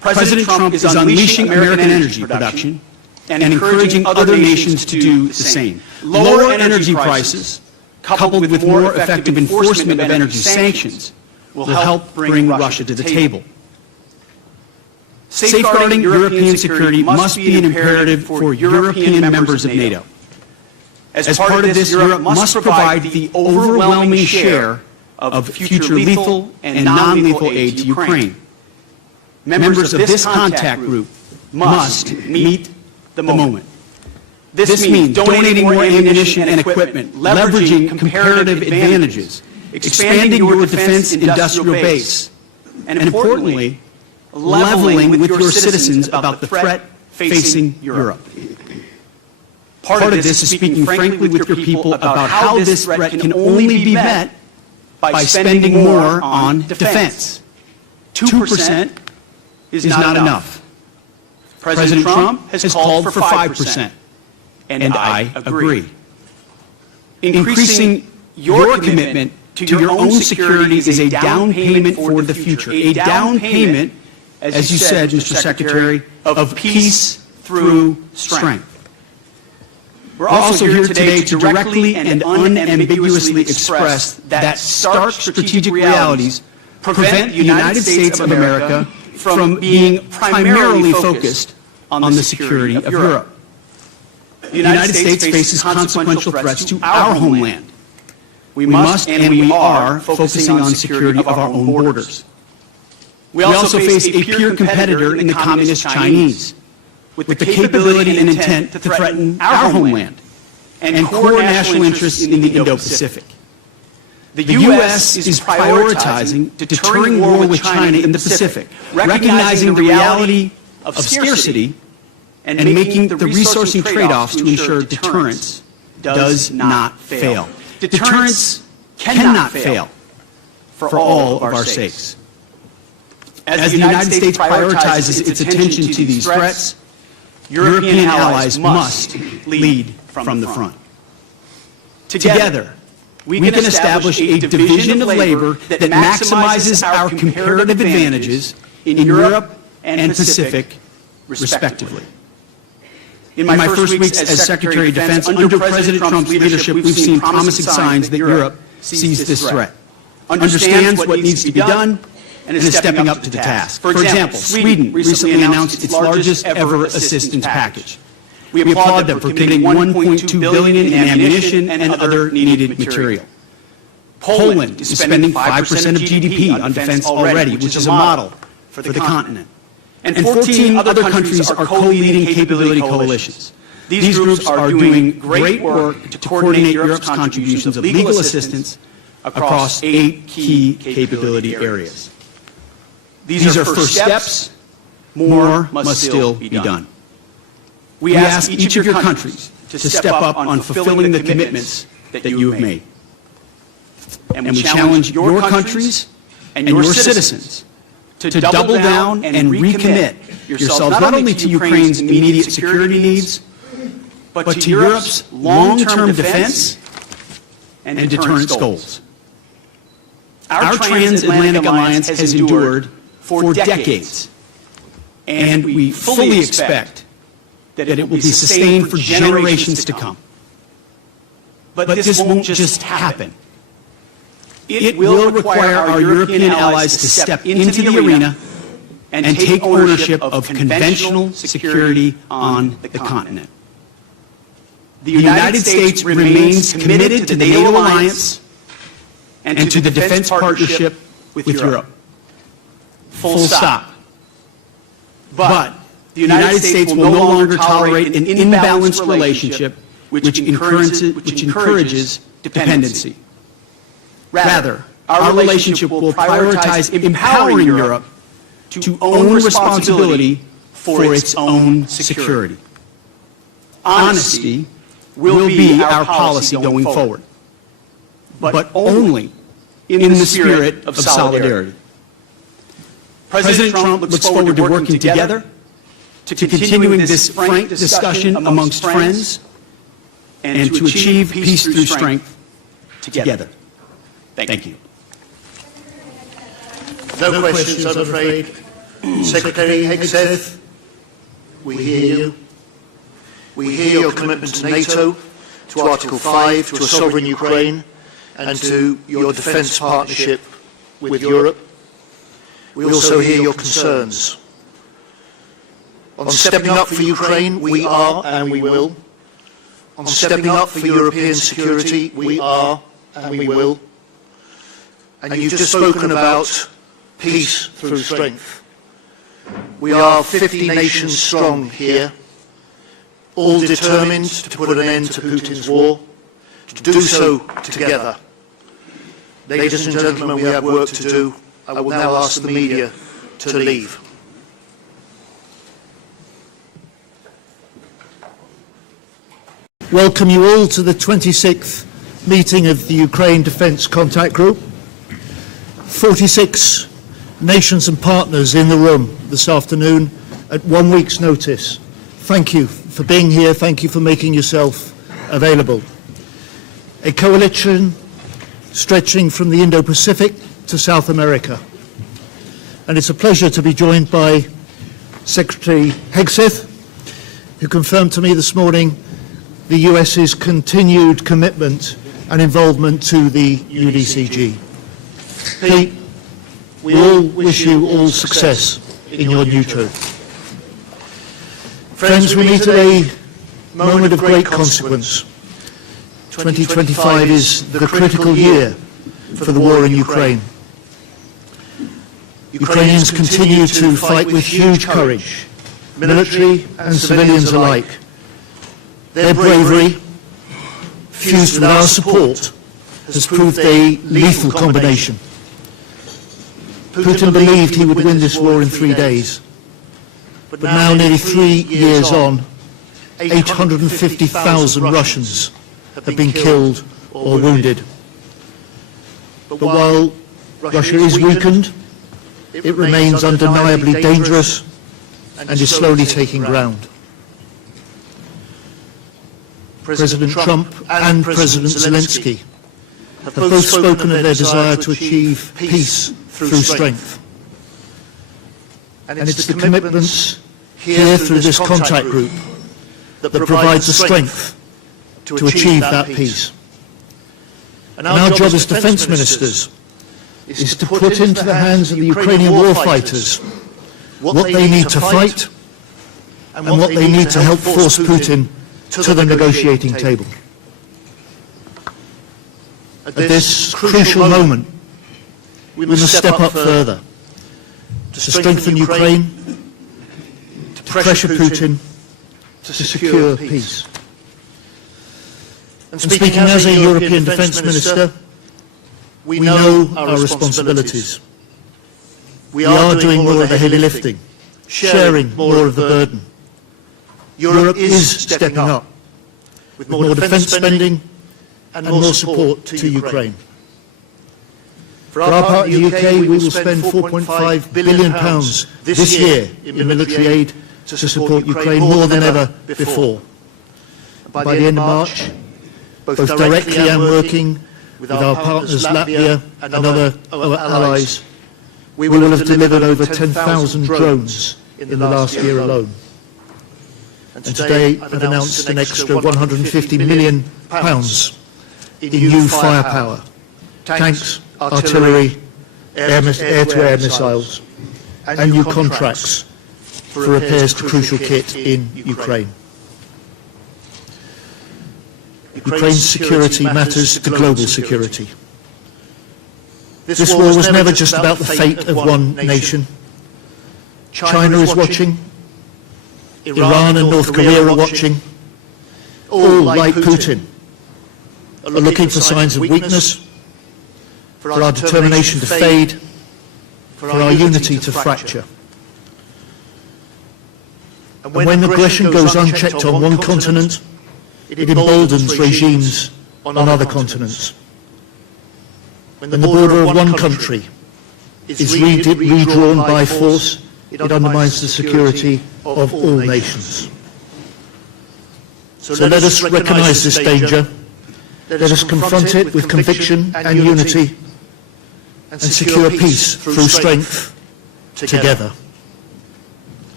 President Trump is unleashing American energy production and encouraging other nations to do the same. Lower energy prices, coupled with more effective enforcement of energy sanctions, will help bring Russia to the table. Safeguarding European security must be an imperative for European members of NATO. As part of this, Europe must provide the overwhelming share of future lethal and non-lethal aid to Ukraine. Members of this contact group must meet the moment. This means donating more ammunition and equipment, leveraging comparative advantages, expanding your defense industrial base, and importantly, leveling with your citizens about the threat facing Europe. Part of this is speaking frankly with your people about how this threat can only be met by spending more on defense. 2% is not enough. President Trump has called for 5%, and I agree. Increasing your commitment to your own security is a down payment for the future, a down payment, as you said, Mr. Secretary, of peace through strength. We're also here today to directly and unambiguously express that stark strategic realities prevent the United States of America from being primarily focused on the security of Europe. The United States faces consequential threats to our homeland. We must and we are focusing on security of our own borders. We also face a peer competitor in the Communist Chinese, with the capability and intent to threaten our homeland and core national interests in the Indo-Pacific. The U.S. is prioritizing deterring war with China in the Pacific, recognizing the reality of scarcity and making the resourcing trade-offs to ensure deterrence does not fail. Deterrence cannot fail for all of our sakes. As the United States prioritizes its attention to these threats, European allies must lead from the front. Together, we can establish a division of labor that maximizes our comparative advantages in Europe and Pacific, respectively. In my first weeks as Secretary of Defense under President Trump's leadership, we've seen promising signs that Europe sees this threat, understands what needs to be done, and is stepping up to the task. For example, Sweden recently announced its largest ever assistance package. We applaud them for committing $1.2 billion in ammunition and other needed material. Poland is spending 5% of GDP on defense already, which is a model for the continent. And 14 other countries are co-leading capability coalitions. These groups are doing great work to coordinate Europe's contributions of legal assistance across 8 key capability areas. These are first steps. More must still be done. We ask each of your countries to step up on fulfilling the commitments that you have made. And we challenge your countries and your citizens to double down and recommit yourselves not only to Ukraine's immediate security needs, but to Europe's long-term defense and deterrence goals. Our transatlantic alliance has endured for decades, and we fully expect that it will be sustained for generations to come. But this won't just happen. It will require our European allies to step into the arena and take ownership of conventional security on the continent. The United States remains committed to the NATO alliance and to the defense partnership with Europe. Full stop. But the United States will no longer tolerate an imbalanced relationship which encourages dependency. Rather, our relationship will prioritize empowering Europe to own responsibility for its own security. Honesty will be our policy going forward, but only in the spirit of solidarity. President Trump looks forward to working together, to continuing this frank discussion amongst friends, and to achieve peace through strength together. Thank you. No questions, I'm afraid. Secretary Hegseth, we hear you. We hear your commitment to NATO, to Article 5, to a sovereign Ukraine, and to your defence partnership with Europe. We also hear your concerns. On stepping up for Ukraine, we are and we will. On stepping up for European security, we are and we will. And you've just spoken about peace through strength. We are 50 nations strong here, all determined to put an end to Putin's war, to do so together. Ladies and gentlemen, we have work to do. I will now ask the media to leave. Welcome you all to the 26th meeting of the Ukraine Defence Contact Group. 46 nations and partners in the room this afternoon at 1 week's notice. Thank you for being here. Thank you for making yourself available. A coalition stretching from the Indo-Pacific to South America. And it's a pleasure to be joined by Secretary Hegseth, who confirmed to me this morning the US's continued commitment and involvement to the UDCG. Pete, we all wish you all success in your new term. Friends, we meet at a moment of great consequence. 2025 is the critical year for the war in Ukraine. Ukrainians continue to fight with huge courage, military and civilians alike. Their bravery, fused with our support, has proved a lethal combination. Putin believed he would win this war in 3 days. But now, nearly 3 years on, 850,000 Russians have been killed or wounded. But while Russia is weakened, it remains undeniably dangerous and is slowly taking ground. President Trump and President Zelensky have both spoken of their desire to achieve peace through strength. And it's the commitments here through this contact group that provides the strength to achieve that peace. And our job as defence ministers is to put into the hands of the Ukrainian warfighters what they need to fight and what they need to help force Putin to the negotiating table. At this crucial moment, we must step up further to strengthen Ukraine, to pressure Putin, to secure peace. And speaking as a European Defence Minister, we know our responsibilities. We are doing more of the heavy lifting, sharing more of the burden. Europe is stepping up with more defence spending and more support to Ukraine. For our part in the UK, we will spend £4.5 billion this year in military aid to support Ukraine more than ever before. By the end of March, both directly and working with our partners Latvia and other allies, we will have delivered over 10,000 drones in the last year alone. And today I've announced an extra £150 million in new firepower, tanks, artillery, air-to-air missiles, and new contracts for repairs to crucial kit in Ukraine. Ukraine's security matters to global security. This war was never just about the fate of one nation. China is watching, Iran and North Korea are watching. All, like Putin, are looking for signs of weakness, for our determination to fade, for our unity to fracture. And when aggression goes unchecked on one continent, it emboldens regimes on other continents. When the border of one country is redrawn by force, it undermines the security of all nations. So let us recognise this danger, let us confront it with conviction and unity, and secure peace through strength together.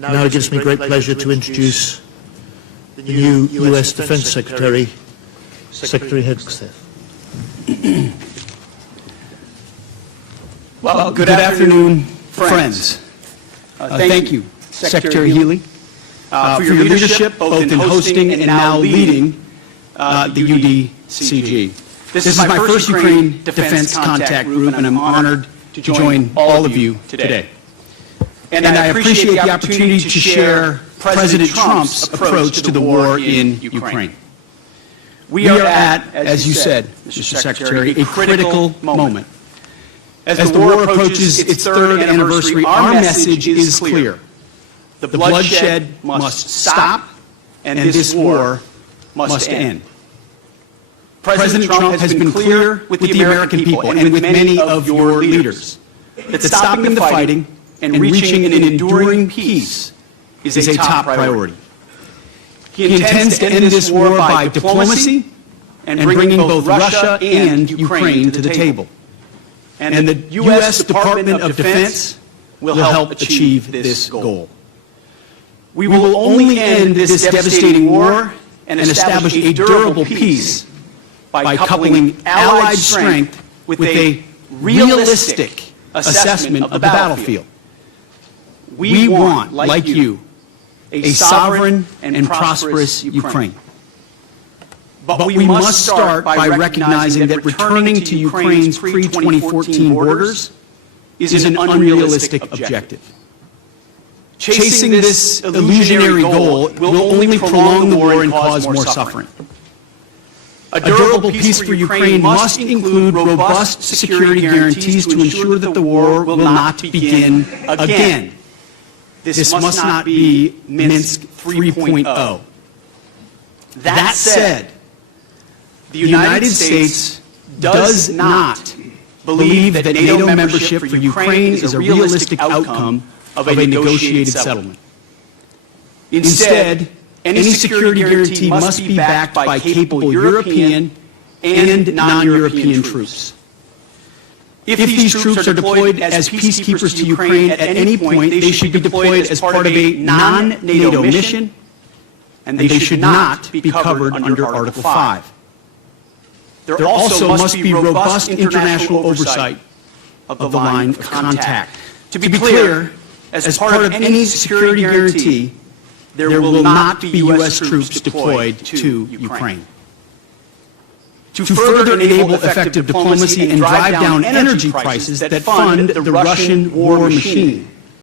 Now it gives me great pleasure to introduce the new U.S. Defense Secretary, Secretary Hegseth. Well, good afternoon, friends. Thank you, Secretary Healey, for your leadership both in hosting and now leading the UDCG. This is my first Ukraine Defense Contact Group, and I'm honored to join all of you today. And I appreciate the opportunity to share President Trump's approach to the war in Ukraine. We are at, as you said, Mr. Secretary, a critical moment. As the war approaches its third anniversary, our message is clear. The bloodshed must stop, and this war must end. President Trump has been clear with the American people and with many of your leaders that stopping the fighting and reaching an enduring peace is a top priority. He intends to end this war by diplomacy and bringing both Russia and Ukraine to the table. And the U.S. Department of Defense will help achieve this goal. We will only end this devastating war and establish a durable peace by coupling Allied strength with a realistic assessment of the battlefield. We want, like you, a sovereign and prosperous Ukraine. But we must start by recognizing that returning to Ukraine's pre-2014 borders is an unrealistic objective. Chasing this illusionary goal will only prolong the war and cause more suffering. A durable peace for Ukraine must include robust security guarantees to ensure that the war will not begin again. This must not be Minsk 3.0. That said, the United States does not believe that NATO membership for Ukraine is a realistic outcome of a negotiated settlement. Instead, any security guarantee must be backed by capable European and non-European troops. If these troops are deployed as peacekeepers to Ukraine at any point, they should be deployed as part of a non-NATO mission, and they should not be covered under Article 5. There also must be robust international oversight of the line of contact. To be clear, as part of any security guarantee, there will not be U.S. troops deployed to Ukraine. To further enable effective diplomacy and drive down energy prices that fund the Russian war machine,